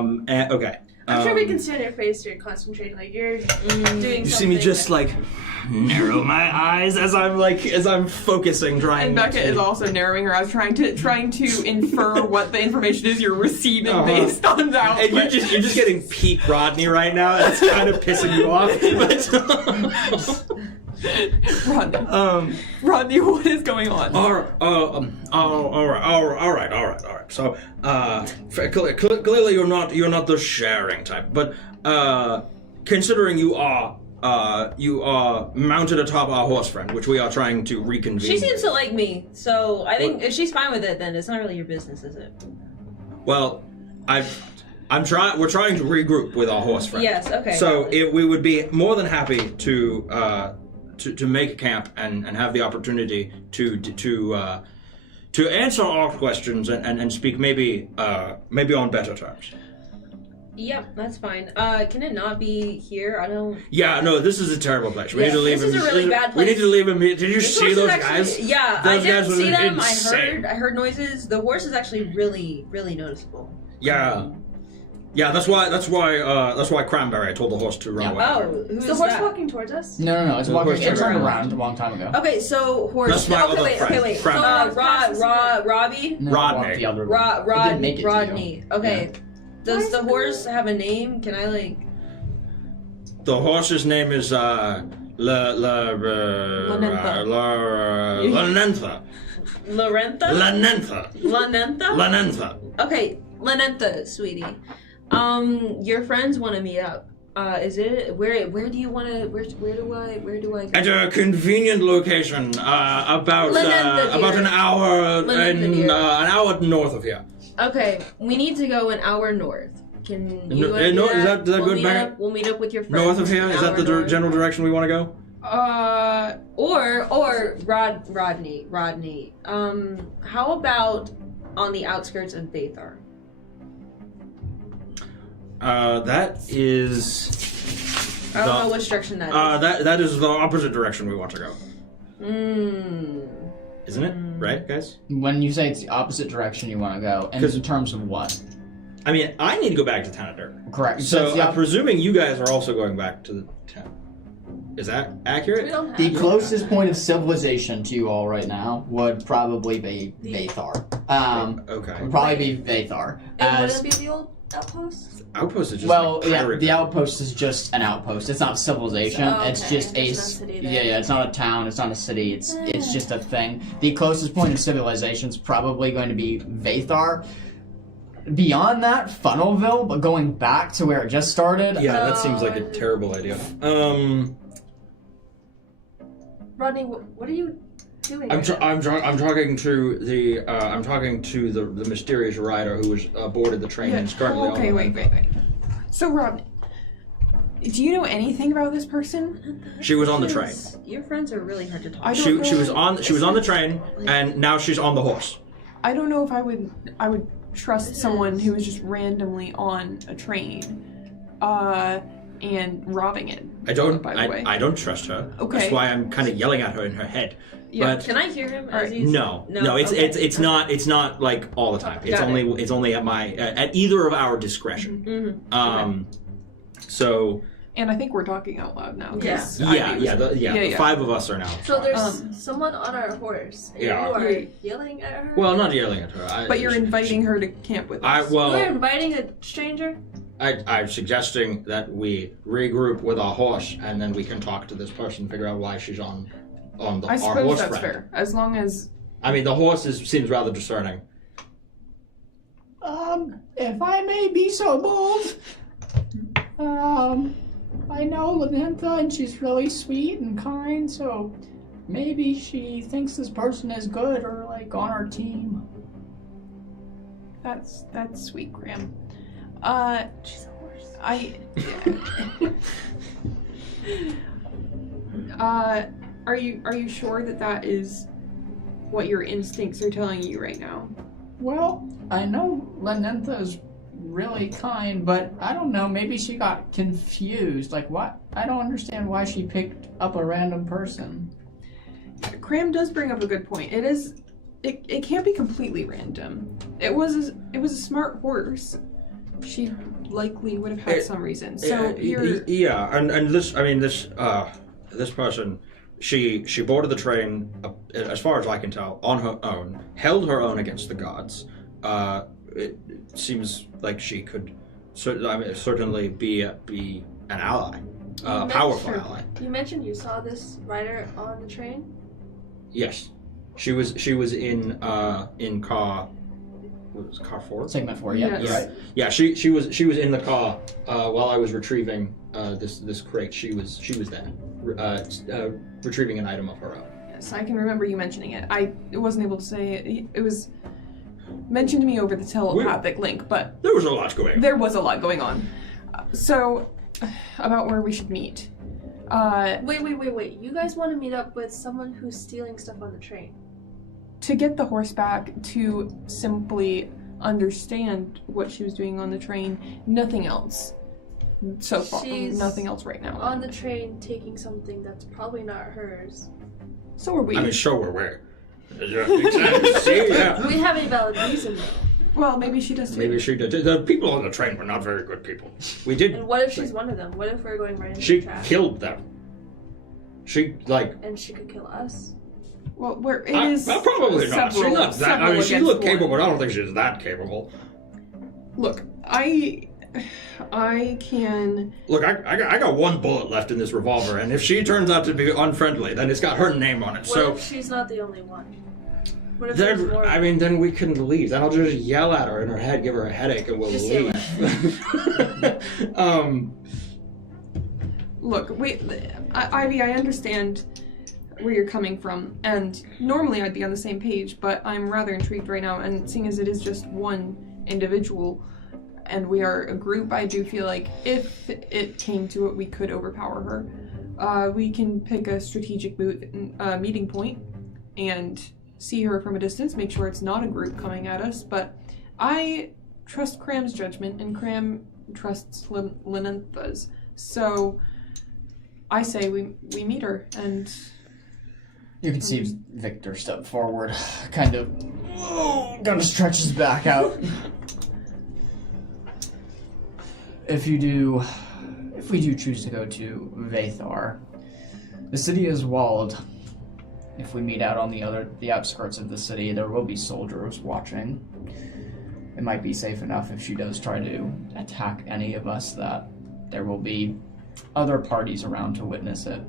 Okay. I'm sure we can see on your face you're concentrating, like you're doing something. You see me just like narrow my eyes as I'm focusing, trying. And Becca is also narrowing her eyes, trying to infer what the information is you're receiving based on that. And you're just getting peak Rodney right now. That's kind of pissing you off. But Rodney, what is going on? all right. So, clearly you're not the sharing type, but considering you are mounted atop our horse friend, which we are trying to reconvene. She seems to like me, so I think if she's fine with it, then it's not really your business, is it? Well, we're trying to regroup with our horse friend. Yes. Okay. So we would be more than happy to make a camp and have the opportunity to answer our questions and speak maybe on better terms. Yep, that's fine. Can it not be here? I don't. Yeah, no, this is a terrible place. We need to leave this him. is a really bad We need place. to leave him. Did you This see horse those is actually, guys? Yeah, Those I guys didn't were see them. insane. I heard noises. The horse is actually really, really noticeable. Yeah. Yeah, that's why Cranberry told the horse to run away. Oh, who's Is the horse that? walking towards us? No. It's The walking. horse It turned turned around. around a long time ago. Okay, so horse. That's my other wait, friend. wait. Friend. Robbie. No, Rodney. walked the other way. It didn't make it to you. Rodney. Okay. Does the horse have a name? Can I like? The horse's name is Lanentha. Lanentha. Okay, Lanentha, sweetie. Your friends want to meet up. Is it where do you want to? Where do I? At a convenient location, about Lanentha, dear. an hour Lanentha, dear. an hour north of here. Okay, we need to go an hour north. Can you? No, wanna do is that we'll good, meet Barrett? up. We'll meet up with your friends. North of here, an is that hour the north. general direction we want to go? Or Rodney. How about on the outskirts of Bathar? That is. I don't know which direction that is. That is the opposite direction we want to go. Mm. Isn't it? Right, guys? When you say it's the opposite direction you want to go, and in terms of what? I mean, I need to go back to Tildare. Correct. So it's the I'm presuming you guys are also going back to the town. Is that accurate? We don't have The closest point of civilization to you all right now would probably be Vathar. Okay. Would probably be Vathar. And wouldn't it be the old outpost? Outpost is just Well, like yeah, pirate. the outpost is just an outpost. It's not civilization. Oh, It's okay. just It's not a city then. yeah. It's not a town. It's not a city. It's just a thing. The closest point of civilization is probably going to be Vathar. Beyond that, Funnelville, but going back to where it just started. Yeah, that seems like a terrible idea. Rodney, what are you doing? I'm right now? talking to the mysterious rider who was boarded the train and is currently on Okay, the wait. So, Rodney, do you know anything about this person? She was on the train. Your friends are really hard to talk I to. don't She was know. on the train, and now she's on the horse. I don't know if I would trust someone who is just randomly on a train, and robbing it. I don't. By the way. I don't trust her. Okay. That's why I'm kind of yelling at her in her head. Yeah. But Can I hear him? Alright. As he's... no. Okay. It's not like all the time. It's Got only at either of our discretion. Mm-hmm. So And I think we're talking out loud now. 'cause Yeah. I do. the five of us are now. So there's Um, someone on our horse. And Yeah. you are Yeah. yelling at her? Well, not yelling at her. But you're inviting her to camp with us. You're inviting a stranger? I'm suggesting that we regroup with our horse, and then we can talk to this person, figure out why she's on I our suppose horse that's friend. fair. As long as I mean, the horse seems rather discerning. If I may be so bold, I know Lanentha and she's really sweet and kind, so maybe she thinks this person is good or like on our team. that's sweet, Graham. She's a horse. Are you sure that is what your instincts are telling you right now? Well, I know Lanentha is really kind, but I don't know, maybe she got confused. Like, what? I don't understand why she picked up a random person. Graham does bring up a good point. It can't be completely random. It was a smart horse. She likely would have had some reason. So you're and this person, she boarded the train, as far as I can tell, on her own, held her own against the guards. It seems like she could certainly be an ally, a powerful ally. You mentioned you saw this rider on the train? Yes, she was in car. What was it, car 4? Segment 4, yeah. Yes. Right. Yeah, she was in the car while I was retrieving this crate. She was there, retrieving an item of her own. Yes, I can remember you mentioning it. I wasn't able to say it. It was mentioned to me over the telepathic link, but There was a lot going on. there was a lot going on. So, about where we should meet. Wait. You guys want to meet up with someone who's stealing stuff on the train? To get the horse back, to simply understand what she was doing on the train. Nothing else. So far, She's nothing else right now. On the train taking something that's probably not hers. So are we. I mean, sure, we're aware. Yeah, exactly. See, yeah. We have a valid reason though. Well, maybe she does too. Maybe she did. The people on the train were not very good people. We did. And what if she's one of them? What if we're going right into She the trap? killed them. She, like... And she could kill us? Well, it is probably not. She's several- not that... I several mean, she against looked one. capable, but I don't think she's that capable. Look, I can... Look, I got one bullet left in this revolver, and if she turns out to be unfriendly, then it's got her name on it, What so... if she's not the only one? What if there's Then, more? I mean, then we can leave. Then I'll just yell at her in her head, give her a headache, and we'll Just yell leave. Look, Ivy, I understand where you're coming from, and normally I'd be on the same page, but I'm rather intrigued right now, and seeing as it is just one individual, and we are a group, I do feel like if it came to it, we could overpower her. We can pick a strategic meeting point, and see her from a distance, make sure it's not a group coming at us, but I trust Cram's judgment, and Cram trusts Linantha's, so I say we meet her, and... You can see Victor step forward, kind of stretch his back out. If we do choose to go to Vathar, the city is walled. If we meet out on the outskirts of the city, there will be soldiers watching. It might be safe enough if she does try to attack any of us that there will be other parties around to witness it.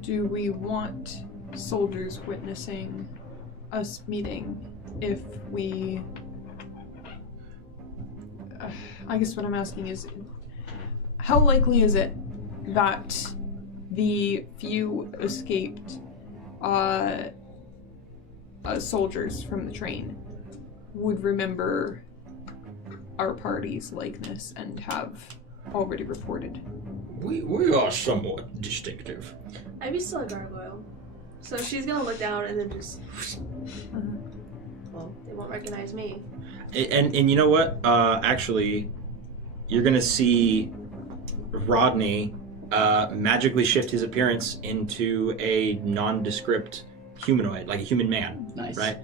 Do we want soldiers witnessing us meeting if we... I guess what I'm asking is, how likely is it that the few escaped soldiers from the train would remember our party's likeness and have already reported? We are somewhat distinctive. Ivy's still a gargoyle. So she's gonna look down and then just... Well, they won't recognize me. And you know what? Actually, you're gonna see Rodney magically shift his appearance into a nondescript humanoid, like a human man. Nice. Right?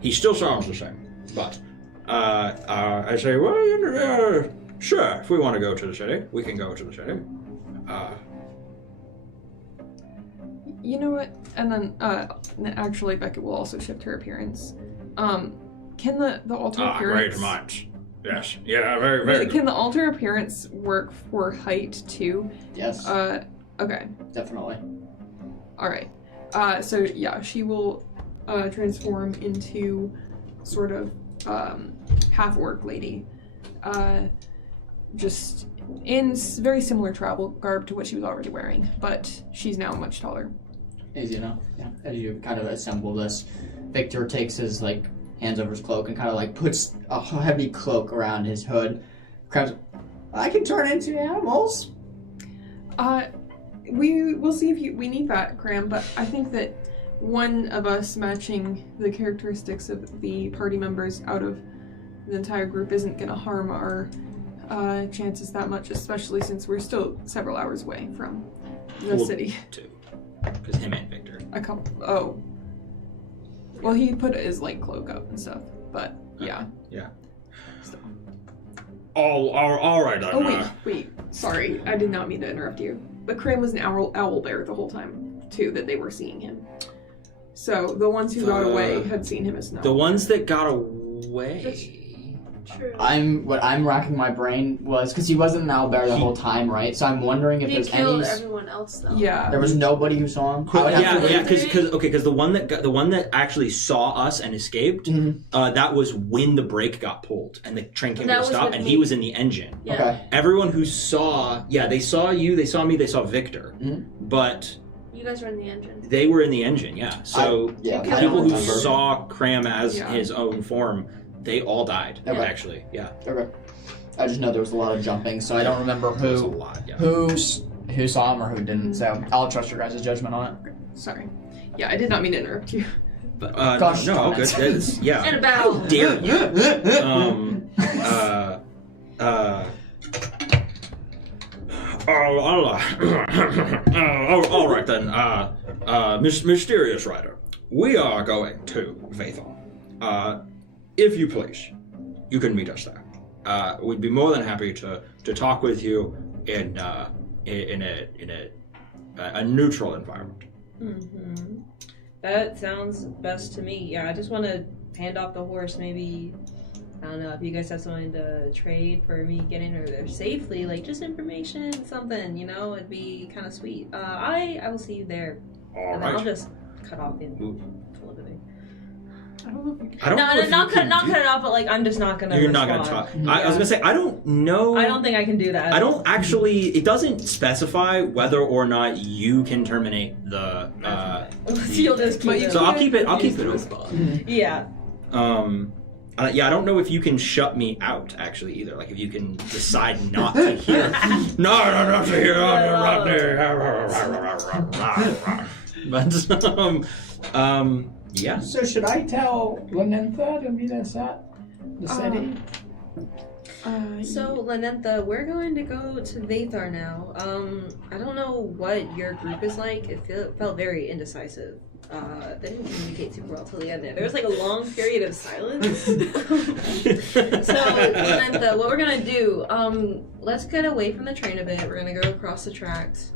He still sounds the same, but I say, well, sure, if we want to go to the city, we can go to the city. You know what? And then, actually, Beckett will also shift her appearance. Can the alter appearance... Great minds. Yes. Yeah, very, very Can the alter appearance work for height, too? Yes. Okay. Definitely. Alright. So, yeah, she will transform into sort of half-orc lady. Just in very similar travel garb to what she was already wearing, but she's now much taller. Easy enough. Yeah. As you kind of assemble this, Victor takes his hands over his cloak and kind of puts a heavy cloak around his hood. Crabs, I can turn into animals. We'll see if we need that, Cram, but I think that one of us matching the characteristics of the party members out of the entire group isn't going to harm our chances that much, especially since we're still several hours away from the city. Too. Because him and Victor. A couple. Oh. Well, he put his cloak up and stuff, but yeah. Yeah. So. All right. Then, Oh wait. Sorry, I did not mean to interrupt you. But Cram was an owl bear the whole time too that they were seeing him. So the ones who got away had seen him as an owl. The ones that got away. True. What I'm racking my brain was because he wasn't an owlbear the whole time, right? So I'm wondering if He there's killed any. everyone else though. Yeah. There was nobody who saw him. I would have to wait. Because the one that actually saw us and escaped, that was when the brake got pulled and the train came to a stop, and he was in the engine. Yeah. Okay. Everyone who saw, they saw you, they saw me, they saw Victor, but You guys were in the engine. they were in the engine. Yeah. So I the don't people who remember. saw Cram as his own form, they all died. Okay. Actually, yeah. Okay. I just know there was a lot of jumping, so I don't remember There was a who lot. Yeah. who saw him or who didn't. So I'll trust your guys' judgment on it. Sorry. Yeah, I did not mean to interrupt you. Gosh, no, all good. It's, yeah. And a bow. How dare you? All right then. Mysterious Rider, we are going to Vathor. If you please, you can meet us there. We'd be more than happy to talk with you in a neutral environment. Mm-hmm. That sounds best to me. Yeah, I just want to hand off the horse. Maybe, I don't know, if you guys have something to trade for me getting her there safely, like just information, something, it'd be kind of sweet. I will see you there. All and right. then I'll just cut off the telepathy. I don't know if you I don't know if Not you can cut it off, but like I'm just not gonna. You're not going to talk. I was going to say, I don't know. I don't think I can do that. I don't actually. It doesn't specify whether or not you can terminate the. You'll just keep it. So I'll keep it. I'll keep it. Yeah. Yeah, I don't know if you can shut me out actually either. Like if you can decide not to hear. Not to hear. But yeah. So should I tell Lenentha to meet us at the city? So, Lenentha, we're going to go to Vathar now. I don't know what your group is like. It felt very indecisive. They didn't communicate super well till the end there. There was like a long period of silence. So, Lenentha, what we're going to do, let's get away from the train a bit. We're going to go across the tracks.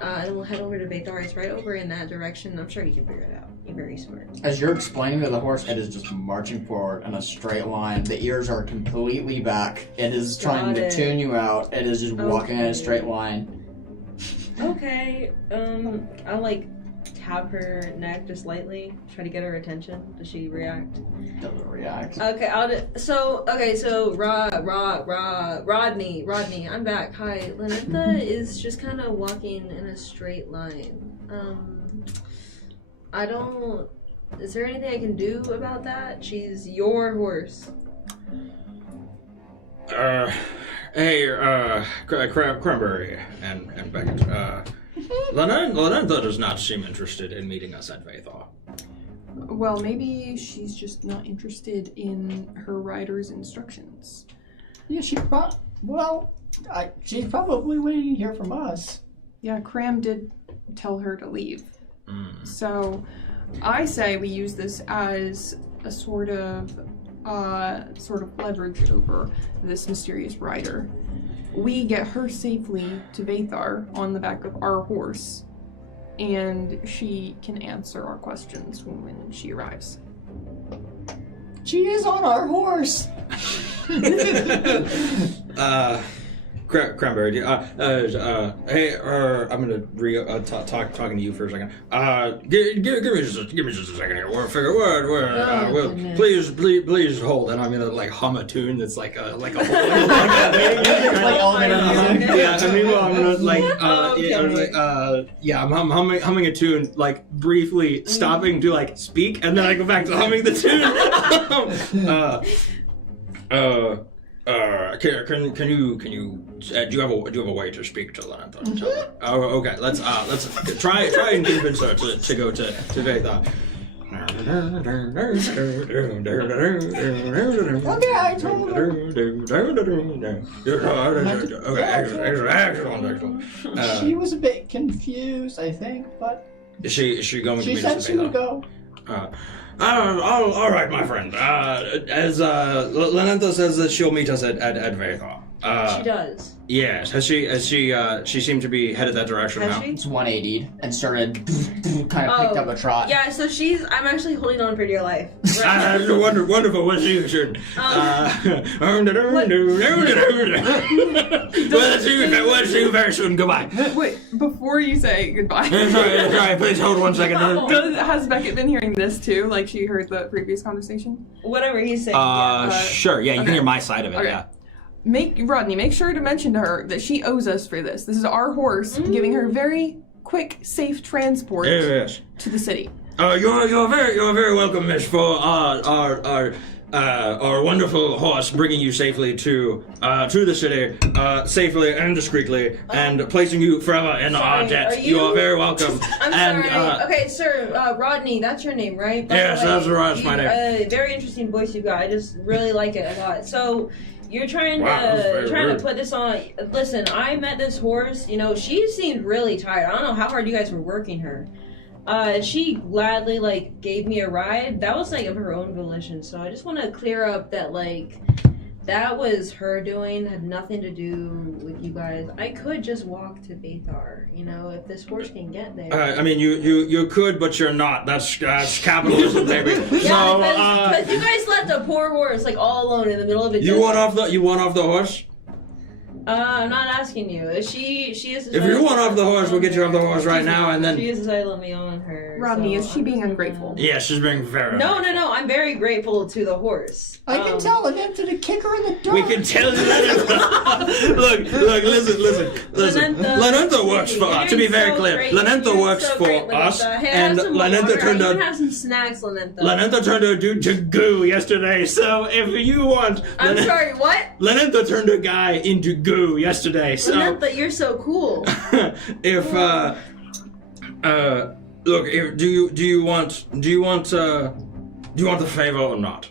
And then we'll head over to Vathar. It's right over in that direction. I'm sure you can figure it out. You're very smart. As you're explaining to the horse, it is just marching forward in a straight line. The ears are completely back. It is trying to tune you out. It is just walking in a straight line. Okay. I'll like tap her neck just lightly, try to get her attention. Does she react? Doesn't react. Okay, so Rodney, I'm back. Hi, Lenentha is just kind of walking in a straight line. Is there anything I can do about that? She's your horse. Hey, Cranberry and Beckett. Lenentha does not seem interested in meeting us at Vathor. Well, maybe she's just not interested in her rider's instructions. Yeah, she's probably waiting to hear from us. Yeah, Cram did tell her to leave. Mm. So, I say we use this as a sort of leverage over this mysterious rider. We get her safely to Vathar on the back of our horse, and she can answer our questions when she arrives. She is on our horse. Cranberry, hey, I'm gonna talking to you for a second. Give me just a second here. We'll figure please hold, and I'm gonna like hum a tune that's like a whole yeah. I mean, well, I'm gonna I'm humming a tune, like briefly stopping to like speak, and then I go back to humming the tune. Can you do you have a way to speak to Lenentha? Oh, okay. Let's try and convince her to go to Vathar. Okay, I told her. Okay, She was a bit confused, I think, but is she going to she meet said us she at would Vathar? go. All right, my friend. As Lenentha says that she'll meet us at Vathar. She does. Yes. Has she seemed to be headed that direction Has now? she? It's 180 and started kind of picked up a trot. Yeah, so I'm actually holding on for dear life. Wonderful. What she should. We'll see you very soon. Goodbye. Wait, before you say goodbye. Sorry. Please hold 1 second. Has Beckett been hearing this too? Like she heard the previous conversation? Whatever he's saying. Sure. Yeah, you can hear my side of it. Okay. Yeah. Rodney, make sure to mention to her that she owes us for this. This is our horse, giving her very quick, safe transport Yes. to the city. You're very welcome, Miss, for our our wonderful horse bringing you safely to the city, safely and discreetly, and placing you forever in our debt. You are very welcome. I'm sorry. Okay, sir, Rodney, that's your name, right? Yes, that's my name. Very interesting voice you got. I just really like it a lot. So, you're trying Wow, to put this on. Listen, I met this horse. You know, she seemed really tired. I don't know how hard you guys were working her. She gladly gave me a ride. That was of her own volition. So I just want to clear up that that was her doing. Had nothing to do with you guys. I could just walk to Vathar. You know, if this horse can get there. I mean, you could, but you're not. That's capitalism, baby. Yeah, because you guys left a poor horse all alone in the middle of a. You want off the horse? I'm not asking you. She is. If you want off the horse, we'll get you off the horse right now, and then. She is decided to let me on her. Rodney, so is she being ungrateful? Yeah, she's being very. No. I'm very grateful to the horse. I can tell him to the kicker in the dark. We can tell you that. Look, listen. Lenentha works for us. To be very clear, Lenentha works for us, and Lenentha turned out. Have some snacks, Lenentha. Lenentha turned a dude to goo yesterday. So if you want, I'm sorry. What? Lenentha turned a guy into goo yesterday. So Lenentha, you're so cool. if look, do you want the favor or not?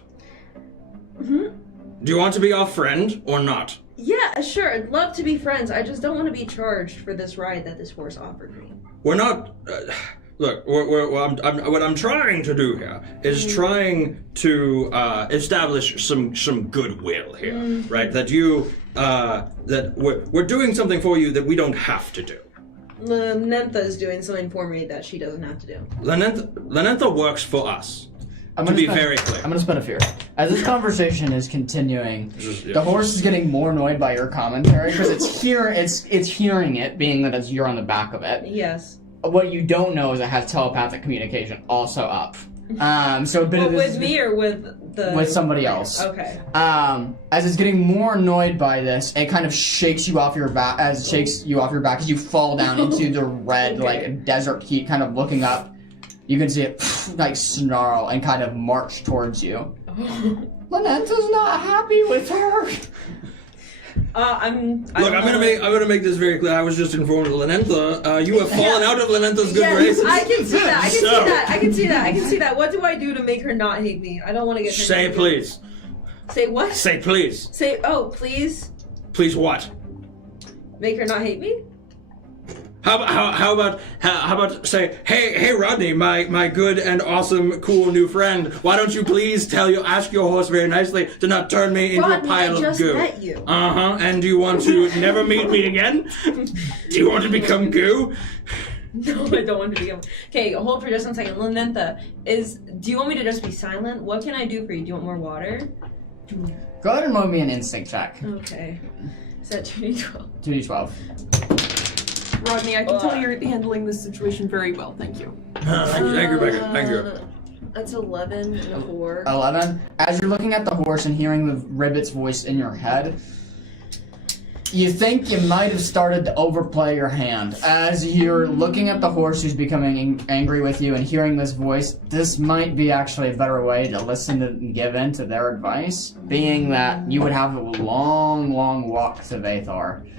Mm-hmm. Do you want to be our friend or not? Yeah, sure. I'd love to be friends. I just don't want to be charged for this ride that this horse offered me. We're not. Look, what I'm trying to do here is trying to establish some goodwill here, right? That we're doing something for you that we don't have to do. Lenentha is doing something for me that she doesn't have to do. Lenentha works for us. Very clear. I'm going to spin a fear. As this conversation is continuing, the horse is getting more annoyed by your commentary because it's hearing it, being that you're on the back of it. Yes. What you don't know is it has telepathic communication also up. So a bit of this with me or with somebody else. Okay. As it's getting more annoyed by this, it kind of shakes you off your back. As you fall down into the red desert heat, kind of looking up. You can see it snarl and kind of march towards you. Lenentha's not happy with her. I'm gonna make this very clear. I was just informed of Lenentha. You have fallen out of Lenentha's good graces. I can see that. I can see that. What do I do to make her not hate me? I don't want to get her. Say please. Say what? Say please. Say please. Please what? Make her not hate me? How about say, hey Rodney, my good and awesome cool new friend, why don't you please ask your horse very nicely to not turn me into Rodney, a pile I just of goo. met you. And do you want to never meet me again? Do you want to become goo? No, I don't want to become. Okay, hold for just 1 second. Lenentha, do you want me to just be silent? What can I do for you? Do you want more water? Go ahead and roll me an instinct check. Okay. Is that 2d12? 2d12. Rodney, I can tell you're handling this situation very well, thank you. Thank you, Becca. Thank you. That's 11 and a 4. 11. As you're looking at the horse and hearing the ribbit's voice in your head, you think you might have started to overplay your hand. As you're looking at the horse who's becoming angry with you and hearing this voice, this might be actually a better way to listen to and give in to their advice, being that you would have a long, long walk to Vathar.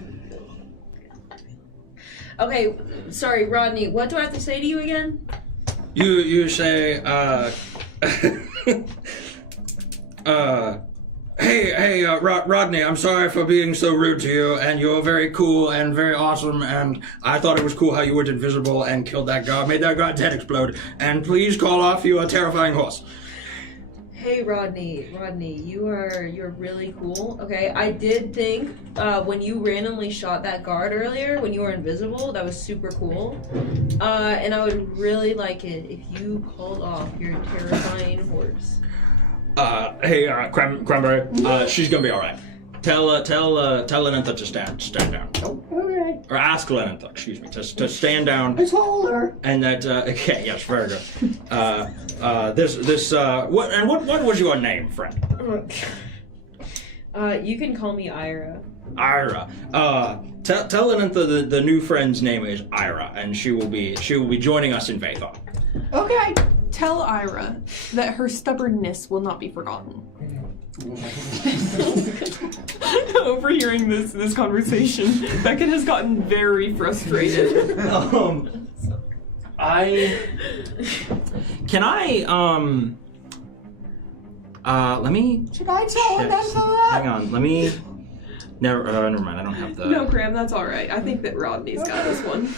Okay, sorry, Rodney, what do I have to say to you again? You say, hey, Rodney, I'm sorry for being so rude to you, and you're very cool and very awesome, and I thought it was cool how you went invisible and killed that guard, made that guard's head explode, and please call off your terrifying horse. Hey, Rodney, you're really cool. Okay, I did think when you randomly shot that guard earlier, when you were invisible, that was super cool. And I would really like it if you called off your terrifying horse. Hey, Cranberry, she's gonna be alright. Tell Lenentha to stand down. Oh, okay. Or ask Lenentha, excuse me, to stand down. I told her. And that, okay, yes, very good. What was your name, friend? You can call me Ira. Ira. Tell Lenentha the new friend's name is Ira, and she will be joining us in Vathar. Okay. Tell Ira that her stubbornness will not be forgotten. Overhearing this conversation, Beckett has gotten very frustrated. Let me. Should I tell him that? Hang on, let me. Never mind. I don't have the. No, Cram, that's all right. I think that Rodney's got this one.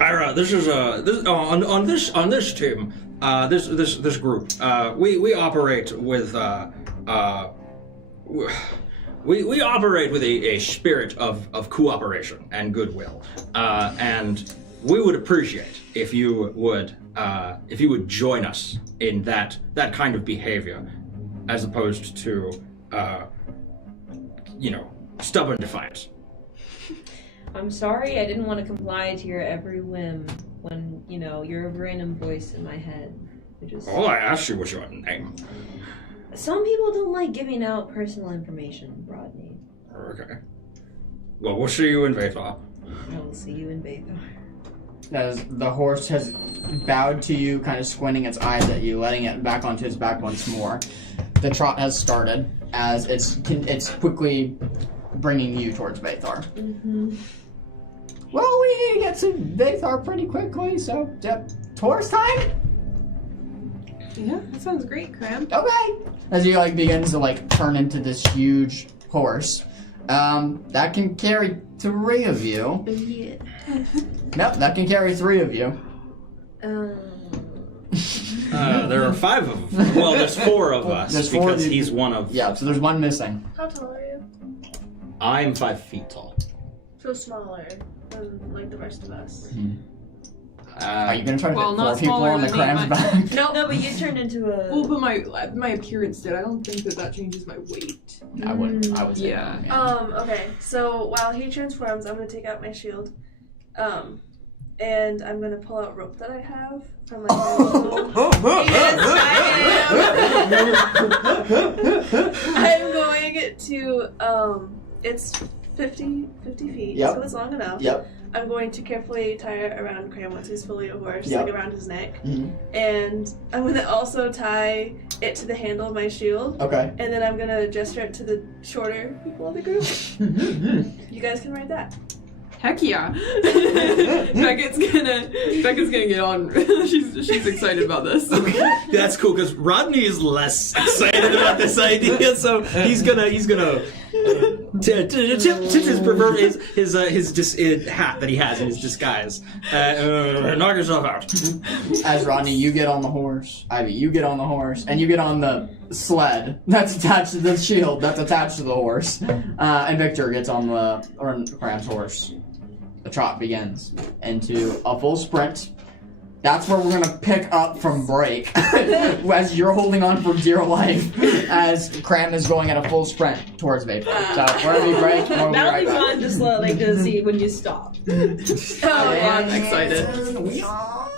Ira, this is on this team. This group. We operate with we operate with a spirit of cooperation and goodwill, and we would appreciate if you would join us in that kind of behavior, as opposed to stubborn defiance. I'm sorry, I didn't want to comply to your every whim when, you're a random voice in my head. Oh, I asked you what's your name. Some people don't like giving out personal information, Rodney. Okay. Well, we'll see you in Vathor. I will see you in Vathor. As the horse has bowed to you, kind of squinting its eyes at you, letting it back onto its back once more. The trot has started as it's quickly bringing you towards Vathor. Mm-hmm. Well, we need to get to Vathor pretty quickly, so horse time? Yeah, that sounds great, Cram. Okay. As he begins to turn into this huge horse. That can carry 3 of you. Yeah. Nope, that can carry 3 of you. There are 5 of them. Well, there's 4 of us There's 4 because of you. he's one of. Yeah, so there's 1 missing. How tall are you? I'm 5 feet tall. So smaller than the rest of us. Are you gonna try to Well, hit not 4 people smaller on the than me, cram's my- back? No, but you turned into a... Well, but my appearance did. I don't think that changes my weight. I would say Yeah. no, Okay, so while he transforms, I'm gonna take out my shield. And I'm gonna pull out rope that I have from my I'm going to, it's 50 feet, Yep. so it's long enough. Yep. I'm going to carefully tie it around Cram once he's fully a horse, Yep. around his neck. Mhm. And I'm gonna also tie it to the handle of my shield. Okay. And then I'm gonna gesture it to the shorter people of the group. You guys can ride that. Heck yeah. Beckett's gonna get on. she's excited about this. That's cool because Rodney is less excited about this idea, so he's gonna tip his hat that he has in his disguise. Knock yourself out. As Rodney, you get on the horse. Ivy, you get on the horse, and you get on the sled that's attached to the shield that's attached to the horse. And Victor gets on Cram's horse. The trot begins into a full sprint. That's where we're gonna pick up from break, as you're holding on for dear life, as Cram is going at a full sprint towards Vathor. So wherever you break, we'll be That'll right be back. fun to see when you stop. Oh, yeah, I'm excited. We are.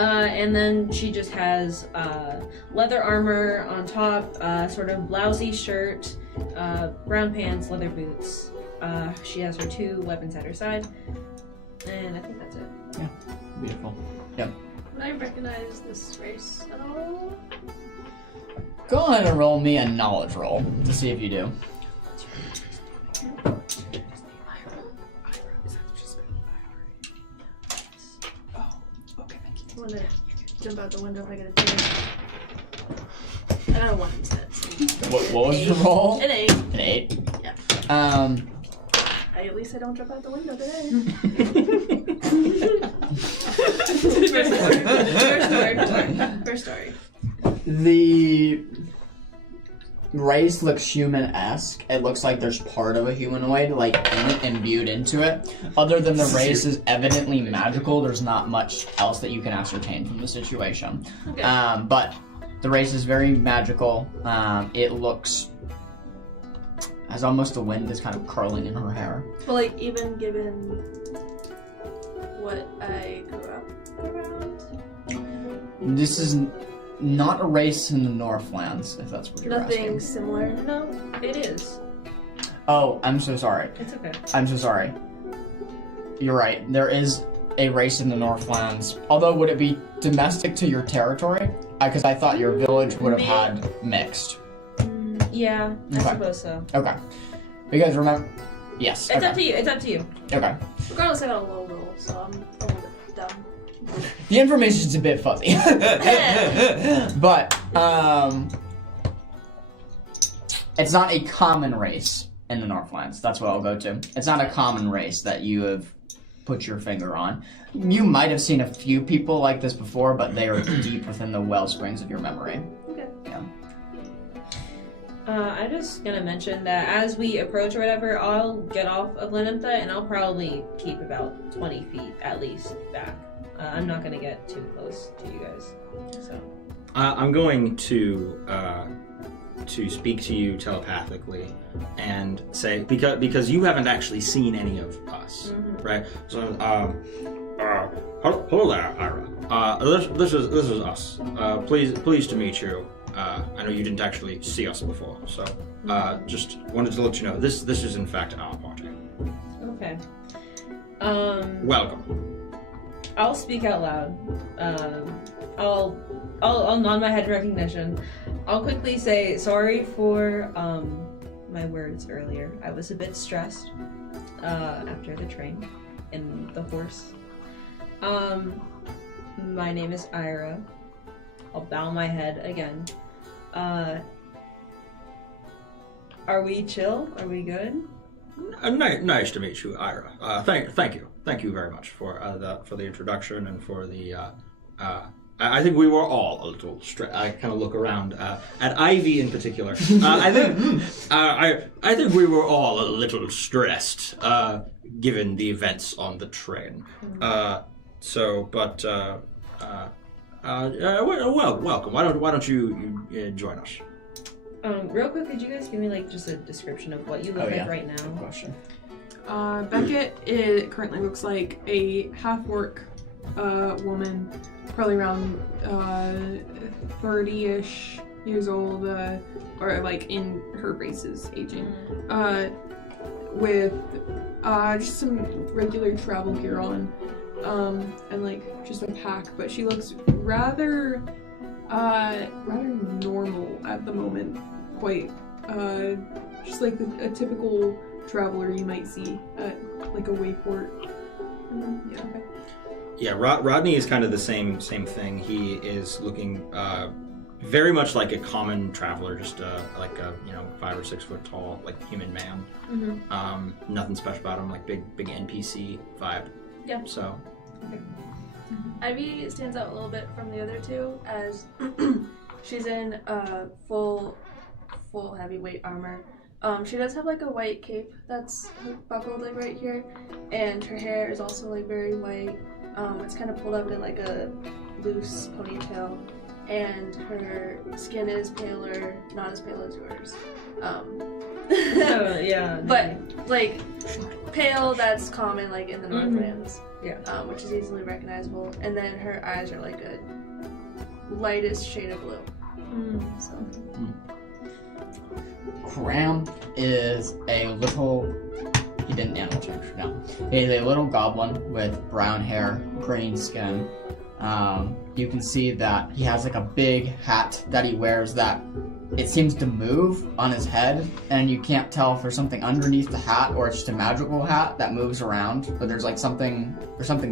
And then she just has leather armor on top, sort of blousy shirt, brown pants, leather boots. She has her 2 weapons at her side, and I think that's it. Yeah, beautiful. Yep. Would I recognize this race at all? Go ahead and roll me a knowledge roll to see if you do. I want to jump out the window if I get a 2. I got a 1 instead. So. What was your roll? An 8. An 8? Yeah. At least I don't jump out the window today. First story. The race looks human-esque. It looks like there's part of a humanoid, like, imbued into it. Other than the race is evidently magical, there's not much else that you can ascertain from the situation. Okay. But the race is very magical. It looks as almost the wind is kind of curling in her hair. But like, even given what I grew up around, This is not a race in the Northlands, if that's what you're nothing asking. similar. No, it is. Oh, I'm so sorry. It's okay. I'm so sorry. You're right. There is a race in the Northlands. Although, would it be domestic to your territory? Because I thought your village would have had mixed. Yeah, I Okay. suppose so. Okay. Because remember... Yes. It's okay. up to you. It's up to you. Okay. Regardless, I got a low roll, so I'm a little bit dumb. The information's a bit fuzzy. But, it's not a common race in the Northlands. That's what I'll go to. It's not a common race that you have put your finger on. You might have seen a few people like this before, but they are deep within the well springs of your memory. Okay. Yeah. I'm just gonna mention that as we approach or whatever, I'll get off of Lenimtha and I'll probably keep about 20 feet at least back. I'm not gonna get too close to you guys. So. I'm going to speak to you telepathically and say because you haven't actually seen any of us, right? So, hello there, Ira. This is us. Pleased to meet you. I know you didn't actually see us before, so just wanted to let you know this is in fact our party. Okay. Welcome. I'll speak out loud. I'll nod my head in recognition. I'll quickly say sorry for my words earlier. I was a bit stressed after the train and the horse. My name is Ira. I'll bow my head again. Are we chill? Are we good? Nice to meet you, Ira. Thank you very much for the introduction and for the. I think we were all a little stressed. I kind of look around at Ivy in particular. I think we were all a little stressed given the events on the train. Welcome. Why don't you join us? Real quick, could you guys give me just a description of what you look like right now? Good question. Beckett, it currently looks like a half-orc woman, probably around 30-ish years old, or in her race's aging, with just some regular travel gear on, and just a pack, but she looks rather normal at the moment, quite just like a typical traveler you might see at a wayport. Yeah. Okay. Yeah, Rodney is kind of the same thing. He is looking very much like a common traveler, just like a 5 or 6 foot tall human man. Mm-hmm. Nothing special about him, big NPC vibe. Yeah. So. Okay. Ivy stands out a little bit from the other two as she's in full heavyweight armor. She does have a white cape that's buckled right here, and her hair is also very white. It's kind of pulled up in a loose ponytail, and her skin is paler, not as pale as yours. Yeah. But pale, that's common in the Northlands. Yeah. Which is easily recognizable. And then her eyes are like a lightest shade of blue. So. Cram is a little. He didn't animal change. No, he's a little goblin with brown hair, green skin. You can see that he has like a big hat that he wears that it seems to move on his head, and you can't tell if there's something underneath the hat or it's just a magical hat that moves around. But there's something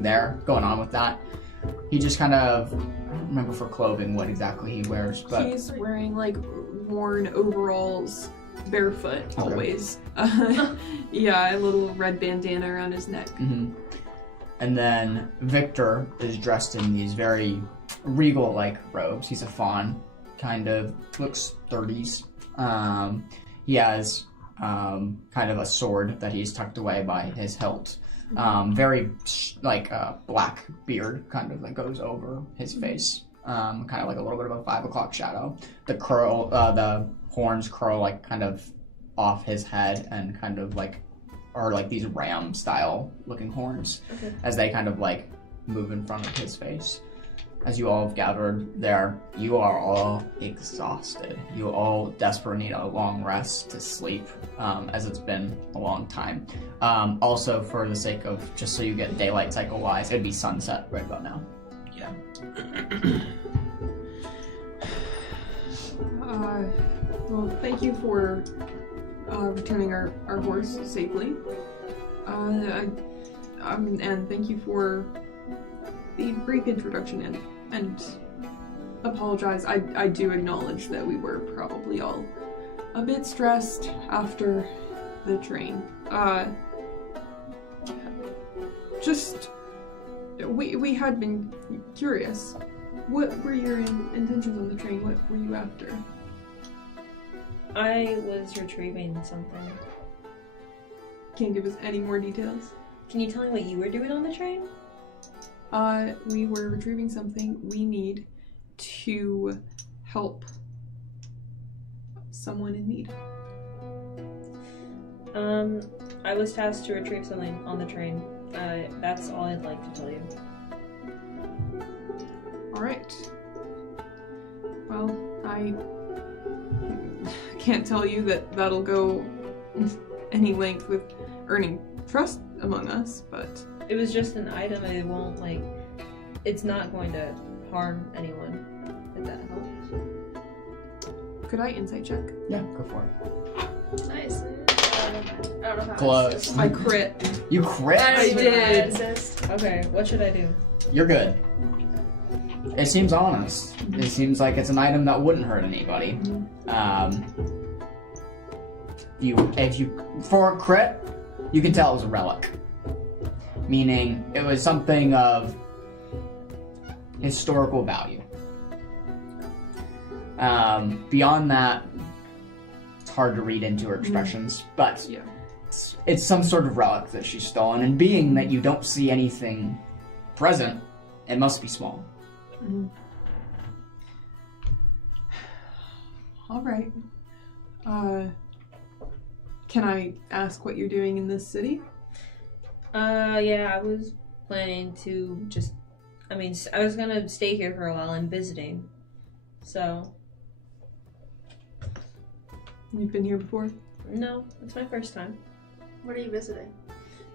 there going on with that. He just kind of, I don't remember for clothing what exactly he wears, but He's wearing like worn overalls, barefoot always. Yeah, a little red bandana around his neck. Mm-hmm. And then Victor is dressed in these very regal-like robes. He's a faun, kind of looks 30s. He has kind of a sword that he's tucked away by his hilt. Very black beard kind of that goes over his face. Kind of like a little bit of a 5 o'clock shadow. The horns curl like kind of off his head and kind of like are like these ram style looking horns as they kind of like move in front of his face. As you all have gathered there, you are all exhausted. You all desperately need a long rest to sleep, as it's been a long time. Also, for the sake of just so you get daylight cycle wise, it'd be sunset right about now. Yeah. Well, thank you for returning our horse safely. And thank you for the brief introduction and apologize. I do acknowledge that we were probably all a bit stressed after the train. We had been curious. What were your intentions on the train? What were you after? I was retrieving something. Can't give us any more details? Can you tell me what you were doing on the train? We were retrieving something we need to help someone in need. I was tasked to retrieve something on the train. That's all I'd like to tell you. Alright. Well, I can't tell you that that'll go any length with earning trust among us, but... It was just an item, and it won't, it's not going to harm anyone, if that helps. Could I insight check? Yeah, go for it. Nice. I don't know how Close. I crit. You crit? I did. Okay, what should I do? You're good. It seems honest. It seems like it's an item that wouldn't hurt anybody. For a crit, you can tell it was a relic. Meaning, it was something of historical value. Beyond that, it's hard to read into her expressions, but Yeah. it's some sort of relic that she's stolen, and being that you don't see anything present, it must be small. Alright. Can I ask what you're doing in this city? Yeah, I was planning to I was gonna stay here for a while and visiting. So. You've been here before? No, it's my first time. What are you visiting?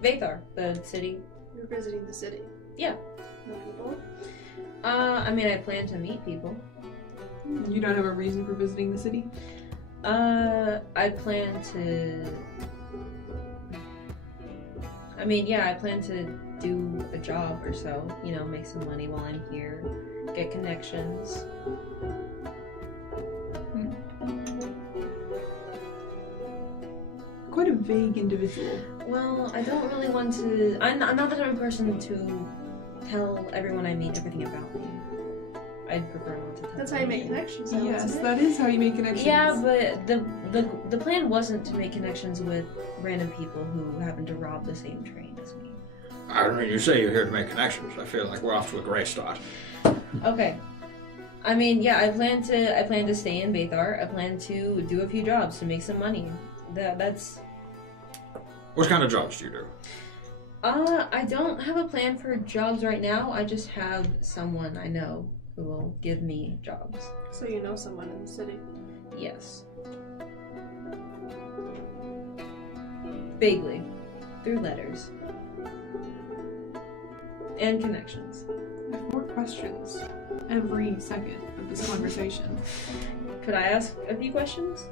Vathar, the city. You're visiting the city. Yeah. No people? I plan to meet people. You don't have a reason for visiting the city? I plan to do a job or so, make some money while I'm here, get connections. Quite a vague individual. Well, I don't really want to... I'm not the type of person to tell everyone I meet everything about me. I'd prefer not to tell That's how you make connections. Now, Yes, isn't it? that is how you make connections. Yeah, but the plan wasn't to make connections with random people who happen to rob the same train as me. I mean, you say you're here to make connections. I feel like we're off to a great start. Okay. I plan to stay in Vathar. I plan to do a few jobs to make some money. That's... What kind of jobs do you do? I don't have a plan for jobs right now. I just have someone I know who will give me jobs. So you know someone in the city. Yes. Vaguely. Through letters. And connections. I have more questions every second of this conversation. Could I ask a few questions?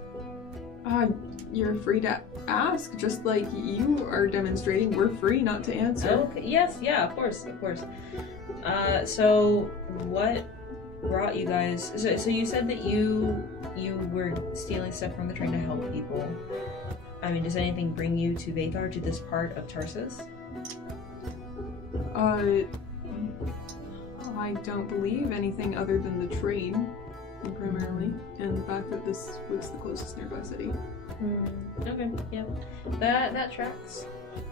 You're free to ask, just like you are demonstrating. We're free not to answer. Okay. Yes, yeah, of course. So what brought you guys? So you said that you were stealing stuff from the train to help people. I mean, does anything bring you to Vathar, to this part of Tarsus? I don't believe anything other than the train, primarily, and the fact that this was the closest nearby city. Okay, yeah. That tracks.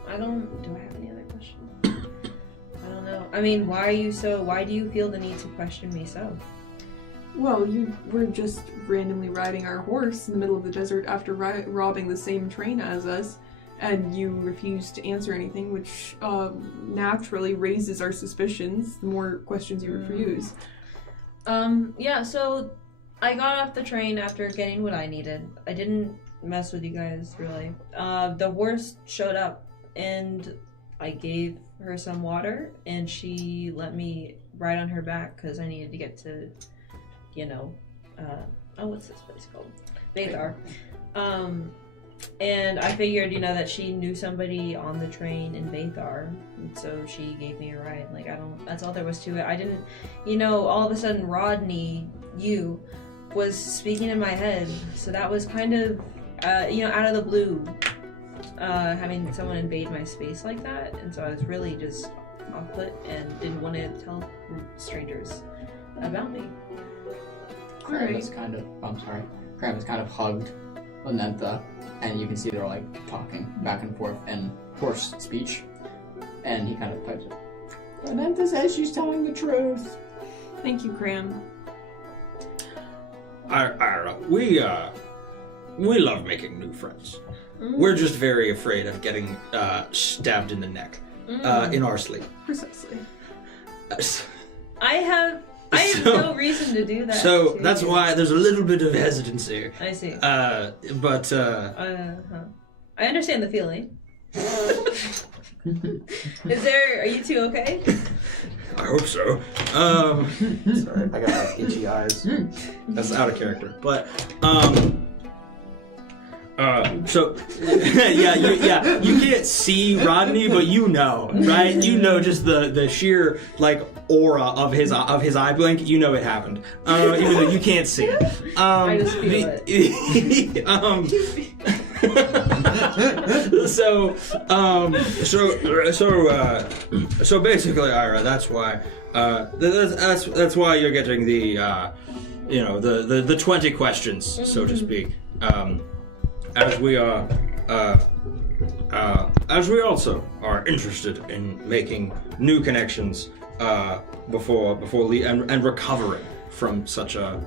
Do I have any other questions? I don't know. I mean, why do you feel the need to question me so? Well, you were just randomly riding our horse in the middle of the desert after robbing the same train as us, and you refused to answer anything, which naturally raises our suspicions the more questions you refuse. Yeah, so I got off the train after getting what I needed. I didn't mess with you guys, really. The horse showed up, and I gave her some water, and she let me ride on her back because I needed to get to, what's this place called? Vathar. And I figured, that she knew somebody on the train in Vathar, and so she gave me a ride. That's all there was to it. I didn't, all of a sudden Rodney, was speaking in my head, so that was kind of, out of the blue, having someone invade my space like that, and so I was really just off-put and didn't want to tell strangers about me. Cram is kind of hugged Linentha, and you can see they're talking back and forth in horse speech, and he kind of pipes it. Linentha says she's telling the truth. Thank you, Cram. We love making new friends. We're just very afraid of getting stabbed in the neck in our sleep. Precisely. I have no reason to do that. So that's why there's a little bit of hesitancy. I see. I understand the feeling. Are you two okay? I hope so. Sorry, I got itchy eyes. That's out of character. But so you can't see Rodney, but right? Just the sheer aura of his eye blink. It happened. Even though you can't see it. I just feel it. So basically, Ira, that's why that's why you're getting the the 20 questions, so to speak. As we also are interested in making new connections before and recovering from such a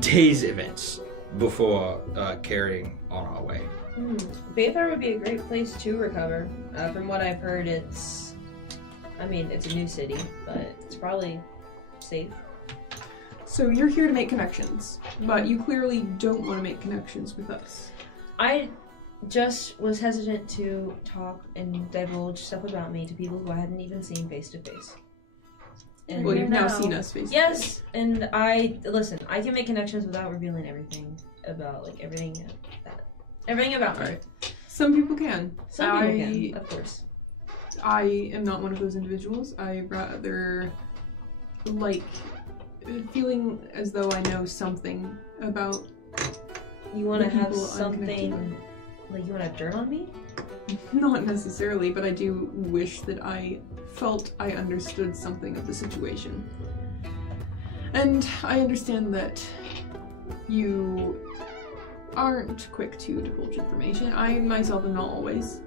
day's events before carrying on our way. Vathar would be a great place to recover. From what I've heard, it's a new city, but it's probably safe. So you're here to make connections, but you clearly don't want to make connections with us. I just was hesitant to talk and divulge stuff about me to people who I hadn't even seen face to face. Well, you've now seen us face to face. Yes, and I can make connections without revealing everything about everything about me. Right. Some people can. Some people can, of course. I am not one of those individuals. I rather feeling as though I know something about. You want to have something, you want to have dirt on me? Not necessarily, but I do wish that I felt I understood something of the situation. And I understand that you aren't quick to divulge information. I myself am not always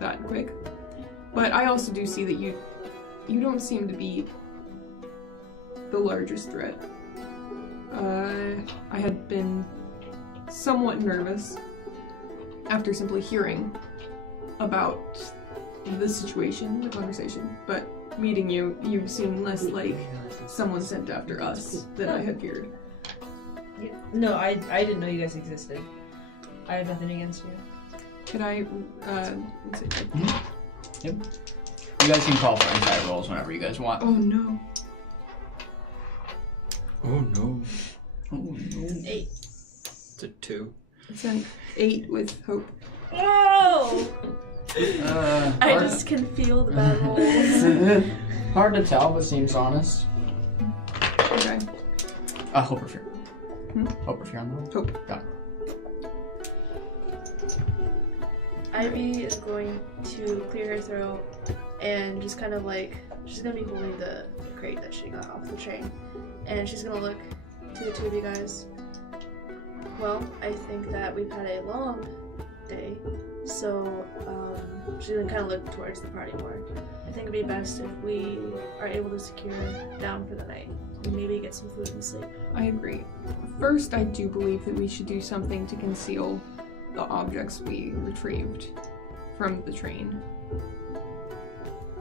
that quick. But I also do see that you don't seem to be the largest threat. I had been somewhat nervous after simply hearing about the situation, the conversation, but meeting you, you seem less like someone sent after us than I had feared. No, I didn't know you guys existed. I have nothing against you. Could I, let's see. Yep. You guys can call for insight rolls whenever you guys want. Oh no. Oh no. Oh, no. 8. It's a 2. It's an 8 with hope. Whoa! I Hard- just can feel the bad rolls. Hard to tell, but seems honest. Okay. Hope or fear. Hope or fear on that? Hope. Got it. Ivy is going to clear her throat and just kind of like, she's gonna be holding the crate that she got off the train. And she's gonna look to the two of you guys. Well, I think that we've had a long day, so she's gonna kind of look towards the party more. I think it'd be best if we are able to secure down for the night and maybe get some food and sleep. I agree. First, I do believe that we should do something to conceal the objects we retrieved from the train.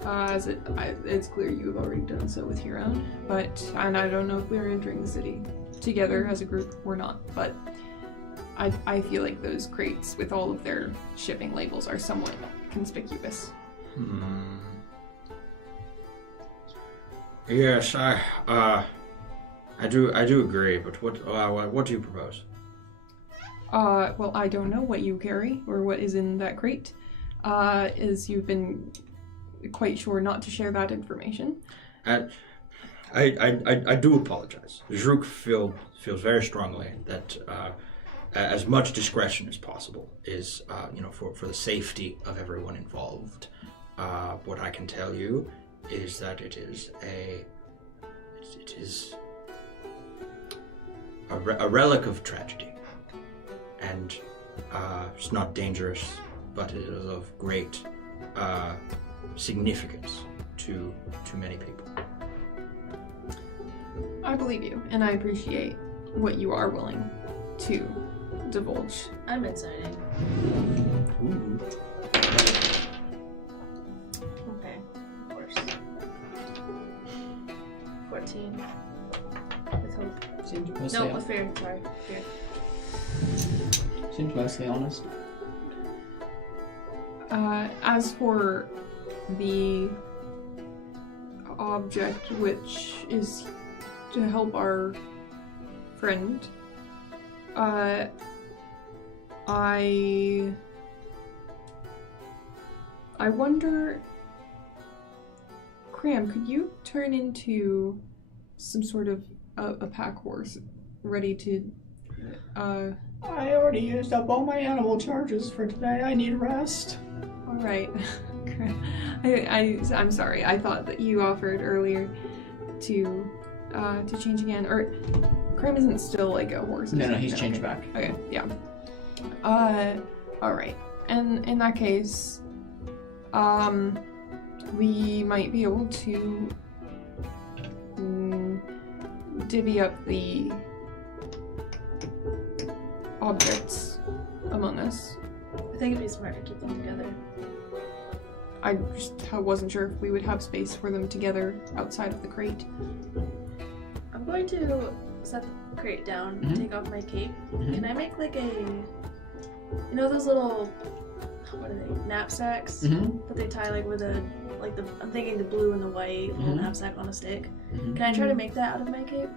As it's clear you have already done so with your own, and I don't know if we're entering the city together as a group or not, but I feel like those crates with all of their shipping labels are somewhat conspicuous. Yes, I do agree, but what do you propose? Well, I don't know what you carry or what is in that crate, as you've been quite sure not to share that information. I do apologize. Zhruk feels very strongly that as much discretion as possible is, for the safety of everyone involved. What I can tell you is that it is a relic of tragedy, and it's not dangerous, but it is of great significance to many people. I believe you, and I appreciate what you are willing to divulge. I'm inciting. Ooh. Okay, of course. 14. With hope. Seems mostly, No, with fear. Sorry, fear. seems mostly honest. As for the object, which is to help our friend, I wonder, Cram, could you turn into some sort of a pack horse ready to, I already used up all my animal charges for today. I need rest. all right. I'm sorry. I thought that you offered earlier to change again. Or Cram isn't still like a horse. No, is he? he's changed back. Okay, yeah. All right. And in that case, we might be able to divvy up the objects among us. I think it'd be smart to keep them together. I wasn't sure if we would have space for them together outside of the crate. I'm going to set the crate down, take off my cape. Can I make like those little, what are they, knapsacks that they tie like with I'm thinking the blue and the white little knapsack on a stick. Can I try to make that out of my cape?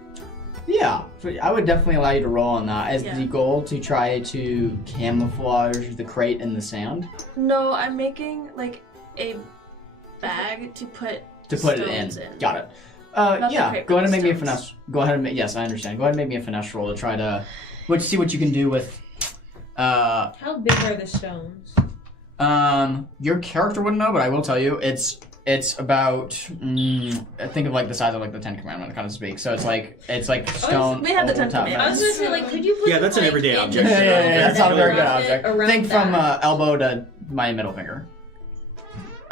Yeah, I would definitely allow you to roll on that. Is the goal to try to camouflage the crate in the sand? No, I'm making like a bag to put it in. Got it. Yeah, go ahead and make me a finesse. Go ahead and yes, I understand. Go ahead and make me a finesse roll to try to see what you can do with. How big are the stones? Your character wouldn't know, but I will tell you, it's about think of like the size of like the Ten Commandments, kind of speak. So it's like stone. We have the Ten top Commandments. I was gonna say, like, could you put That's an everyday in object. Yeah, that's not a very good around object. it, Think around from that? elbow to my middle finger.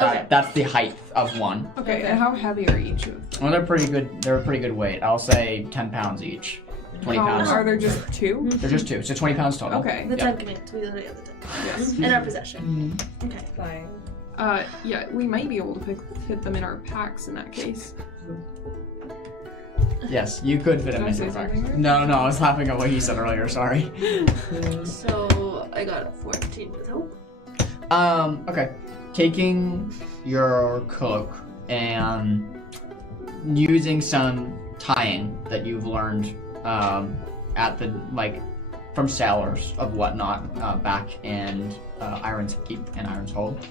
Okay. That's the height of one. Okay, and how heavy are each of them? Well, they're pretty good. They're a pretty good weight. I'll say 10 pounds each. 20 Oh, pounds. are there just 2? There's just 2, so 20 pounds total. Okay. The Yeah. 10 command. We literally have the 10. Yes. In our possession. Okay. Fire. Yeah, we might be able to fit them in our packs in that case. Yes, you could fit him Did I into say the pack. something? No, I was laughing at what he said earlier, sorry. So I got 14 with hope. Okay. Taking your cloak and using some tying that you've learned at the, from sailors of whatnot back in Iron's Keep and Iron's Hold,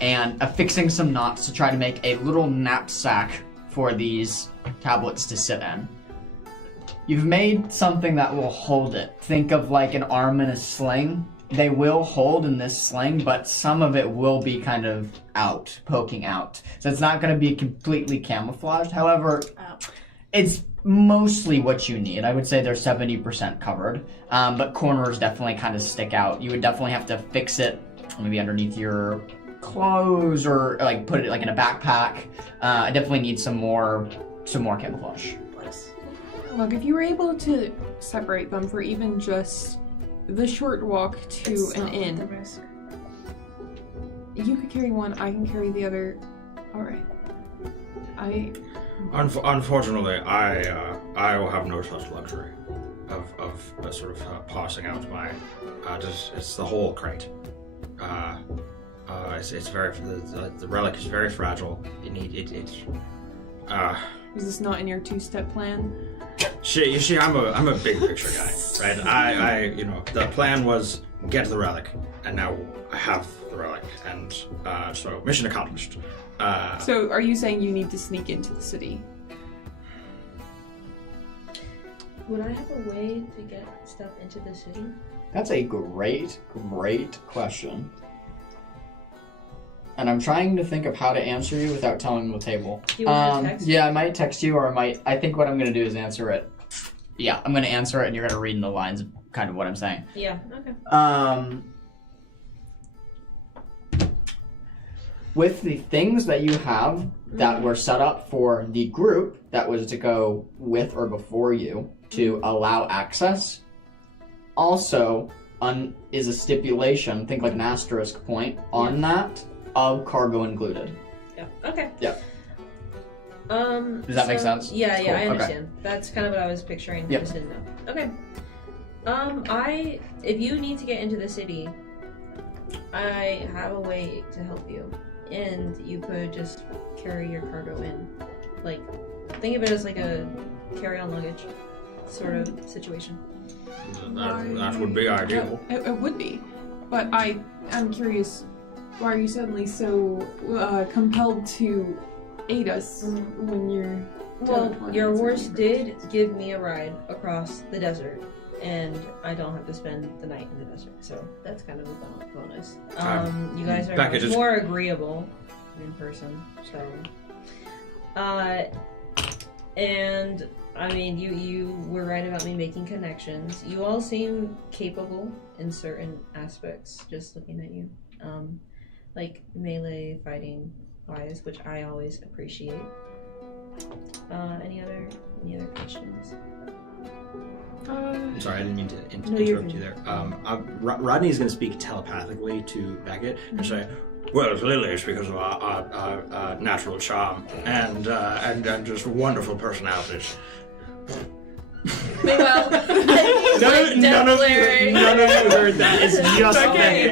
and affixing some knots to try to make a little knapsack for these tablets to sit in. You've made something that will hold it. Think of like an arm in a sling. They will hold in this sling, but some of it will be kind of out, poking out. So it's not going to be completely camouflaged. However, it's mostly what you need. I would say they're 70% covered, but corners definitely kind of stick out. You would definitely have to fix it maybe underneath your clothes or like put it like in a backpack. I definitely need some more camouflage. Look, if you were able to separate them for even just the short walk to an inn, you could carry one, I can carry the other. Alright. Unfortunately, I will have no such luxury of sort of passing out my. It's the whole crate. It's very the relic is very fragile. Is this not in your 2-step plan? You see, I'm a big picture guy, right? The plan was get the relic, and now I have the relic, and so mission accomplished. So are you saying you need to sneak into the city? Would I have a way to get stuff into the city? That's a great question. And I'm trying to think of how to answer you without telling the table. Do you want to text? Yeah, I might text you, or I think what I'm going to do is answer it. Yeah, I'm going to answer it, and you're going to read in the lines kind of what I'm saying. Yeah, okay. With the things that you have that were set up for the group that was to go with or before you to allow access, also is a stipulation, think like an asterisk point, on that, of cargo included. Yeah, okay. Yeah. Does that make sense? Yeah, Cool, I okay. understand. That's kind of what I was picturing. Yep. Just didn't know. Okay. If you need to get into the city, I have a way to help you. And you could just carry your cargo in. Like, think of it as like a carry-on luggage sort of situation. That would be ideal. It would be. But I'm curious, why are you suddenly so compelled to aid us when you're... Well, teleporting? your It's horse really did give me a ride across the desert, and I don't have to spend the night in the desert, so that's kind of a bonus. You guys are Becca, much more agreeable in person, so. And I mean, you were right about me making connections. You all seem capable in certain aspects, just looking at you, like melee fighting wise, which I always appreciate. Any other questions? I'm sorry, I didn't mean to No, you're interrupt you there. Rodney is going to speak telepathically to Beckett and say, "Well, clearly it's because of our natural charm and just wonderful personalities." Well, None of you heard that. It's just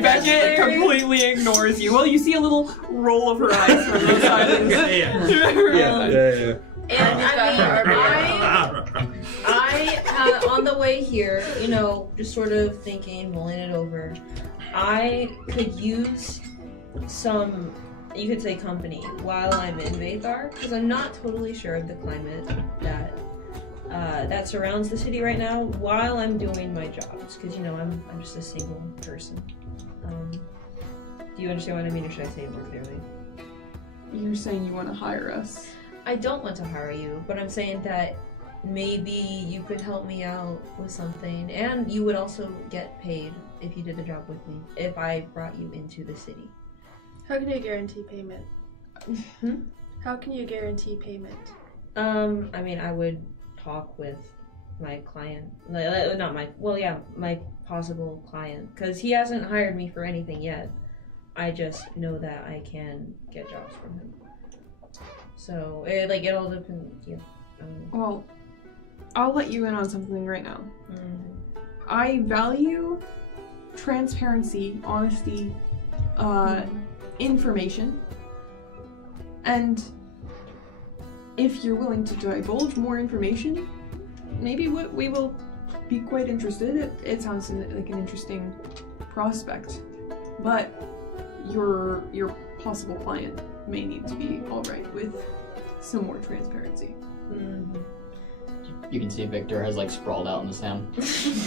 Beckett completely ignores you. Well, you see a little roll of her eyes from the side of Yeah. And I on the way here, just sort of thinking, mulling it over, I could use some, you could say, company while I'm in Vathar, because I'm not totally sure of the climate that surrounds the city right now while I'm doing my jobs, because I'm just a single person. Do you understand what I mean, or should I say it more clearly? You're saying you want to hire us. I don't want to hire you, but I'm saying that maybe you could help me out with something, and you would also get paid if you did the job with me, if I brought you into the city. how can you guarantee payment? How can you guarantee payment? I mean, I would talk with my client. Not my, well, yeah, my possible client. Because he hasn't hired me for anything yet. I just know that I can get jobs from him. So, it all depends, yeah. Well, I'll let you in on something right now. Mm-hmm. I value transparency, honesty, information, and if you're willing to divulge more information, maybe we will be quite interested. It sounds like an interesting prospect, but your possible client may need to be alright with some more transparency. Mm-hmm. You can see Victor has like sprawled out in the sand.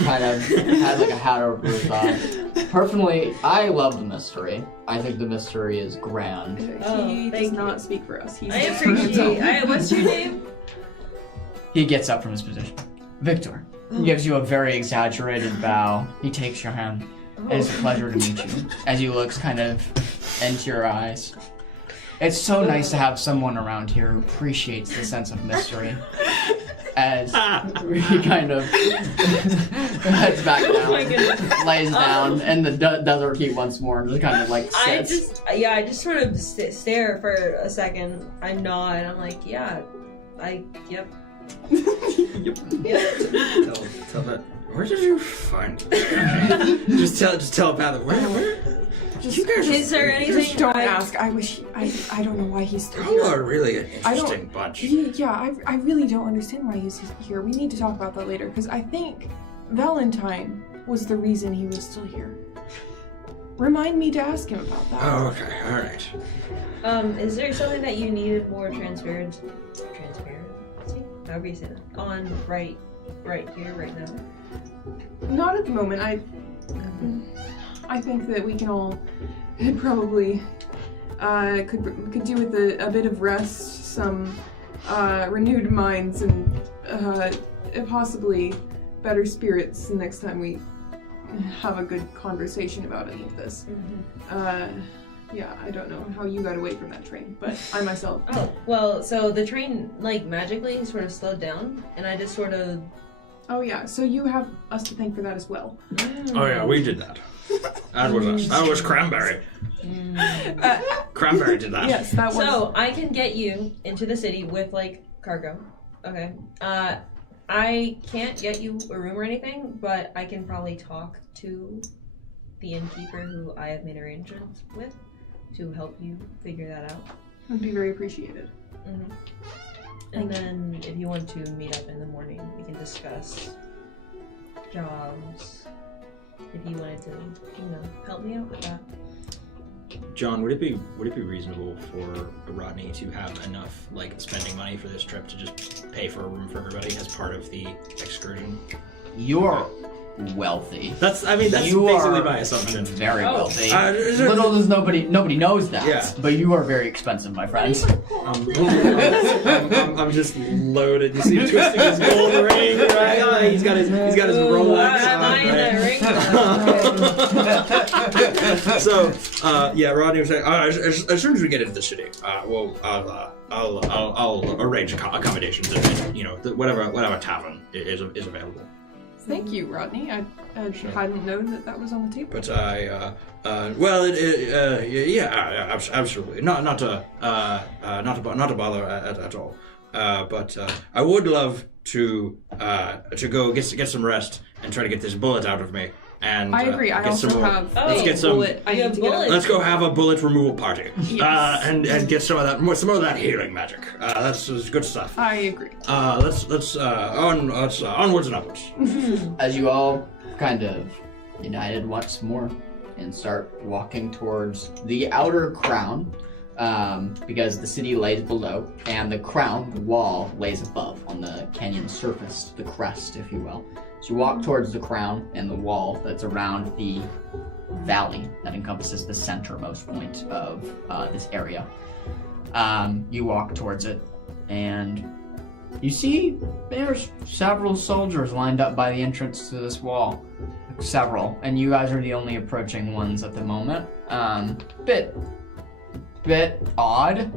Kind of has like a hat over his eyes. Personally, I love the mystery. I think the mystery is grand. He does not speak for us. He's I just for himself. appreciate. What's your name? He gets up from his position. Victor gives you a very exaggerated bow. He takes your hand. It is a pleasure to meet you. As he looks kind of into your eyes. It's so nice to have someone around here who appreciates the sense of mystery. As he kind of heads back down, lays down, and the desert heat once more, and just kind of like sits. I just sort of stare for a second. I nod. I'm like, yeah, yep. Yep. Yeah. Tell that. Where did you find it? just tell Pat where? You guys Is there anything? Just don't ask. I don't know why he's still You here. are really an interesting bunch. Yeah, I really don't understand why he's here. We need to talk about that later, because I think Valentine was the reason he was still here. Remind me to ask him about that. Oh, okay, alright. Is there something that you needed more transparency? However you say that. On right here, right now? Not at the moment. I think that we can all probably could do with a bit of rest, some renewed minds, and possibly better spirits the next time we have a good conversation about any of this. Mm-hmm. Yeah, I don't know how you got away from that train, but I myself. Oh, well, so the train, like, magically sort of slowed down, and I just sort of... Oh yeah, so you have us to thank for that as well. Oh yeah, we did that. That was us. That was Cranberry. Cranberry did that. Yes, that was... So, I can get you into the city with, like, cargo. Okay. I can't get you a room or anything, but I can probably talk to the innkeeper who I have made arrangements with to help you figure that out. Would be very appreciated. Mm-hmm. And then if you want to meet up in the morning, we can discuss jobs. If you wanted to, help me out with that. John, would it be reasonable for Rodney to have enough spending money for this trip to just pay for a room for everybody as part of the excursion? You're wealthy. That's You basically are my assumption. Very wealthy. Is Little does nobody knows that. Yeah. But you are very expensive, my friends. I'm just loaded. You see him twisting his gold ring, right? Oh, he's got his Rolex on. So, Rodney was saying, as soon as we get into the city, I'll arrange accommodations at whatever tavern is available. Thank you, Rodney. I hadn't known that was on the table. But absolutely. Not to bother at all. But I would love to go get some rest and try to get this bullet out of me. And I agree. I get also some more. have Let's get some. bullet. I need to get Let's go have a bullet removal party. Yes. And get some of that healing magic. That's good stuff. I agree. Let's onwards and upwards. As you all kind of united once more and start walking towards the outer crown, because the city lays below and the crown, the wall, lays above on the canyon surface, the crest, if you will. So you walk towards the crown and the wall that's around the valley that encompasses the centermost point of this area. You walk towards it, and you see there's several soldiers lined up by the entrance to this wall. Several, and you guys are the only approaching ones at the moment. Bit bit odd,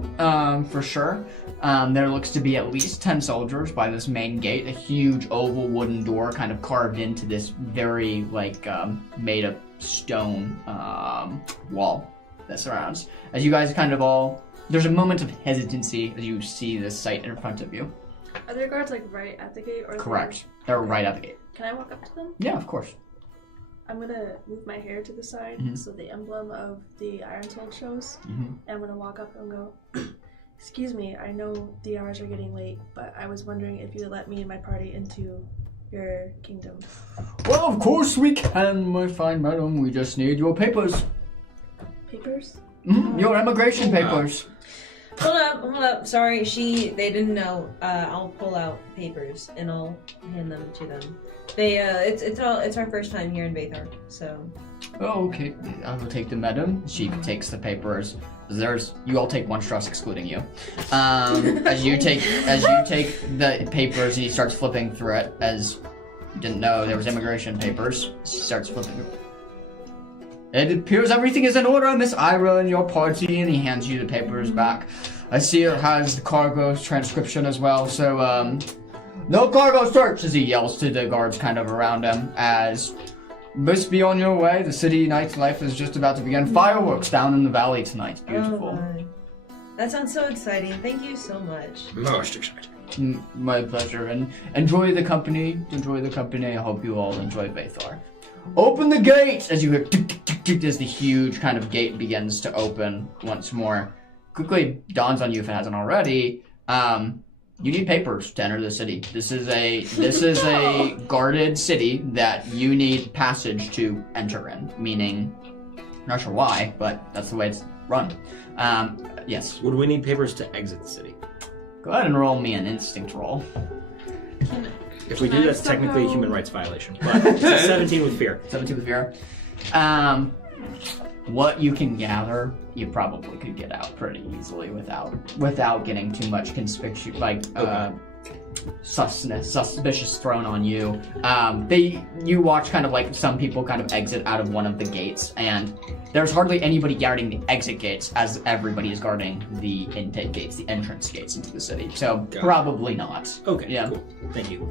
for sure. There looks to be at least 10 soldiers by this main gate, a huge oval wooden door kind of carved into this very, like, made of stone wall that surrounds. As you guys kind of all, there's a moment of hesitancy as you see this sight in front of you. Are there guards like right at the gate? Or Correct. They're right at the gate. Can I walk up to them? Yeah, of course. I'm gonna move my hair to the side so the emblem of the Iron Soul shows. And I'm gonna walk up and go, excuse me, I know the hours are getting late, but I was wondering if you would let me and my party into your kingdom. Well, of course we can, my fine madam. We just need your papers. Papers? Your immigration papers. Hold up. Sorry, they didn't know. I'll pull out papers and I'll hand them to them. It's our first time here in Vathar, so. Oh, okay. I will take the madam. She takes the papers. You all take one stress, excluding you. As you take the papers, and he starts flipping through it. As you didn't know there was immigration papers, he starts flipping through. It appears everything is in order, Miss Ira and your party, and he hands you the papers back. I see it has the cargo transcription as well, so, no cargo search, as he yells to the guards kind of around him, as must be on your way. The city nightlife is just about to begin. Fireworks down in the valley tonight. Beautiful. Oh my. That sounds so exciting. Thank you so much. Most exciting. My pleasure, and enjoy the company. I hope you all enjoy Vathar. Open the gate! As you hear as the huge kind of gate begins to open once more. Quickly dawns on you, if it hasn't already, you need papers to enter the city. This is a guarded city that you need passage to enter in, meaning, not sure why, but that's the way it's run. Yes. Would we need papers to exit the city? Go ahead and roll me an instinct roll. If we do, that's technically a human rights violation. But it's a 17 with fear. 17 with fear. What you can gather, you probably could get out pretty easily without getting too much suspicious thrown on you. You watch kind of like some people kind of exit out of one of the gates, and there's hardly anybody guarding the exit gates as everybody is guarding the intake gates, the entrance gates into the city. So probably not. Okay. Yeah. Cool. Thank you.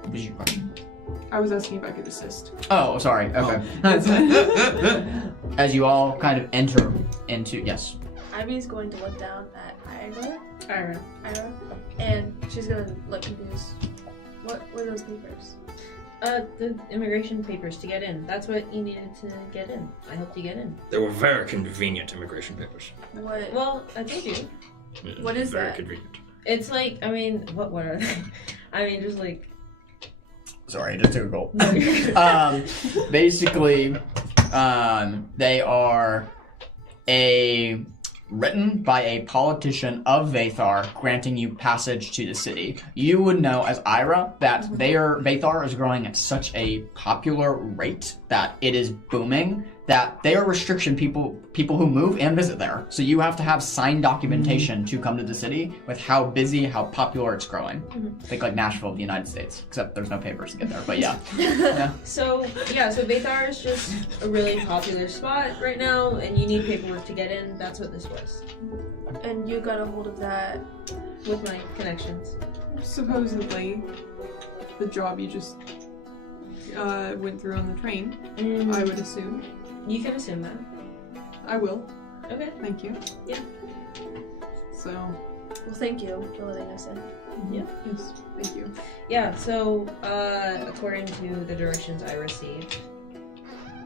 What was your question? I was asking if I could assist. Oh, sorry. Okay. As you all kind of enter into, yes. Ivy's going to look down at Ira, and she's gonna look confused. What were those papers? The immigration papers to get in. That's what you needed to get in. I helped you get in. They were very convenient immigration papers. What? Well, I told you. What is very that? Convenient. It's like, I mean, what are they? I mean, just like... Sorry, just took a gulp. Basically, they are written by a politician of Vathar granting you passage to the city. You would know as Ira that Vathar is growing at such a popular rate that it is booming, that they are restriction people who move and visit there. So you have to have signed documentation to come to the city with how busy, how popular it's growing. Think like Nashville, the United States, except there's no papers to get there, but yeah. So Vathar is just a really popular spot right now, and you need paperwork to get in. That's what this was. And you got a hold of that with my connections. Supposedly, the job you just went through on the train, I would assume. You can assume that. I will. Okay. Thank you. Yeah. So. Well, thank you for letting us in. Yeah. Yes. Thank you. Yeah. So, according to the directions I received,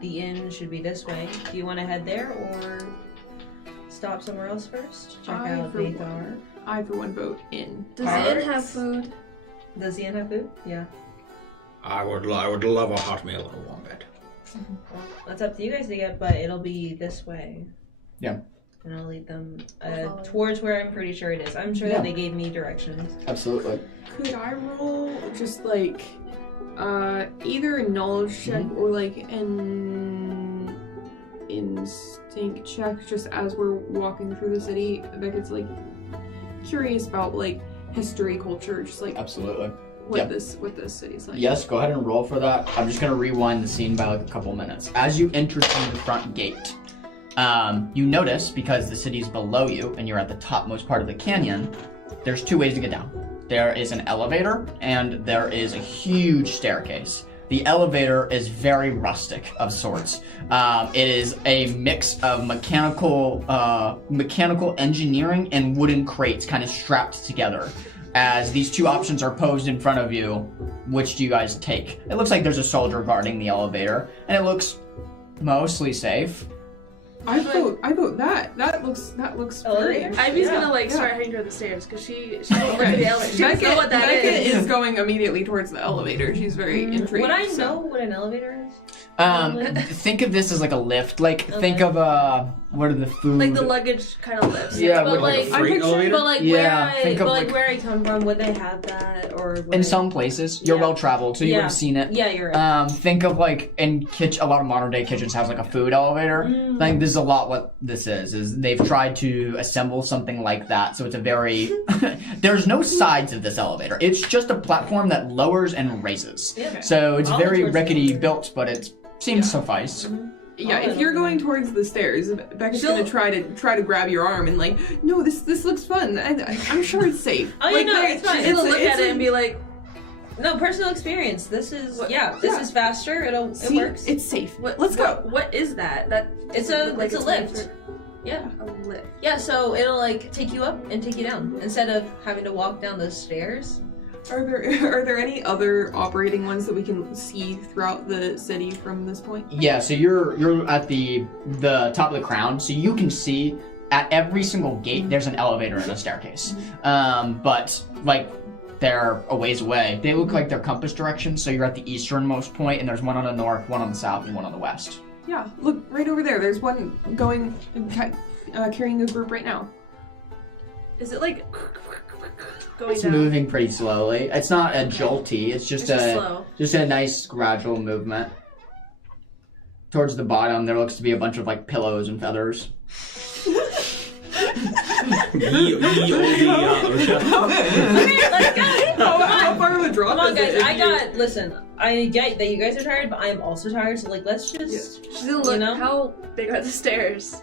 the inn should be this way. Do you want to head there or stop somewhere else first? Check out Vathar. I for one vote in. Does the inn have food? Does the inn have food? Yeah. I would love a hot meal and a warm bed. Well, that's up to you guys to get, but it'll be this way. Yeah. And I'll lead them towards where I'm pretty sure it is. I'm sure that they gave me directions. Absolutely. Could I roll just like either a knowledge check or like an instinct check just as we're walking through the city? Beckett's like curious about like history, culture, just like absolutely. What this city's like. Yes, go ahead and roll for that. I'm just gonna rewind the scene by like a couple minutes. As you enter through the front gate, You notice, because the city's below you and you're at the topmost part of the canyon, there's 2 ways to get down. There is an elevator and there is a huge staircase. The elevator is very rustic of sorts. It is a mix of mechanical engineering and wooden crates kind of strapped together. As these 2 options are posed in front of you, which do you guys take? It looks like there's a soldier guarding the elevator, and it looks mostly safe. I vote that. That looks great. Ivy's gonna start heading toward the stairs because she won't look at the elevator. She doesn't know what that Becca is. is going immediately towards the elevator. She's very intrigued. Would I know what an elevator is? Think of this as like a lift. Think of what are the food? Like the luggage kind of lifts. Yeah, but like like, a freight elevator? but like Yeah, think of, like- where I come from, would they have that or? in some places, you're well traveled, so you would have seen it. Yeah, you're right. Think of like in a lot of modern day kitchens has like a food elevator. Like this is a lot what this is they've tried to assemble something like that. So it's a very there's no sides of this elevator. It's just a platform that lowers and raises. Yeah. So it's All very towards the rickety elevator. built, but it seems suffice. Yeah, if you're going towards the stairs, Becca's gonna try to grab your arm and like, no, this looks fun. I'm sure it's safe. Oh, like, no, it's fine. She's gonna look at it and be like, No, personal experience. This is this is faster. It See, works. it's safe. what, Let's go. What is that? That It's a like it's a meant lift. Yeah. for a lift. Yeah, so it'll like take you up and take you down instead of having to walk down those stairs. Are there any other operating ones that we can see throughout the city from this point? Yeah, so you're at the top of the crown, so you can see at every single gate there's an elevator and a staircase. But like they're a ways away. They look like they're compass directions, so you're at the easternmost point, and there's one on the north, one on the south, and one on the west. Yeah, look right over there. There's one going carrying a group right now. Is it like going It's down? moving pretty slowly. It's not a jolty. It's just slow. a nice gradual movement. Towards the bottom, there looks to be a bunch of like pillows and feathers. Okay, let's go. How far of a drop Come on, is guys. it? Listen, I get that you guys are tired, but I am also tired. So like, let's just. She's gonna look. How big are the stairs?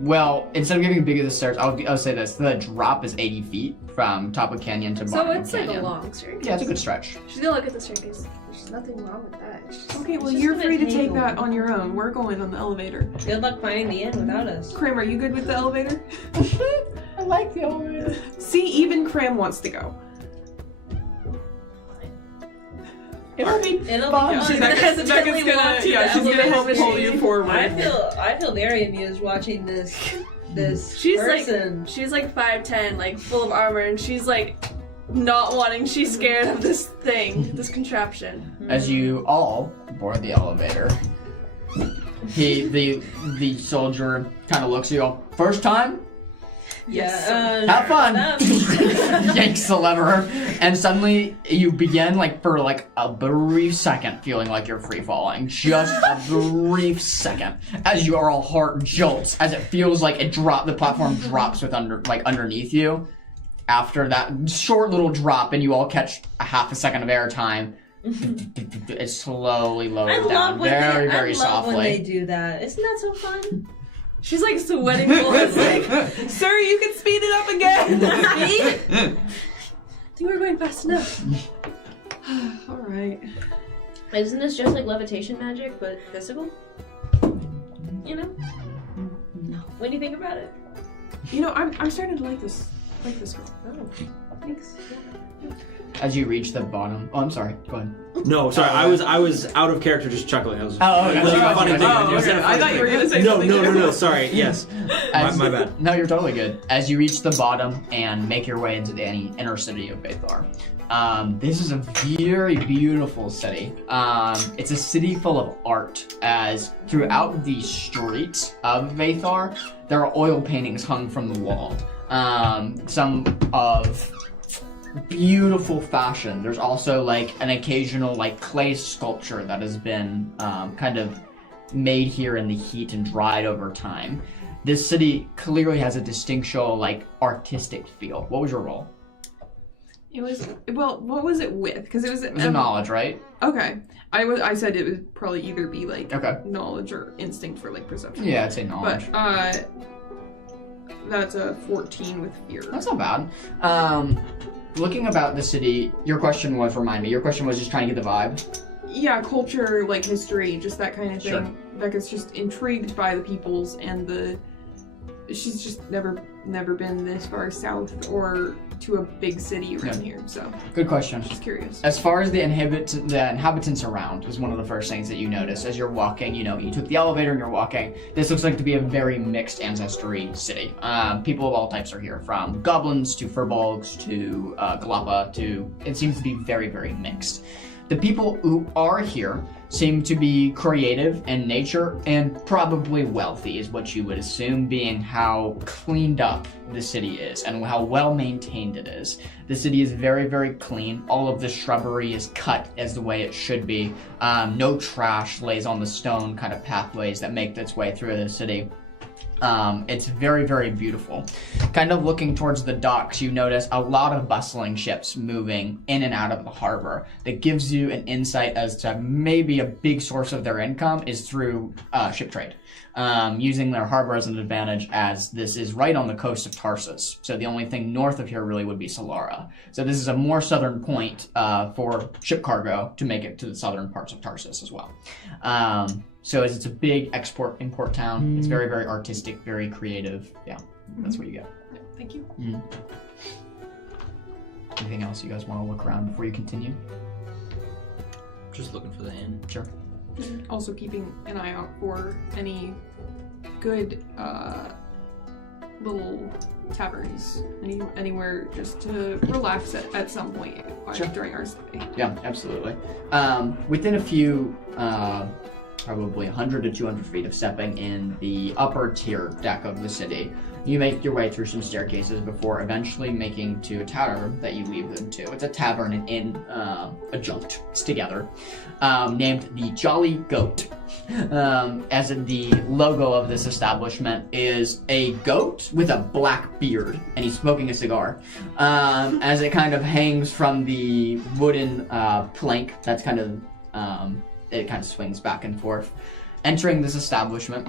Well, instead of giving big of the stairs, I'll say this: the drop is 80 feet from top of canyon to So bottom it's of like canyon. a long staircase. Yeah, it's a good stretch. She's gonna look at the staircase. There's nothing wrong with that. It's just- Okay, well, It's just you're gonna free to take take a that while. on your own. We're going on the elevator. Good luck finding the inn without us. Cram, are you good with the elevator? I like the elevator. See, even Cram wants to go. It'll be It'll fun. be fun. She's gonna hesitantly walk to the she's gonna help elevator pull machine. you forward. I feel very amused watching this She's person. like she's like 5'10", like full of armor, and she's like not wanting. She's scared of this thing, this contraption. As you all board the elevator, the soldier kind of looks at you all. First time? Have fun! Yanks the lever, and suddenly you begin, like, for like a brief second, feeling like you're free falling. Just a brief second, as your all heart jolts, as it feels like the platform drops underneath you. After that short little drop, and you all catch a half a second of airtime, it slowly lowers down, very, very softly. When they do that. Isn't that so fun? She's like sweating bullets. Like, Sir, you can speed it up again! I think we're going fast enough. Alright. Isn't this just like levitation magic, but physical? You know? No. When do you think about it? You know, I'm starting to like this girl. Oh, thanks. As you reach the bottom, I'm sorry. Go ahead. No, sorry, I was out of character, just chuckling. I was. Oh, okay. it was a Gotcha, funny gotcha, thing. gotcha. It was a I funny thought you were thing. gonna say No, something no, no, no. different. Sorry. Yes. My bad. No, you're totally good. As you reach the bottom and make your way into the inner city of Vathar, this is a very beautiful city. It's a city full of art, as throughout the streets of Vathar, there are oil paintings hung from the wall. Some of beautiful fashion. There's also like an occasional like clay sculpture that has been kind of made here in the heat and dried over time. This city clearly has a distinctional like artistic feel. What was your role? It was, well, what was it with? Because it was It was knowledge, right? Okay. I said it would probably either be like Okay. knowledge or instinct for like perception. Yeah, I'd say knowledge. But that's a 14 with fear. That's not bad. Looking about the city, your question was, remind me, your question was just trying to get the vibe? Yeah, culture, like history, just that kind of thing. Sure. Becca's just intrigued by the peoples and the. She's just never been this far south or to a big city around here, so Good question. just curious. As far as the inhabitants around is one of the first things that you notice as you're walking. You know, you took the elevator and you're walking. This looks like to be a very mixed ancestry city. People of all types are here, from goblins to furbolgs to Galapa to... It seems to be very, very mixed. The people who are here seem to be creative in nature and probably wealthy, is what you would assume, being how cleaned up the city is and how well maintained it is. The city is very, very clean. All of the shrubbery is cut as the way it should be. No trash lays on the stone kind of pathways that make its way through the city. It's very, very beautiful. Kind of looking towards the docks, you notice a lot of bustling ships moving in and out of the harbor. That gives you an insight as to maybe a big source of their income is through ship trade. Using their harbor as an advantage, as this is right on the coast of Tarsus. So the only thing north of here really would be Solara. So this is a more southern point for ship cargo to make it to the southern parts of Tarsus as well. So as it's a big export-import town, it's very, very artistic, very creative. Yeah, that's what you get. Yeah, thank you. Anything else you guys want to look around before you continue? Just looking for the inn. Sure. Also keeping an eye out for any good little taverns, anywhere just to relax at some point Sure. during our stay. Yeah, absolutely. Within a few, probably 100 to 200 feet of stepping in the upper tier deck of the city, you make your way through some staircases before eventually making to a tavern that you leave them to. It's a tavern and inn adjunct together, named the Jolly Goat. As in the logo of this establishment is a goat with a black beard, and he's smoking a cigar. As it kind of hangs from the wooden plank that's kind of it kind of swings back and forth. Entering this establishment,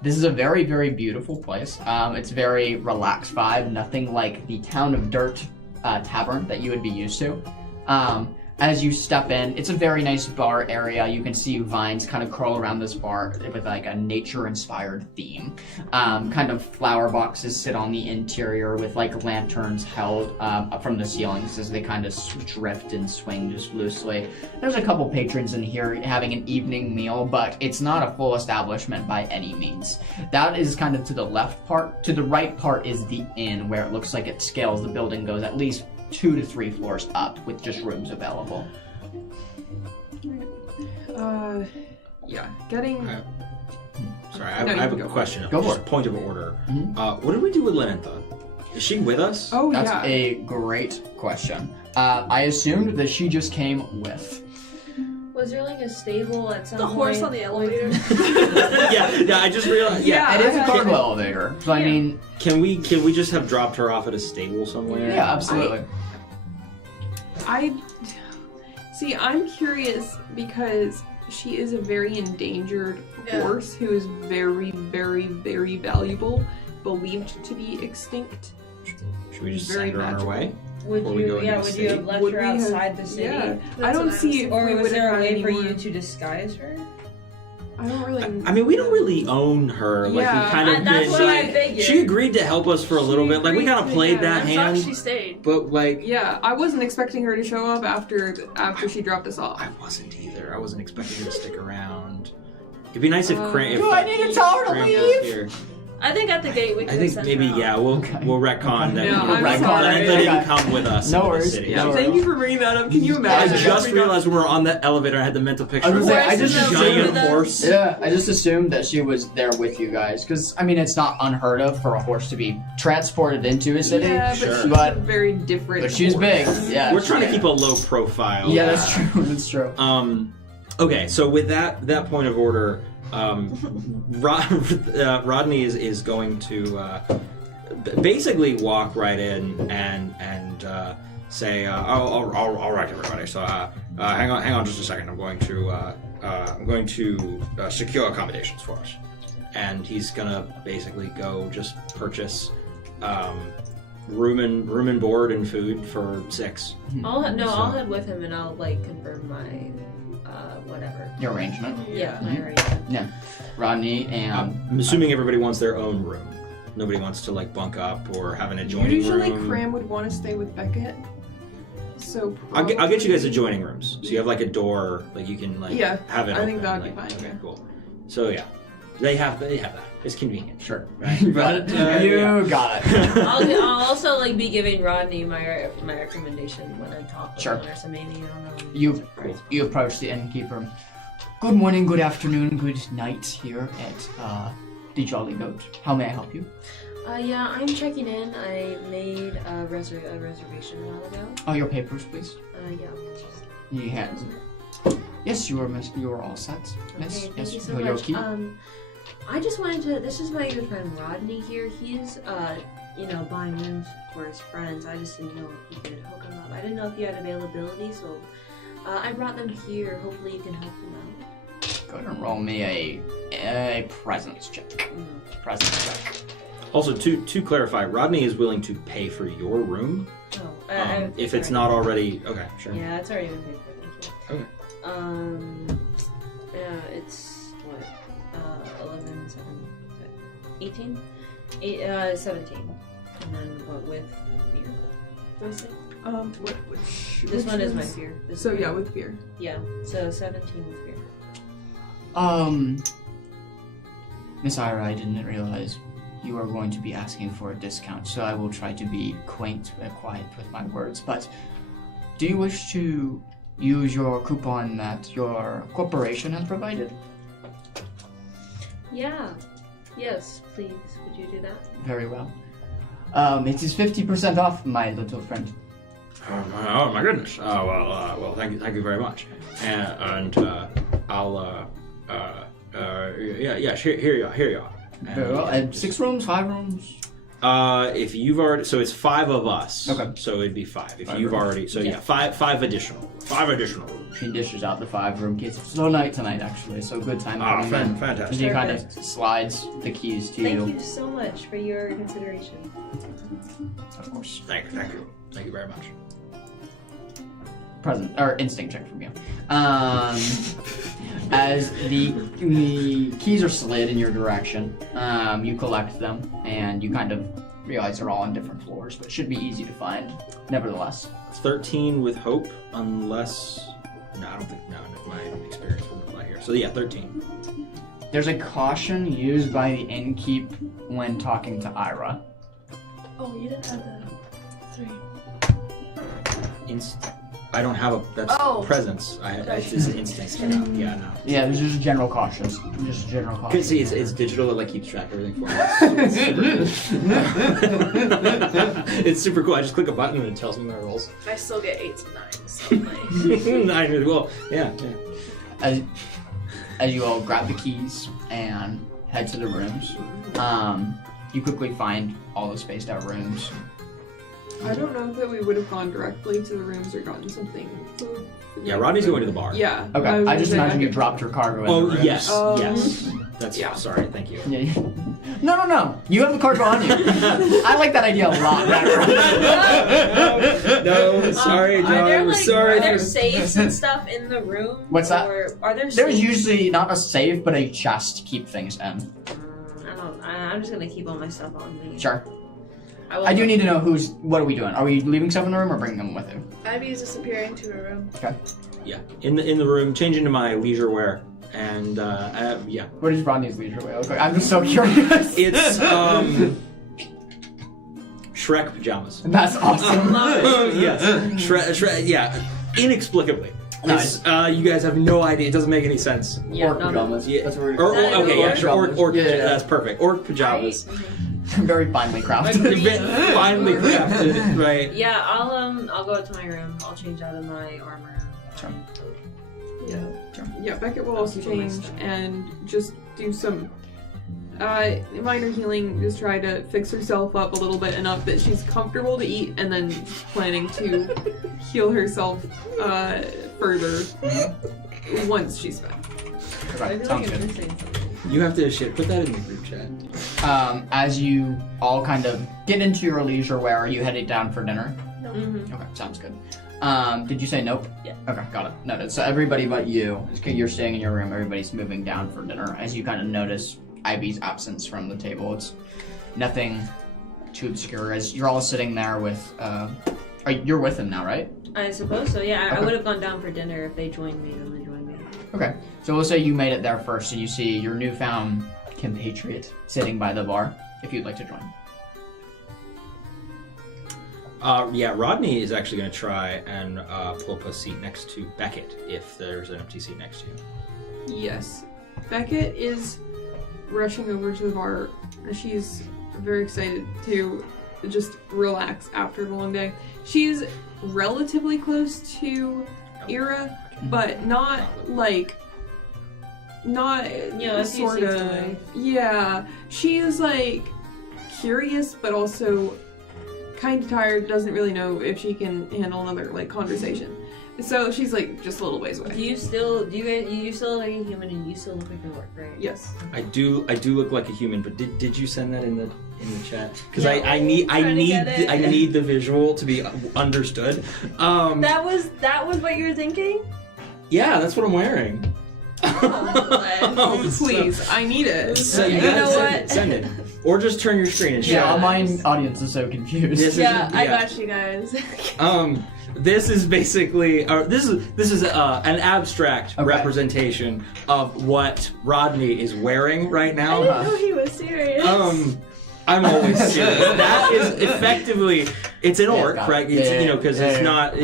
this is a very, very beautiful place. It's very relaxed vibe, nothing like the Town of Dirt tavern that you would be used to. As you step in, it's a very nice bar area. You can see vines kind of curl around this bar with like a nature-inspired theme. Kind of flower boxes sit on the interior with like lanterns held up from the ceilings as they kind of drift and swing just loosely. There's a couple patrons in here having an evening meal, but it's not a full establishment by any means. That is kind of to the left part. To the right part is the inn, where it looks like it scales. The building goes at least 2 to 3 floors up with just rooms available. Yeah, getting... Sorry, No, I you have can a go question. Go for Just it. point of order. Mhm. What did we do with Lenentha? Is she with us? Oh, That's yeah. a great question. I assumed that she just came with. Was there like a stable at some The point? horse on the elevator. yeah, I just realized. Yeah, It is a I- cargo elevator, so I Yeah. mean, Can we just have dropped her off at a stable somewhere? yeah, absolutely. See, I'm curious because she is a very endangered Yeah. horse who is very, very, very valuable, believed to be extinct. Should we just Very send her on her magical. way? Would Before we you? go into Yeah. the Would city? you have left Would her we have- outside the city? Yeah. That's I don't what I see was if Or we was would there a have way for any you more- to disguise her? I don't really. I mean, we don't really own her. Like, Yeah. we kind of That's what I figured. She agreed to help us for a little She bit. Like, we agreed kind of to, played yeah. that I'm shocked she hand. stayed. But, like, Yeah, I wasn't expecting her to show up after she dropped us off. I wasn't either. I wasn't expecting her to stick around. It'd be nice if Cran. Do I need to tell her to Cran was leave? here. I think at the gate we I could think send maybe her out. we'll Okay. retcon that. Yeah, I'm retcon sorry. that didn't Okay. come with us. No into the worries. city. Yeah, No thank worries. you for bringing that up. Can you I imagine? just realized when we were on the elevator, I had the mental picture. I was of gonna say, I a just giant assumed- horse. Yeah, I just assumed that she was there with you guys, because I mean, it's not unheard of for a horse to be transported into a city. Yeah, but Sure. she's But- a very different. But she's horse. big. Yeah, We're trying to yeah. keep a low profile. Yeah, that's true. That's true. Okay, so with that point of order, Rodney is going to basically walk right in and say, all right, everybody. So hang on just a second. I'm going to secure accommodations for us. And he's gonna basically go just purchase room and board and food for 6. I'll head with him and I'll like confirm my whatever. Your arrangement. Yeah, my arrangement. Yeah. Rodney and I'm assuming everybody wants their own room. Nobody wants to like bunk up or have an adjoining Usually room. Cram would want to stay with Beckett. So I'll get you guys adjoining rooms. So you have like a door, like you can like have it. I think open, that would like, be fine. Okay, cool. So yeah, they have that. It's convenient. sure. Right? But you got it. I'll also like be giving Rodney my recommendation when I talk with Sure. him, so maybe I don't know. You approach the innkeeper. Good morning, good afternoon, good night here at the Jolly Goat. How may I help you? Yeah, I'm checking in. I made a reservation a while ago. Oh, your papers, please. Yeah. He hands. Yes, you are all set. Yes, Okay, thank yes. you so Your much. key. I just wanted to. This is my good friend Rodney here. He's buying rooms for his friends. I just didn't know if you could hook him up. I didn't know if you had availability, so I brought them here. Hopefully, you can help them out. Go ahead and roll me a presence check. Presence check. Also, to clarify, Rodney is willing to pay for your room if it's not already. Okay, sure. Yeah, it's already been paid for. Thank you. Okay. Yeah, it's what 11, 7, 18, 17, and then what with beer? This one is my beer. So yeah, with beer. Yeah, so 17 with beer. Miss Ira, I didn't realize you are going to be asking for a discount, so I will try to be quiet with my words. But do you wish to use your coupon that your corporation has provided? Yeah. Yes, please. Would you do that? Very well. It is 50% off, my little friend. Oh my goodness. Well, thank you very much. And I'll here you are. Very well. 6 rooms, 5 rooms. If you've already, so it's 5 of us. Okay. So it'd be 5. If 5 you've rooms. already, so yeah, 5 additional. 5 additional rooms. She dishes out the 5-room keys. Slow night tonight, actually, so good time. Fantastic. She kind of slides the keys to you. Thank you so much for your consideration. Of course. Thank you very much. Instinct check from you. As the keys are slid in your direction, you collect them, and you kind of realize they're all on different floors, but it should be easy to find, nevertheless. 13 with hope, unless... No, I don't think... No, my experience wouldn't apply here. So yeah, 13. There's a caution used by the innkeep when talking to Ira. Oh, you didn't add the 3. I don't have a... That's presence. It's just instincts. Yeah, no. Yeah, there's just a general caution. Just a general caution. See, it's digital. It like keeps track of everything for me. It's super cool. I just click a button and it tells me my rolls. I still get 8s and 9s. So like... 9 really well. Yeah. As you all grab the keys and head to the rooms, you quickly find all the spaced out rooms. I don't know if that we would have gone directly to the rooms or gotten something food. Yeah, Rodney's going to the bar. Yeah. Okay, I just imagine you dropped your cargo in the rooms. Yes. That's sorry, thank you. Yeah. No. You have the cargo on you. I like that idea a lot better. No, sorry, John. Sorry. Are there safes and stuff in the room? What's that? Or are there There's safes? usually not a safe, but a chest to keep things in. I'm just gonna keep all my stuff on me. Sure. I do need to know what are we doing? Are we leaving stuff in the room or bringing them with you? Abby's disappearing to her room. Okay. Yeah, in the room, change into my leisure wear, and yeah. What is Rodney's leisure wear look like? I'm just so curious. It's Shrek pajamas. That's awesome. Yes, Shrek. Yeah, inexplicably. Nice. You guys have no idea. It doesn't make any sense. Yeah, Orc pajamas. Yeah. That's what Okay, yeah, sure. Orc. Yeah. That's perfect. Orc pajamas. Very finely crafted. Finely crafted, right? Yeah, I'll go to my room. I'll change out of my armor. Sure. Yeah. Beckett will also change and just do some Minor healing, just try to fix herself up a little bit enough that she's comfortable to eat, and then planning to heal herself further once she's fed. I feel Sounds like I'm good. missing something. You have to put that in the group chat. As you all kind of get into your leisure, where are you headed down for dinner? Mm-hmm. Okay, sounds good. Did you say nope? Yeah. Okay, got it. Noted. So everybody but you, you're staying in your room, everybody's moving down for dinner. As you kind of notice Ivy's absence from the table, it's nothing too obscure, as you're all sitting there with, you're with him now, right? I suppose so, yeah. I Okay. would have gone down for dinner if they joined me, then they joined me. Okay, so we'll say you made it there first, and you see your newfound compatriot sitting by the bar, if you'd like to join. Rodney is actually going to try and pull up a seat next to Beckett if there's an empty seat next to you. Yes. Beckett is rushing over to the bar. She's very excited to just relax after the long day. She's relatively close to Ira, but not like not Yeah, a few sort seats of away. yeah. She is like curious, but also kind of tired. Doesn't really know if she can handle another like conversation. So she's like just a little ways away. You still look like a human and you still look like an orc, right? Yes. I do look like a human, but did you send that in the chat? Because No. I need Trying to get it. I need the visual to be understood. That was what you were thinking? Yeah, that's what I'm wearing. Oh, Please, I need it. So You gotta know send what? it, send it. Or just turn your screen and show Yeah, it. my audience is so confused. This Yeah, is- I got you guys. This is basically this is an abstract Okay. representation of what Rodney is wearing right I now. didn't know he was serious. I'm always serious. That is effectively, it's an Yeah, orc, got it. right? It's, Yeah, you know, because yeah, it's yeah. not,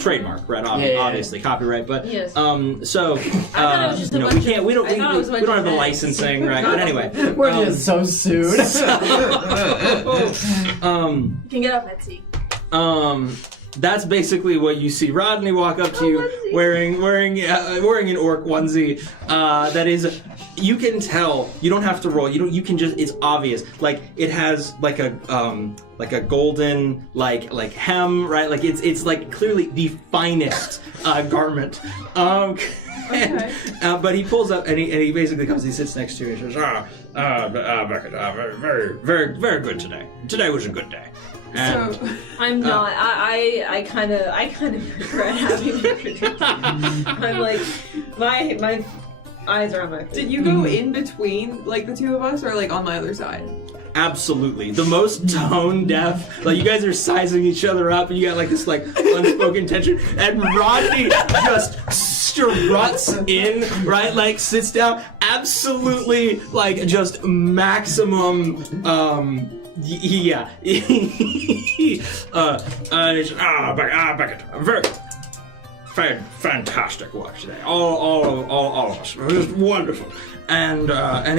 trademark, right? Yeah. Obviously, copyright, but Yes. so thought it was just a you know, bunch we can't, we don't, I thought it was a we bunch don't have of the heads. licensing, right? But anyway, We're getting so soon. You can get off Etsy. That's basically what you see Rodney walk up to you onesie. wearing an orc onesie. That is, you can tell. You don't have to roll. You can just. It's obvious. Like it has like a golden like hem, right? Like it's like clearly the finest garment. Okay. But he pulls up and he basically comes. He sits next to you and says, Beckett, very good today. Today was a good day. And So I'm not. I kind of regret having introduced. I'm like, my eyes are on my face. did you go in between like the two of us, or like on my other side? absolutely, the most tone deaf. Like you guys are sizing each other up, and you got like this like unspoken tension. And Rodney just struts in, right? Like sits down, absolutely like just maximum. Yeah. Beckett, very fantastic work today. All of us, it was just wonderful. And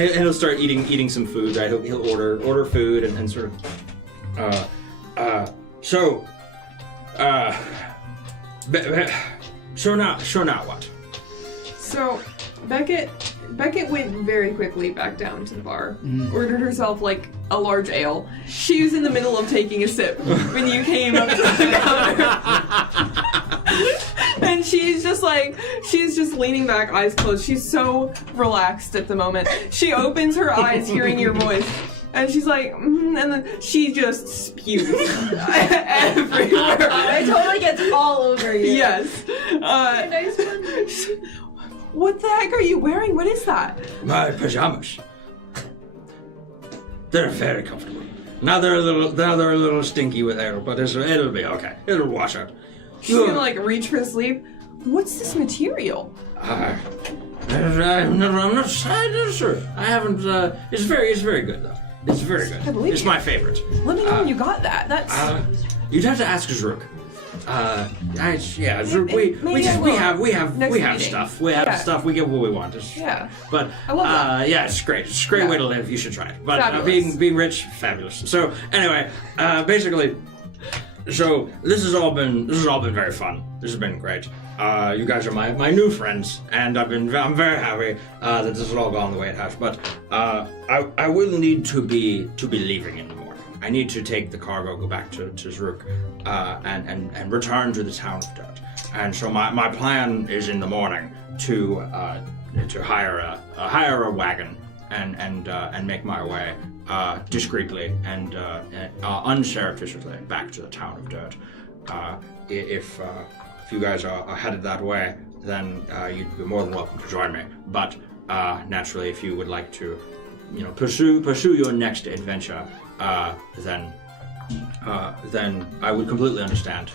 he'll start eating some food. Right? He'll order food and sort of. So now what? So Beckett went very quickly back down to the bar, ordered herself like a large ale. She was in the middle of taking a sip when you came up to the counter. And she's just leaning back, eyes closed. She's so relaxed at the moment. She opens her eyes hearing your voice. And she's like, and then she just spews everywhere. It totally gets all over you. Yes. Nice one. What the heck are you wearing? What is that? My pajamas. They're very comfortable. Now they're a little stinky with air, but it'll be okay. It'll wash out. She's gonna like reach for the sleeve. What's this material? I'm not sure. I haven't. It's very good though. It's very good. I believe It's you. my favorite. Let me know when you got that. That's You'd have to ask Zrook. Zrook. maybe I will. We have Next meeting. stuff. We have Yeah. stuff. We get what we want. yeah. But I love that. yeah, it's great. It's a great Yeah. way to live. You should try it. But Fabulous. being rich, fabulous. So anyway, basically, so this has all been very fun. This has been great. You guys are my new friends, and I'm very happy that this has all gone the way it has. But I will need to be leaving in the morning. I need to take the cargo, go back to Zuruk, and return to the town of Dirt. And so my plan is in the morning to hire a wagon and make my way discreetly and unsurreptitiously back to the town of Dirt. If you guys are headed that way, then you'd be more than welcome to join me. But naturally, if you would like to, pursue your next adventure, then I would completely understand.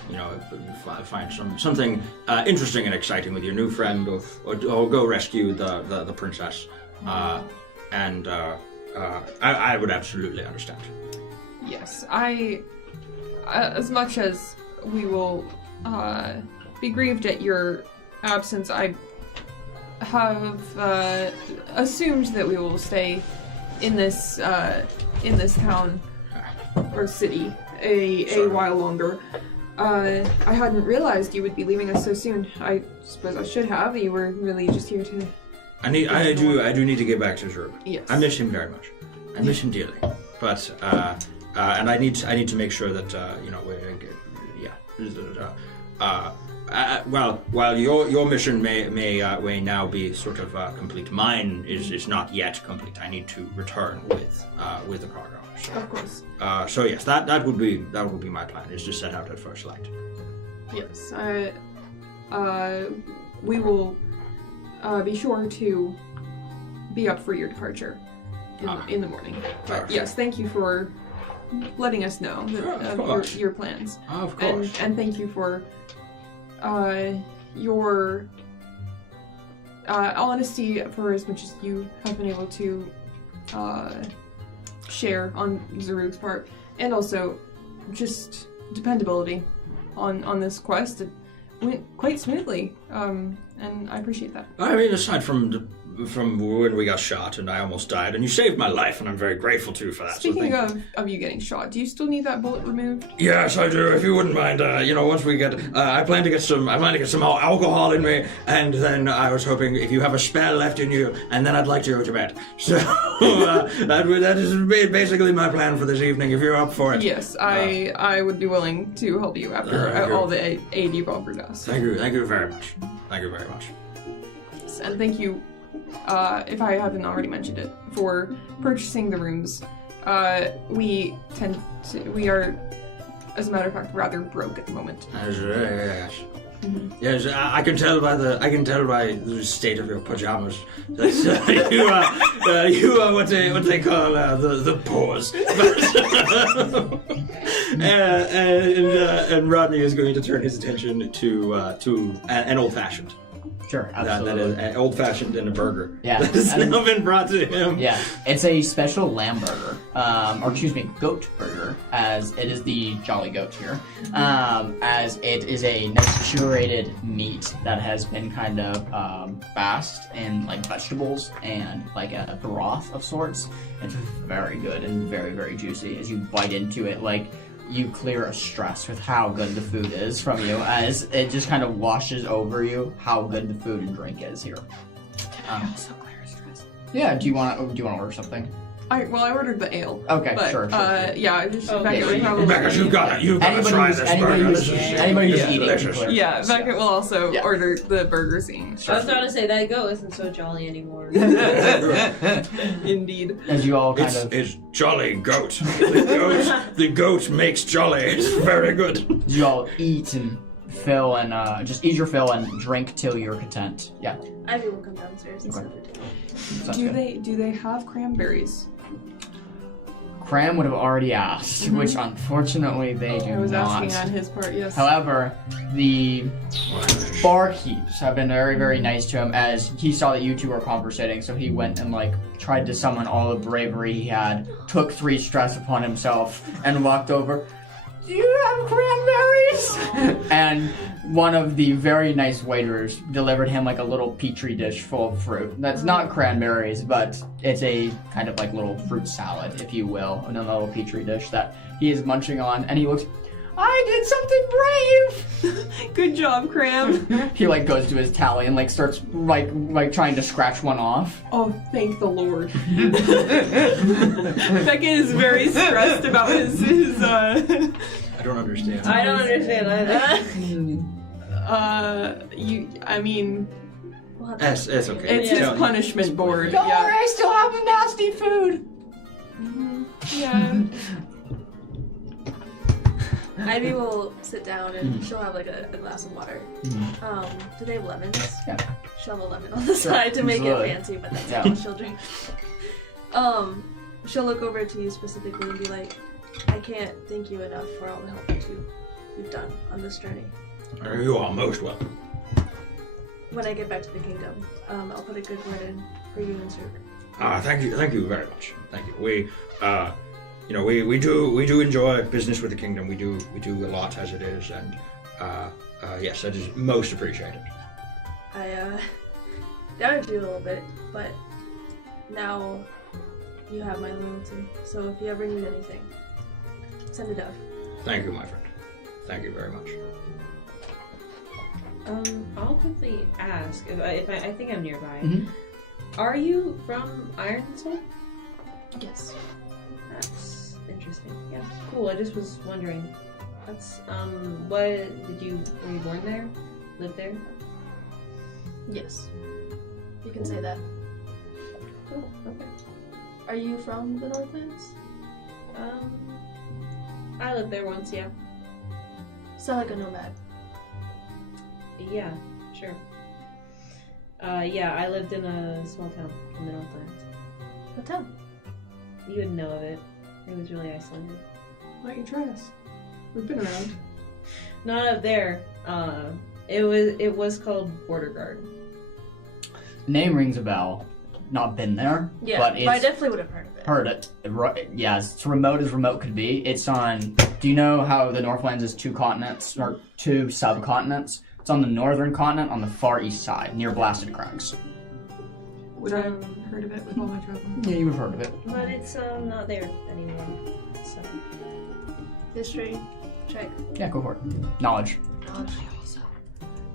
Find something interesting and exciting with your new friend, or go rescue the princess, and I would absolutely understand. Yes, as much as we will be grieved at your absence, I have assumed that we will stay in this town or city a while longer. I hadn't realized you would be leaving us so soon. I suppose I should have. You were really just here to. I do need to get back to Zuruk. Yes. I miss him very much. I miss him dearly. But and I need to make sure that while your mission may now be sort of complete, mine is not yet complete. I need to return with the cargo. So, of course. So yes, that would be my plan. Is to set out at first light. Yes. We will be sure to be up for your departure in the morning. But yes, thank you for letting us know your plans. Of course. And thank you for your honesty for as much as you have been able to share on Zaruk's part, and also just dependability on this quest. It went quite smoothly, and I appreciate that. I mean, aside from when we got shot and I almost died, and you saved my life, and I'm very grateful to you for that. Speaking of you getting shot, do you still need that bullet removed? Yes, I do. If you wouldn't mind, once we get, I plan to get some alcohol in me, and then I was hoping if you have a spare left in you, and then I'd like to go to bed. So that is basically my plan for this evening. If you're up for it. Yes, I would be willing to help you after all the aid you've offered us. Thank you very much. Thank you very much. Yes, and thank you. If I haven't already mentioned it, for purchasing the rooms. We are, as a matter of fact, rather broke at the moment. Yes. Mm-hmm. Yes, I can tell by the state of your pajamas that you are what they call the pores. And Rodney is going to turn his attention to an old fashioned. Sure, absolutely. That is old-fashioned and a burger. Yeah. That has now been brought to him. Yeah, it's a special lamb burger, goat burger, as it is the Jolly Goat here, as it is a nice curated meat that has been kind of basked in like vegetables and like a broth of sorts. It's very good and very, very juicy. As you bite into it, like, you clear a stress with how good the food is from you, as it just kind of washes over you how good the food and drink is here. Also clear a stress. Yeah. Do you want to order something? I ordered the ale. Okay, but, sure. Yeah, just Beckett would probably. Beckett, you gotta try this burger. Anybody who's eating. Delicious. Yeah, Beckett will also order the burger scene. I was about to say that goat isn't so jolly anymore. Indeed. As you all It's jolly goat. The goat makes jolly. It's very good. You all eat and fill and just eat your fill and drink till you're content. Yeah. Ivy will come downstairs and set the table. Do they have cranberries? Cram would have already asked, which unfortunately they do not. I was asking on his part, yes. However, the barkeeps have been very, very nice to him, as he saw that you two were conversating, so he went and tried to summon all the bravery he had, took 3 stress upon himself, and walked over. Do you have cranberries? And one of the very nice waiters delivered him a little petri dish full of fruit. That's not cranberries, but it's a kind of little fruit salad, if you will, in a little petri dish that he is munching on. And he looks, I did something brave. Good job, Cram. He like goes to his tally and like starts like trying to scratch one off. Oh, thank the Lord. Beckett is very stressed about his I don't understand. I don't understand either. I mean, We'll have to- It's okay. it's his punishment board. Don't Yeah. worry, I still have the nasty food. Yeah. Ivy will sit down and she'll have like a glass of water. Do they have lemons? Yeah. She'll have a lemon on the side to make absolutely. it fancy, but that's Yeah. all she'll drink. She'll look over to you specifically and be like, I can't thank you enough for all the help that you've done on this journey. You are most welcome. When I get back to the kingdom, I'll put a good word in for you and Sir. Thank you very much. Thank you. We do enjoy business with the kingdom. We do a lot as it is, and yes, that is most appreciated. I doubted you a little bit, but now you have my loyalty. So if you ever need anything, send a dove. Thank you, my friend. Thank you very much. I'll quickly ask if I think I'm nearby. Mhm. Are you from Ironsoul? Yes. That's interesting. Yeah, cool. I just was wondering. That's were you born there? Lived there? Yes. You can say that. Cool. Okay. Are you from the Northlands? I lived there once. Yeah. Sound like a nomad. Yeah. Sure. Yeah, I lived in a small town in the Northlands. What town? You would know of it. It was really isolated. Why don't you try us? We've been around. Not up there. It was called Border Guard. Name rings a bell. Not been there, Yeah, but I it's definitely would have heard of it. heard it. Yeah, it's remote as remote could be. It's on. Do you know how the Northlands is two continents or two subcontinents? It's on the northern continent on the far east side, near Blasted Crags. Would I have heard of it with all my travel? Yeah, you've heard of it. But it's not there anymore. So History check. Yeah, go for it. Knowledge. Knowledge.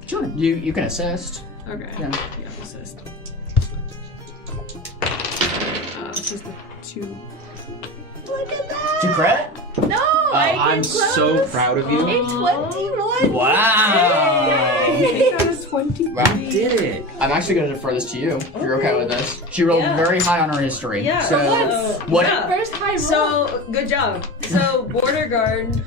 Sure. You can assist. Okay. Yeah. Yeah, assist. Just the 2. Look at that! To credit? No, I came I'm close. so proud of you. It's 21. Wow. Yay! That is 20. Wow. Did it? I'm actually going to defer this to you. If you're okay with this. She rolled Yeah. very high on her history. yeah. So what? Yeah. First high roll. So good job. So Border Guard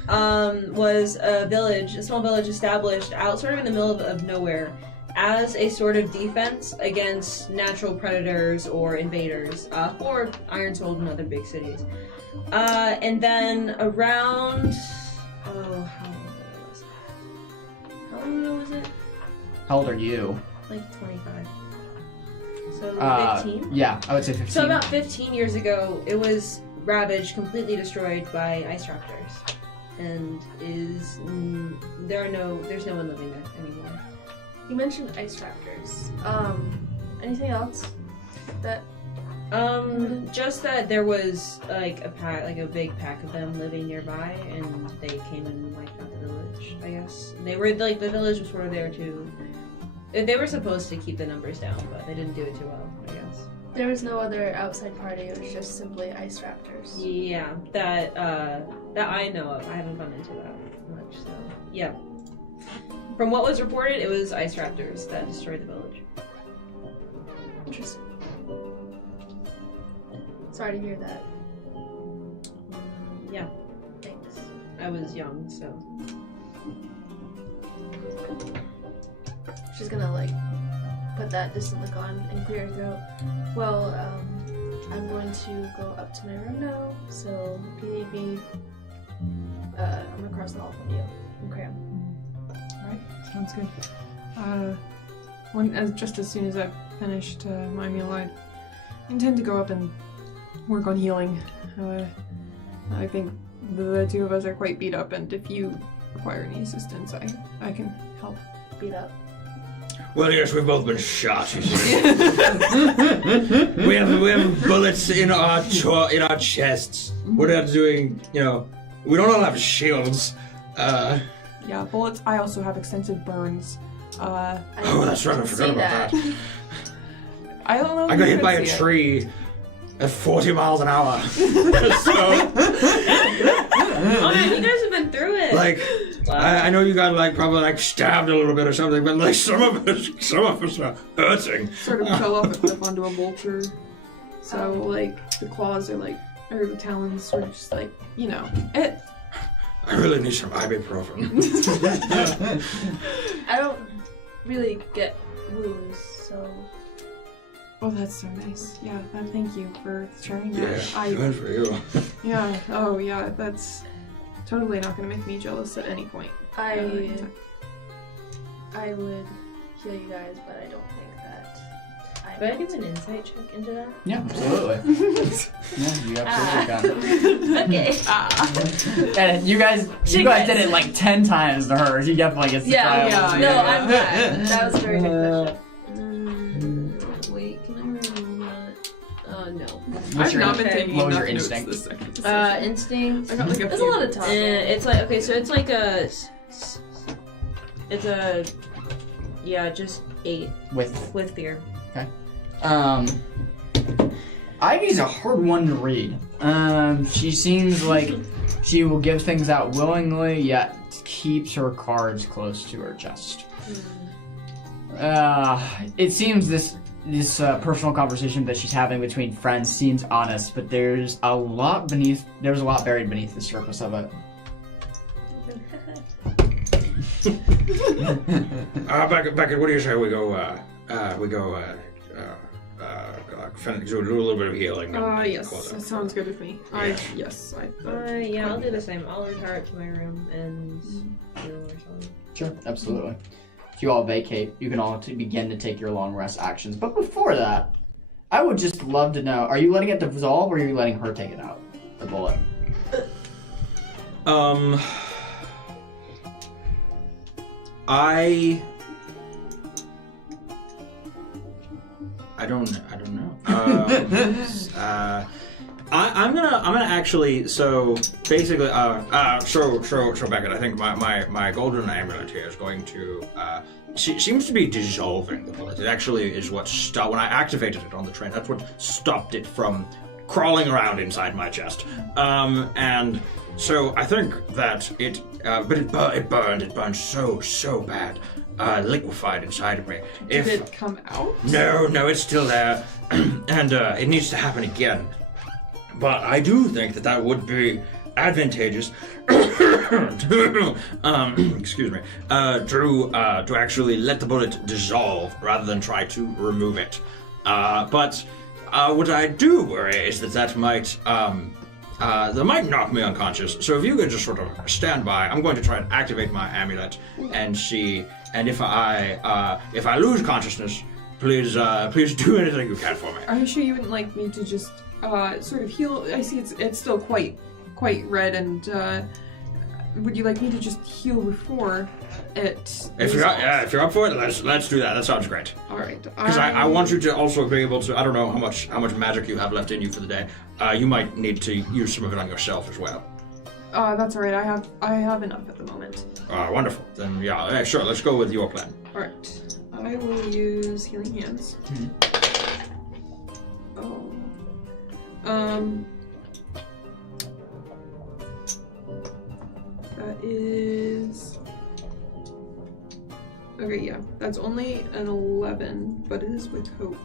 was a village, a small village established out sort of in the middle of nowhere, as a sort of defense against natural predators or invaders for Ironsoul and other big cities. And then around how long ago was it? How long ago was it? How old are you? Like 25. So 15? Yeah, I would say 15. So about 15 years ago, it was ravaged, completely destroyed by ice raptors, and there's no one living there anymore. You mentioned ice raptors. Anything else? That Just that there was like a big pack of them living nearby, and they came and wiped out the village. I guess they were like the village was sort of there to. They were supposed to keep the numbers down, but they didn't do it too well. I guess. there was no other outside party. It was just simply ice raptors. Yeah, that I know of. I haven't gone into that much, so yeah. From what was reported, it was ice raptors that destroyed the village. Interesting. Sorry to hear that. Yeah, Thanks. I was young, so. She's gonna like put that distant look on and clear her throat. Well, I'm going to go up to my room now. So if you need me, I'm across the hall from you. I'm Cram. Alright, sounds good. Just as soon as I've finished my meal, I intend to go up and work on healing. I think the two of us are quite beat up, and if you require any assistance, I can help. Beat up. Well, yes, we've both been shot, you see. we have bullets in our chests. We're not doing, we don't all have shields. Yeah, bullets. I also have extensive burns. Oh, that's right. I forgot about that. I don't know. I got hit by a tree at 40 miles an hour. So, Oh man, you guys have been through it. like, I know you got like probably like stabbed a little bit or something, but like some of us are hurting. Sort of fell off a cliff onto a vulture. So like the claws are like, or the talons sort of just like, you know, it. I really need some ibuprofen. I don't really get wounds, so. Oh, that's so nice. Yeah, thank you for sharing that. Yeah, good for you. Yeah. Oh, yeah. That's totally not going to make me jealous at any point. I would heal you guys, but I don't think that Could I do an insight check into that? Yeah, absolutely. Yeah, you absolutely can. Okay. And you guys did it like 10 times to her. You definitely get to try it once. No, I'm glad. That was a very good question. Wait, can I remember that? No. I've not been taking what was enough your notes instinct? this second. Instinct. I got like a There's a few. lot of time. It's like, okay, so it's like a. It's a. Yeah, just 8 with fear. Ivy's a hard one to read. She seems like she will give things out willingly, yet keeps her cards close to her chest. It seems this personal conversation that she's having between friends seems honest, but there's a lot buried beneath the surface of it. Beckett, what do you say we go do a little bit of healing? Yes, that sounds good with me. Yeah. Yeah, I'll do the same. I'll retire to my room and heal or something. Sure, absolutely. You all vacate. You can all begin to take your long rest actions. But before that, I would just love to know, are you letting it dissolve or are you letting her take it out? The bullet. I don't know. I'm gonna actually. So basically, so Beckett, I think my golden amulet here is going to. She seems to be dissolving the bullet. It actually is what stopped when I activated it on the train. That's what stopped it from crawling around inside my chest. And so I think that it, but it burned so bad. Liquefied inside of me. Did it come out? No, it's still there, and it needs to happen again. But I do think that would be advantageous to, excuse me, to actually let the bullet dissolve rather than try to remove it. But what I do worry is that might knock me unconscious. So if you could just sort of stand by, I'm going to try and activate my amulet and see. And if I lose consciousness, please do anything you can for me. Are you sure you wouldn't like me to just sort of heal? I see it's still quite red, and would you like me to just heal before it? If you're up for it, let's do that. That sounds great. All right. Because I want you to also be able to. I don't know how much magic you have left in you for the day. You might need to use some of it on yourself as well. That's all right. I have enough at the moment. Wonderful. Then yeah, sure. Let's go with your plan. All right. I will use healing hands. That is. Okay, yeah. That's only an 11, but it is with hope.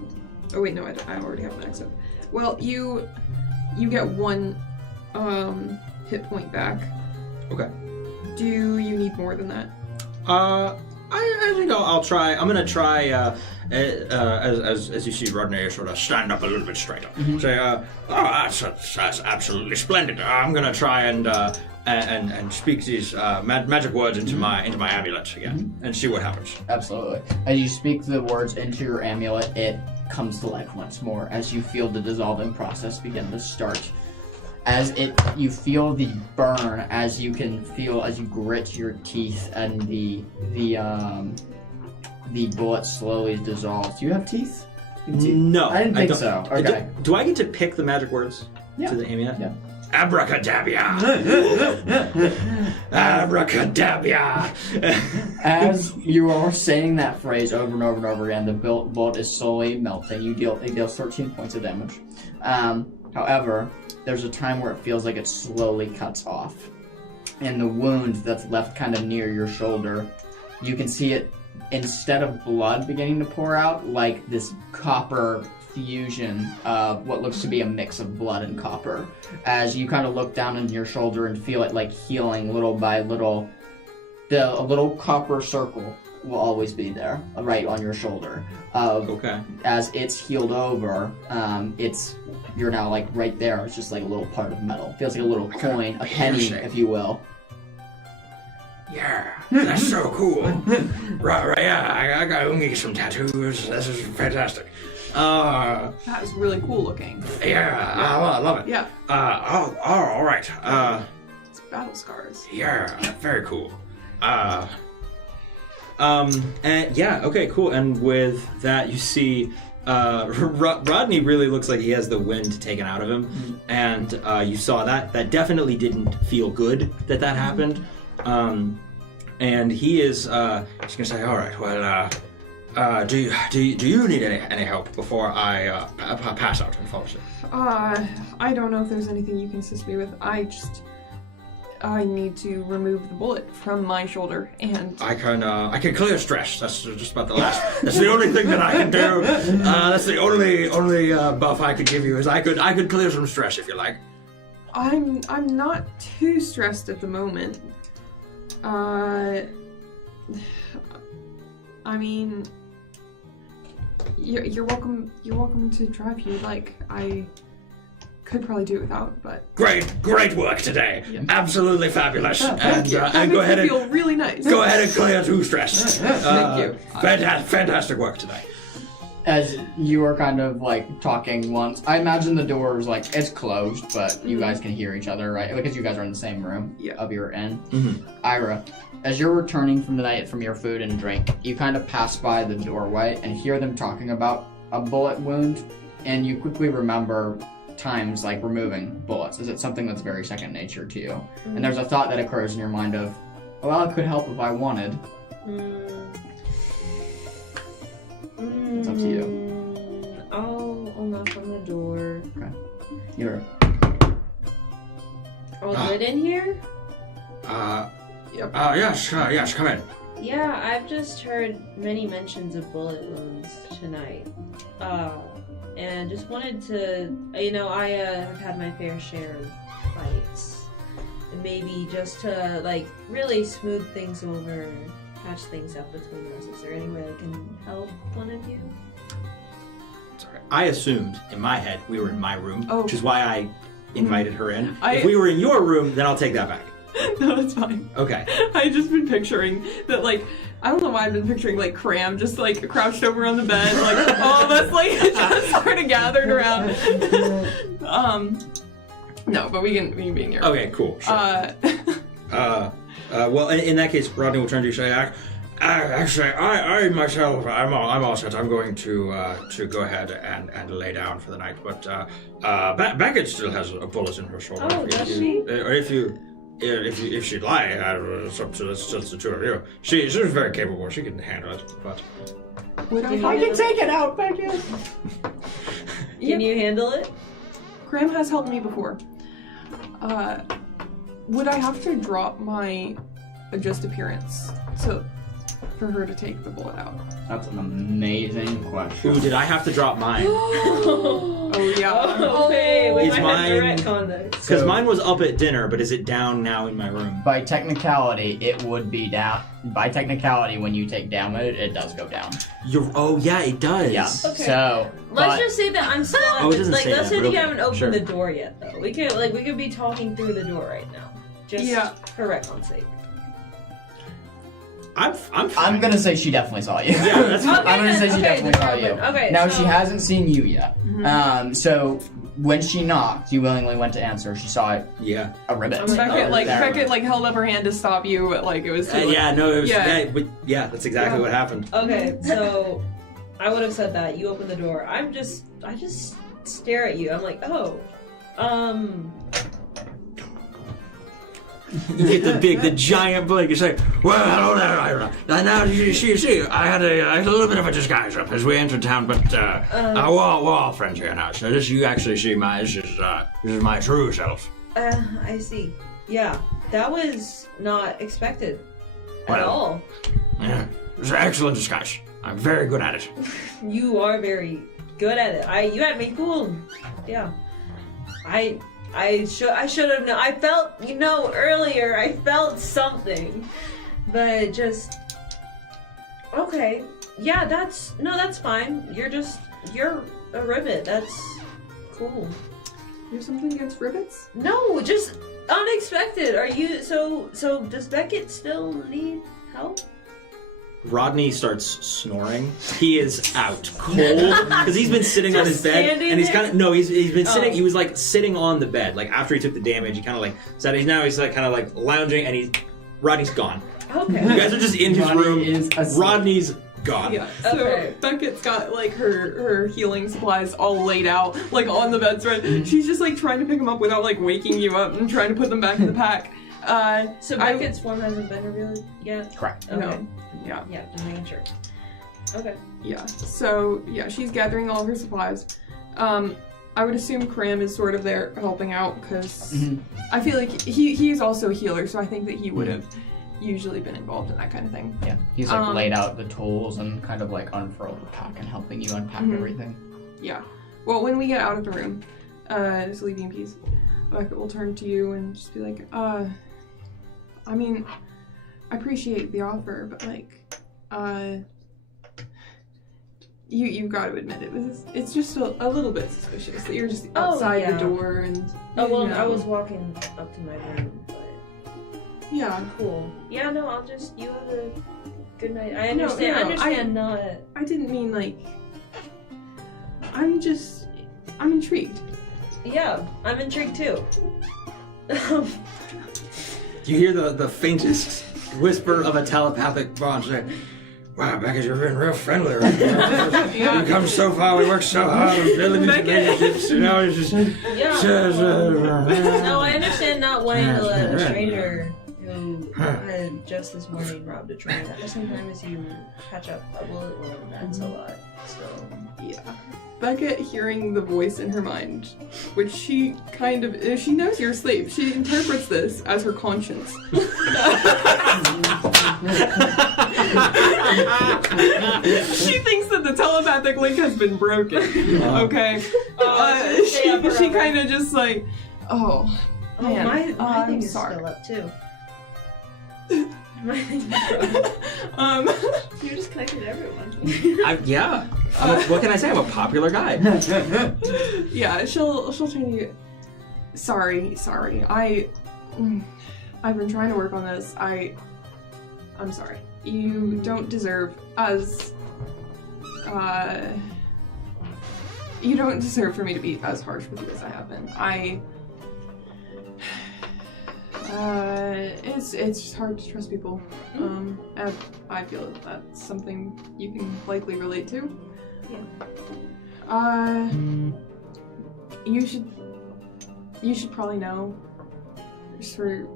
Oh wait, no, I already have an exit. Well, you get 1 hit point back. Okay. Do you need more than that? I think I'll try. I'm gonna try. As you see Rodney sort of stand up a little bit straighter. Say, that's absolutely splendid. I'm gonna try and speak these magic words into my amulet again and see what happens. Absolutely. As you speak the words into your amulet, it comes to life once more as you feel the dissolving process begin to start. You feel the burn as you grit your teeth and the bullet slowly dissolves. Do you have teeth? No, I didn't think so. Okay. Do I get to pick the magic words Yeah. to the amulet? Yeah. Abracadabra. Abracadabra. As you are saying that phrase over and over and over again, the bullet is slowly melting. It deals 13 points of damage. However, there's a time where it feels like it slowly cuts off. And the wound that's left kind of near your shoulder, you can see it, instead of blood beginning to pour out, like this copper fusion of what looks to be a mix of blood and copper. As you kind of look down into your shoulder and feel it like healing little by little, a little copper circle will always be there, right on your shoulder. Okay. As it's healed over, you're now like right there. It's just like a little part of metal. Feels like a little coin, a penny, if you will. Yeah, that's so cool. Right, yeah, I got to get some tattoos. This is fantastic. That was really cool looking. Yeah, I love it. Yeah. All right. It's battle scars. Yeah, very cool. And yeah, okay, cool. And with that, you see, Rodney really looks like he has the wind taken out of him, and you saw that. That definitely didn't feel good that happened. And he is just gonna say, all right, well, do you need any help before I pass out and fall asleep? I don't know if there's anything you can assist me with. I need to remove the bullet from my shoulder, and I can clear stress. That's just about the last. That's the only thing that I can do. That's the only buff I could give you is I could clear some stress if you like. I'm not too stressed at the moment. I mean, you're welcome to try if you'd like. I could probably do it without, but great work today. Yeah. Absolutely fabulous. Thank you. And go ahead and feel really nice. Go ahead and clear 2 stress. Thank you. Fantastic work today. As you are kind of like talking once, I imagine the door is like, it's closed, but you guys can hear each other, right? Because you guys are in the same room of your inn. Mm-hmm. Ira, as you're returning from the night from your food and drink, you kind of pass by the doorway and hear them talking about a bullet wound, and you quickly remember times like removing bullets. Is it something that's very second nature to you? Mm-hmm. And there's a thought that occurs in your mind of, well, it could help if I wanted. It's up to you. I'll knock on the door. Okay. You're... Oh, is it in here? Yep. Yes, come in. Yeah, I've just heard many mentions of bullet wounds tonight. And just wanted to, I have had my fair share of fights. And maybe just to, like, really smooth things over and patch things up between us. Is there any way I can help one of you? Sorry. I assumed, in my head, we were in my room, which is why I invited her in. If I- we were in your room, then I'll take that back. No, it's fine. Okay. I just been picturing that, like, I don't know why I've been picturing, like, Cram just, like, crouched over on the bed, like, all of us, like, just sort of gathered around. No, but we can be in here. Okay, cool. Sure. Well, in that case, Rodney will turn to you and say, actually, I myself, I'm all set. I'm going to go ahead and lay down for the night. But Beckett still has a bullet in her shoulder. Oh, does she? If she'd like, it's up to the two of you. She's very capable. She can handle it. But Would I can take it out, Beckett! Can you handle it? Cram has helped me before. Would I have to drop my adjust appearance for her to take the bullet out? That's an amazing question. ooh, did I have to drop mine? Oh yeah. Oh, hey, we Is might mine- have to retcon this. Because mine was up at dinner, but is it down now in my room? By technicality, it would be down. By technicality, when you take damage, it does go down. Yeah, it does. Yeah. Okay. So, Let's just say that I'm still at Oh, it doesn't like say let's that, say but that you okay. haven't opened Sure. the door yet though. We could be talking through the door right now. Just Yeah. for retcon's sake. I'm fine. I'm gonna say she definitely saw you. Yeah, that's fine. I'm gonna say she Okay, definitely saw then you. we're open. Okay, Now so- she hasn't seen you yet. So when she knocked, you willingly went to answer. She saw Yeah. a ribbit. I'm like, Beckett held up her hand to stop you, but like it was too late. Yeah, no, it was. Yeah. Yeah, that's exactly what happened. Okay, so I would have said that. You open the door. I just stare at you. I'm like, You get the giant blade. You say, "Well, hello there. Now you see, I had a little bit of a disguise up as we entered town, but we're all friends here now. So you actually see this is my true self." I see. Yeah, that was not expected at all. Yeah, it was an excellent disguise. I'm very good at it. You are very good at it. You had me fooled. Yeah. I should have known. I felt, earlier I felt something, but just okay. Yeah, that's fine. You're a rivet. That's cool. You have something against rivets? No, just unexpected. Are you so does Beckett still need help? Rodney starts snoring. He is out cold because he's been sitting on his bed, and he's he's been sitting. He was like sitting on the bed, like after he took the damage. He kind of like sat. He's like kind of like lounging, and Rodney's gone. Okay. You guys are just in his room. Is asleep. Rodney's gone. Yeah. So Okay. Beckett's got like her healing supplies all laid out, like on the bedspread. She's just like trying to pick them up without like waking you up and trying to put them back in the pack. So Beckett's form hasn't been revealed yet? Correct. Okay. No. Yeah. Yeah, just making sure. Okay. Yeah. So yeah, she's gathering all of her supplies. I would assume Cram is sort of there helping out because I feel like he's also a healer, so I think that he would have usually been involved in that kind of thing. Yeah, he's like laid out the tools and kind of like unfurled the pack and helping you unpack everything. Yeah. Well, when we get out of the room, sleeping in peace, Beckett will turn to you and just be like, I mean, I appreciate the offer, but like, you got to admit it's just a little bit suspicious that you're just outside the door and. I was walking up to my room, but yeah, cool. Yeah, no, you have a good night. I understand. I didn't mean like. I'm intrigued. Yeah, I'm intrigued too. You hear the faintest whisper of a telepathic bond saying, "Wow, Beckett, you've been real friendly right now. We've come so far, we worked so hard on building these relationships, it's just... No, I understand not wanting to let a stranger who had just this morning robbed a train. Sometimes you patch up a bullet wound, that's a lot, so... Yeah. Beckett hearing the voice in her mind, which she knows you're asleep. She interprets this as her conscience. She thinks that the telepathic link has been broken. Okay. She kind of just like, man, my thing I'm is sorry. still up too. You're just connecting to everyone. What can I say? I'm a popular guy. Yeah, she'll turn to you. Sorry. I've been trying to work on this. I'm sorry. You don't deserve you don't deserve for me to be as harsh with you as I have been. It's just hard to trust people. And I feel that that's something you can likely relate to. Yeah. You should probably know, just for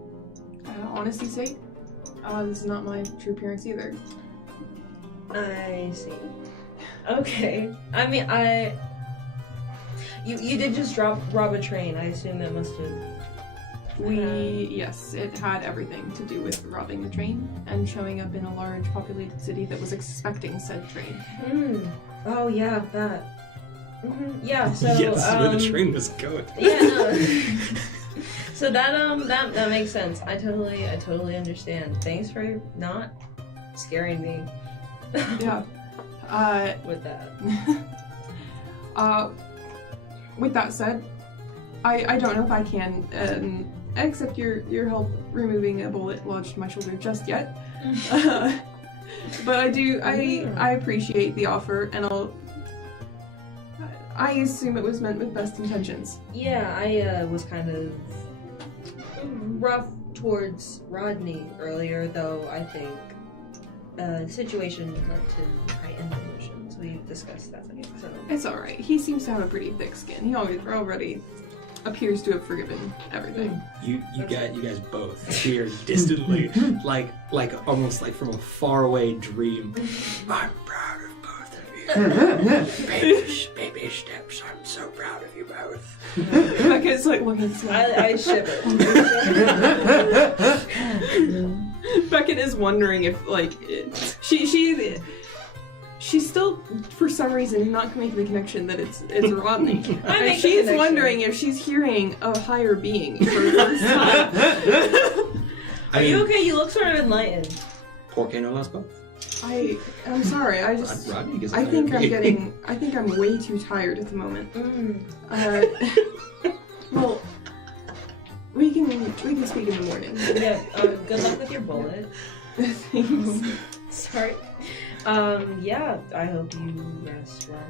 honesty's sake, this is not my true appearance either. I see. Okay. I mean, you did just rob a train. I assume that must have... Yes, it had everything to do with robbing the train and showing up in a large populated city that was expecting said train. Oh yeah, that. Yeah, so Yes, where the train was going. Yeah, no. So that makes sense. I totally understand. Thanks for not scaring me. Yeah. With that. With that said, I don't know if I can accept your help removing a bullet lodged in my shoulder just yet. But I appreciate the offer, and I assume it was meant with best intentions. Yeah, I was kind of rough towards Rodney earlier, though I think the situation led to heightened emotions. We've discussed that. So. It's alright. He seems to have a pretty thick skin. We're already appears to have forgiven everything. You guys both hear distantly, like almost like from a faraway dream. I'm proud of both of you. baby steps. I'm so proud of you both. Becca's like looking at I shiver. Beckett is wondering if like she's still for some reason not making the connection that it's Rodney. And she's wondering if she's hearing a higher being for the first time. Are you okay? You look sort of enlightened. Porque no las both. I'm sorry. I think I'm way too tired at the moment. Well, we can speak in the morning. Yeah. Good luck with your bullet. Thanks. Sorry. Yeah. I hope you rest well.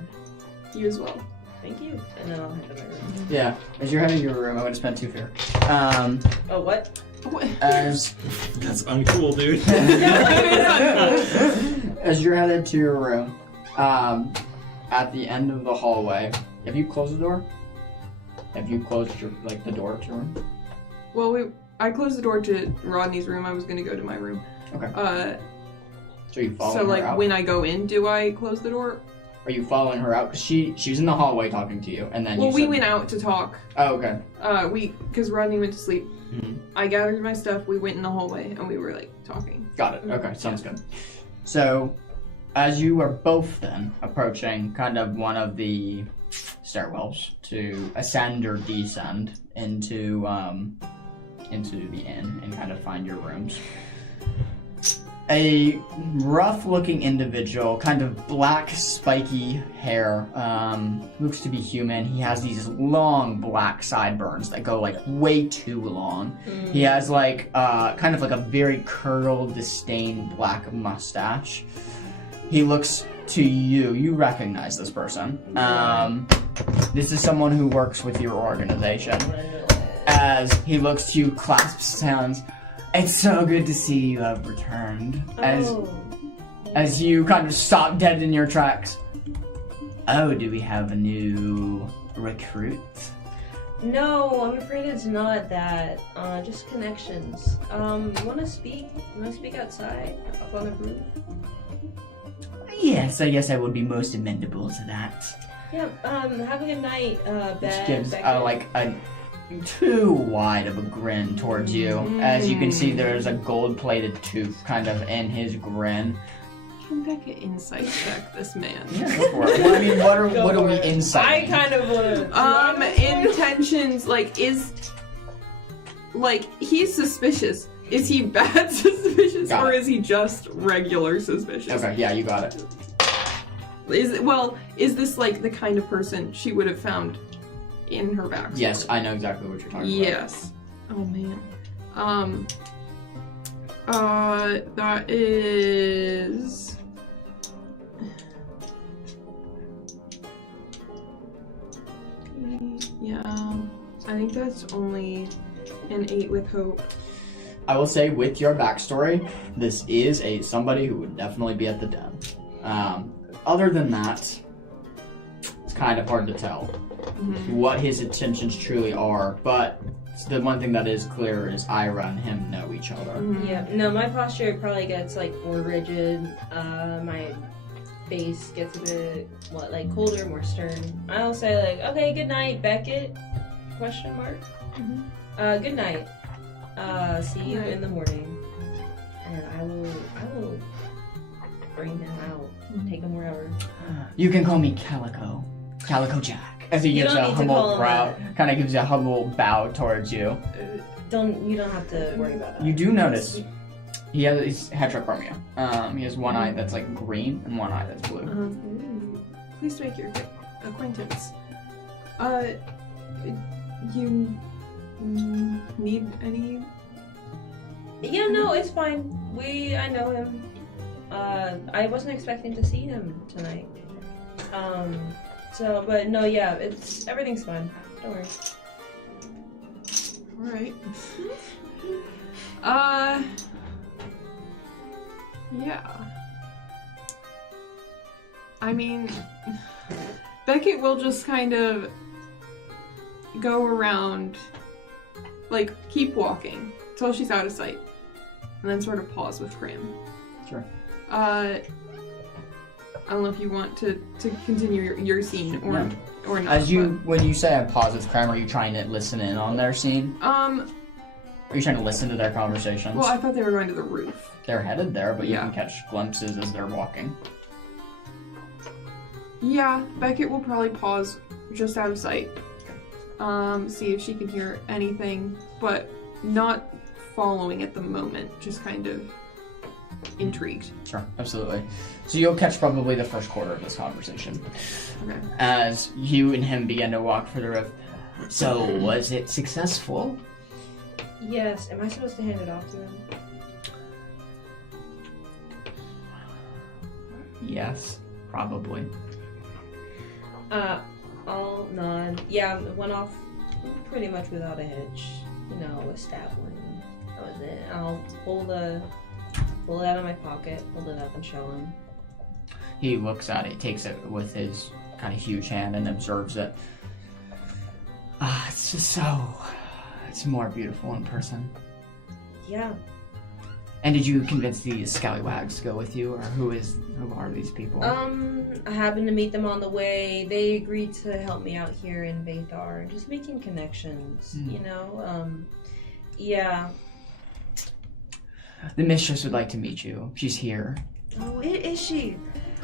You as well. Thank you. And then I'll head to my room. Yeah. As you're heading to your room, I'm going to spend 2 fear. Oh, what? As That's uncool, dude. as you're headed to your room, at the end of the hallway, have you closed the door? Have you closed the door to your room? Well, I closed the door to Rodney's room. I was gonna go to my room. Okay. So you following So her like out? when I go in, do I close the door? Are you following her out? 'Cause she was in the hallway talking to you, and then Well, you we said... went out to talk. Oh, okay. Because Rodney went to sleep. Mhm. I gathered my stuff. We went in the hallway and we were like talking. Got it. Okay, sounds good. So, as you are both then approaching kind of one of the stairwells to ascend or descend into the inn and kind of find your rooms, a rough-looking individual, kind of black, spiky hair, looks to be human. He has these long black sideburns that go like way too long. He has like kind of like a very curled, disdain black mustache. He looks to you. You recognize this person. This is someone who works with your organization. As he looks to you, clasps his hands. It's so good to see you have returned. As you kind of stop dead in your tracks. Oh, do we have a new recruit? No, I'm afraid it's not that. Just connections. Wanna speak? Wanna speak outside? Up on the roof? Yes, I guess I would be most amenable to that. Yeah, have a good night, Which gives like a too wide of a grin towards you. As you can see, there's a gold-plated tooth kind of in his grin. Can Becca insight check this man? Yeah, go for it. Well, I mean, what are we insighting? I kind of wanna... Intentions, he's suspicious. Is he bad suspicious Got or it. is he just regular suspicious? Okay, yeah, you got it. Is this like the kind of person she would have found in her backstory? Yes, I know exactly what you're talking about. Yes. Oh man. That is... Yeah, I think that's only an 8 with hope. I will say, with your backstory, this is somebody who would definitely be at the den. Other than that, it's kind of hard to tell what his intentions truly are, but the one thing that is clear is Ira and him know each other. Yeah, no, my posture probably gets more rigid. My face gets a bit colder, more stern. I'll say okay, good night, Beckett? ? Good night. See you in the morning, and I will bring him out, take him wherever. You can call me Calico Jack. As he gives a humble bow, kind of gives you a humble bow towards you. You don't have to worry about that. You do notice he's heterochromia. He has one eye that's green and one eye that's blue. Pleased to make your acquaintance. You need any? Yeah, no, it's fine. I know him. I wasn't expecting to see him tonight. But no, yeah, everything's fine. Don't worry. Alright. Yeah. I mean, Beckett will just kind of go around, like, keep walking till she's out of sight, and then sort of pause with Cram. Sure. I don't know if you want to continue your scene or not. When you say I pause with Cram, are you trying to listen in on their scene? Are you trying to listen to their conversations? Well, I thought they were going to the roof. They're headed there, but you Yeah. can catch glimpses as they're walking. Yeah, Beckett will probably pause just out of sight. See if she can hear anything, but not following at the moment, just kind of intrigued. Sure, absolutely. So you'll catch probably the first quarter of this conversation. Okay. As you and him begin to walk for the roof. So, was it successful? Yes. Am I supposed to hand it off to him? Yes, probably. I'll nod. Yeah, it went off pretty much without a hitch. You know, a stab one. That was it. I'll pull it out of my pocket, hold it up, and show him. He looks at it, takes it with his kind of huge hand and observes it. It's just it's more beautiful in person. Yeah. And did you convince the scallywags to go with you, or who are these people? I happened to meet them on the way. They agreed to help me out here in Vanguard, just making connections, you know? Yeah. The mistress would like to meet you. She's here. Oh, is she?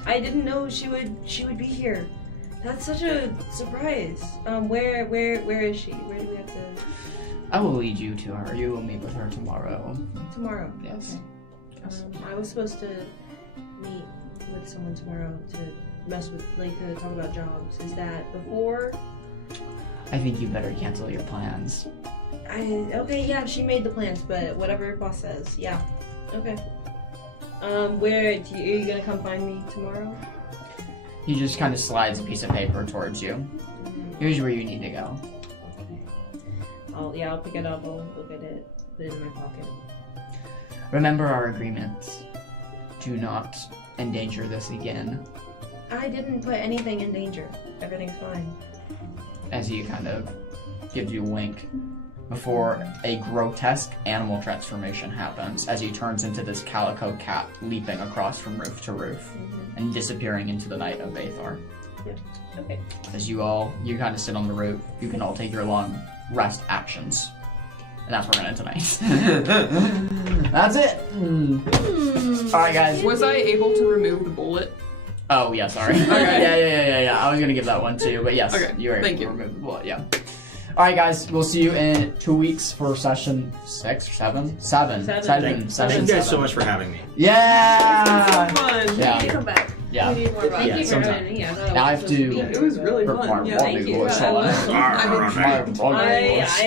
I didn't know she would be here. That's such a surprise. Where is she? Where do we have to? I will lead you to her. You will meet with her tomorrow. Tomorrow. Yes. Okay. Yes. I was supposed to meet with someone tomorrow to mess with, to talk about jobs. Is that before? I think you better cancel your plans. Okay, yeah, she made the plans, but whatever boss says, yeah. Okay. Are you gonna come find me tomorrow? He just kind of slides a piece of paper towards you. Here's where you need to go. I'll pick it up, I'll look at it, put it in my pocket. Remember our agreement. Do not endanger this again. I didn't put anything in danger. Everything's fine. As he kind of gives you a wink before a grotesque animal transformation happens as he turns into this calico cat leaping across from roof to roof and disappearing into the night of Bathar. Yeah. Okay. As you kind of sit on the roof, you can all take your long rest actions. And that's where we're gonna end tonight. That's it. Alright guys. Was I able to remove the bullet? Oh yeah, sorry. Okay, yeah. I was gonna give that one too, but yes, Okay, you were able thank to you. remove the bullet, yeah. Alright guys, we'll see you in 2 weeks for session 6 or 7? 7. Seven. Thank you guys so much for having me. Yeah! Fun. Yeah. You need to come back. Yeah. We need more Thank you for sometime. having me. I thought Now I have was supposed to- be It was really here. fun. Yeah, Thank you. I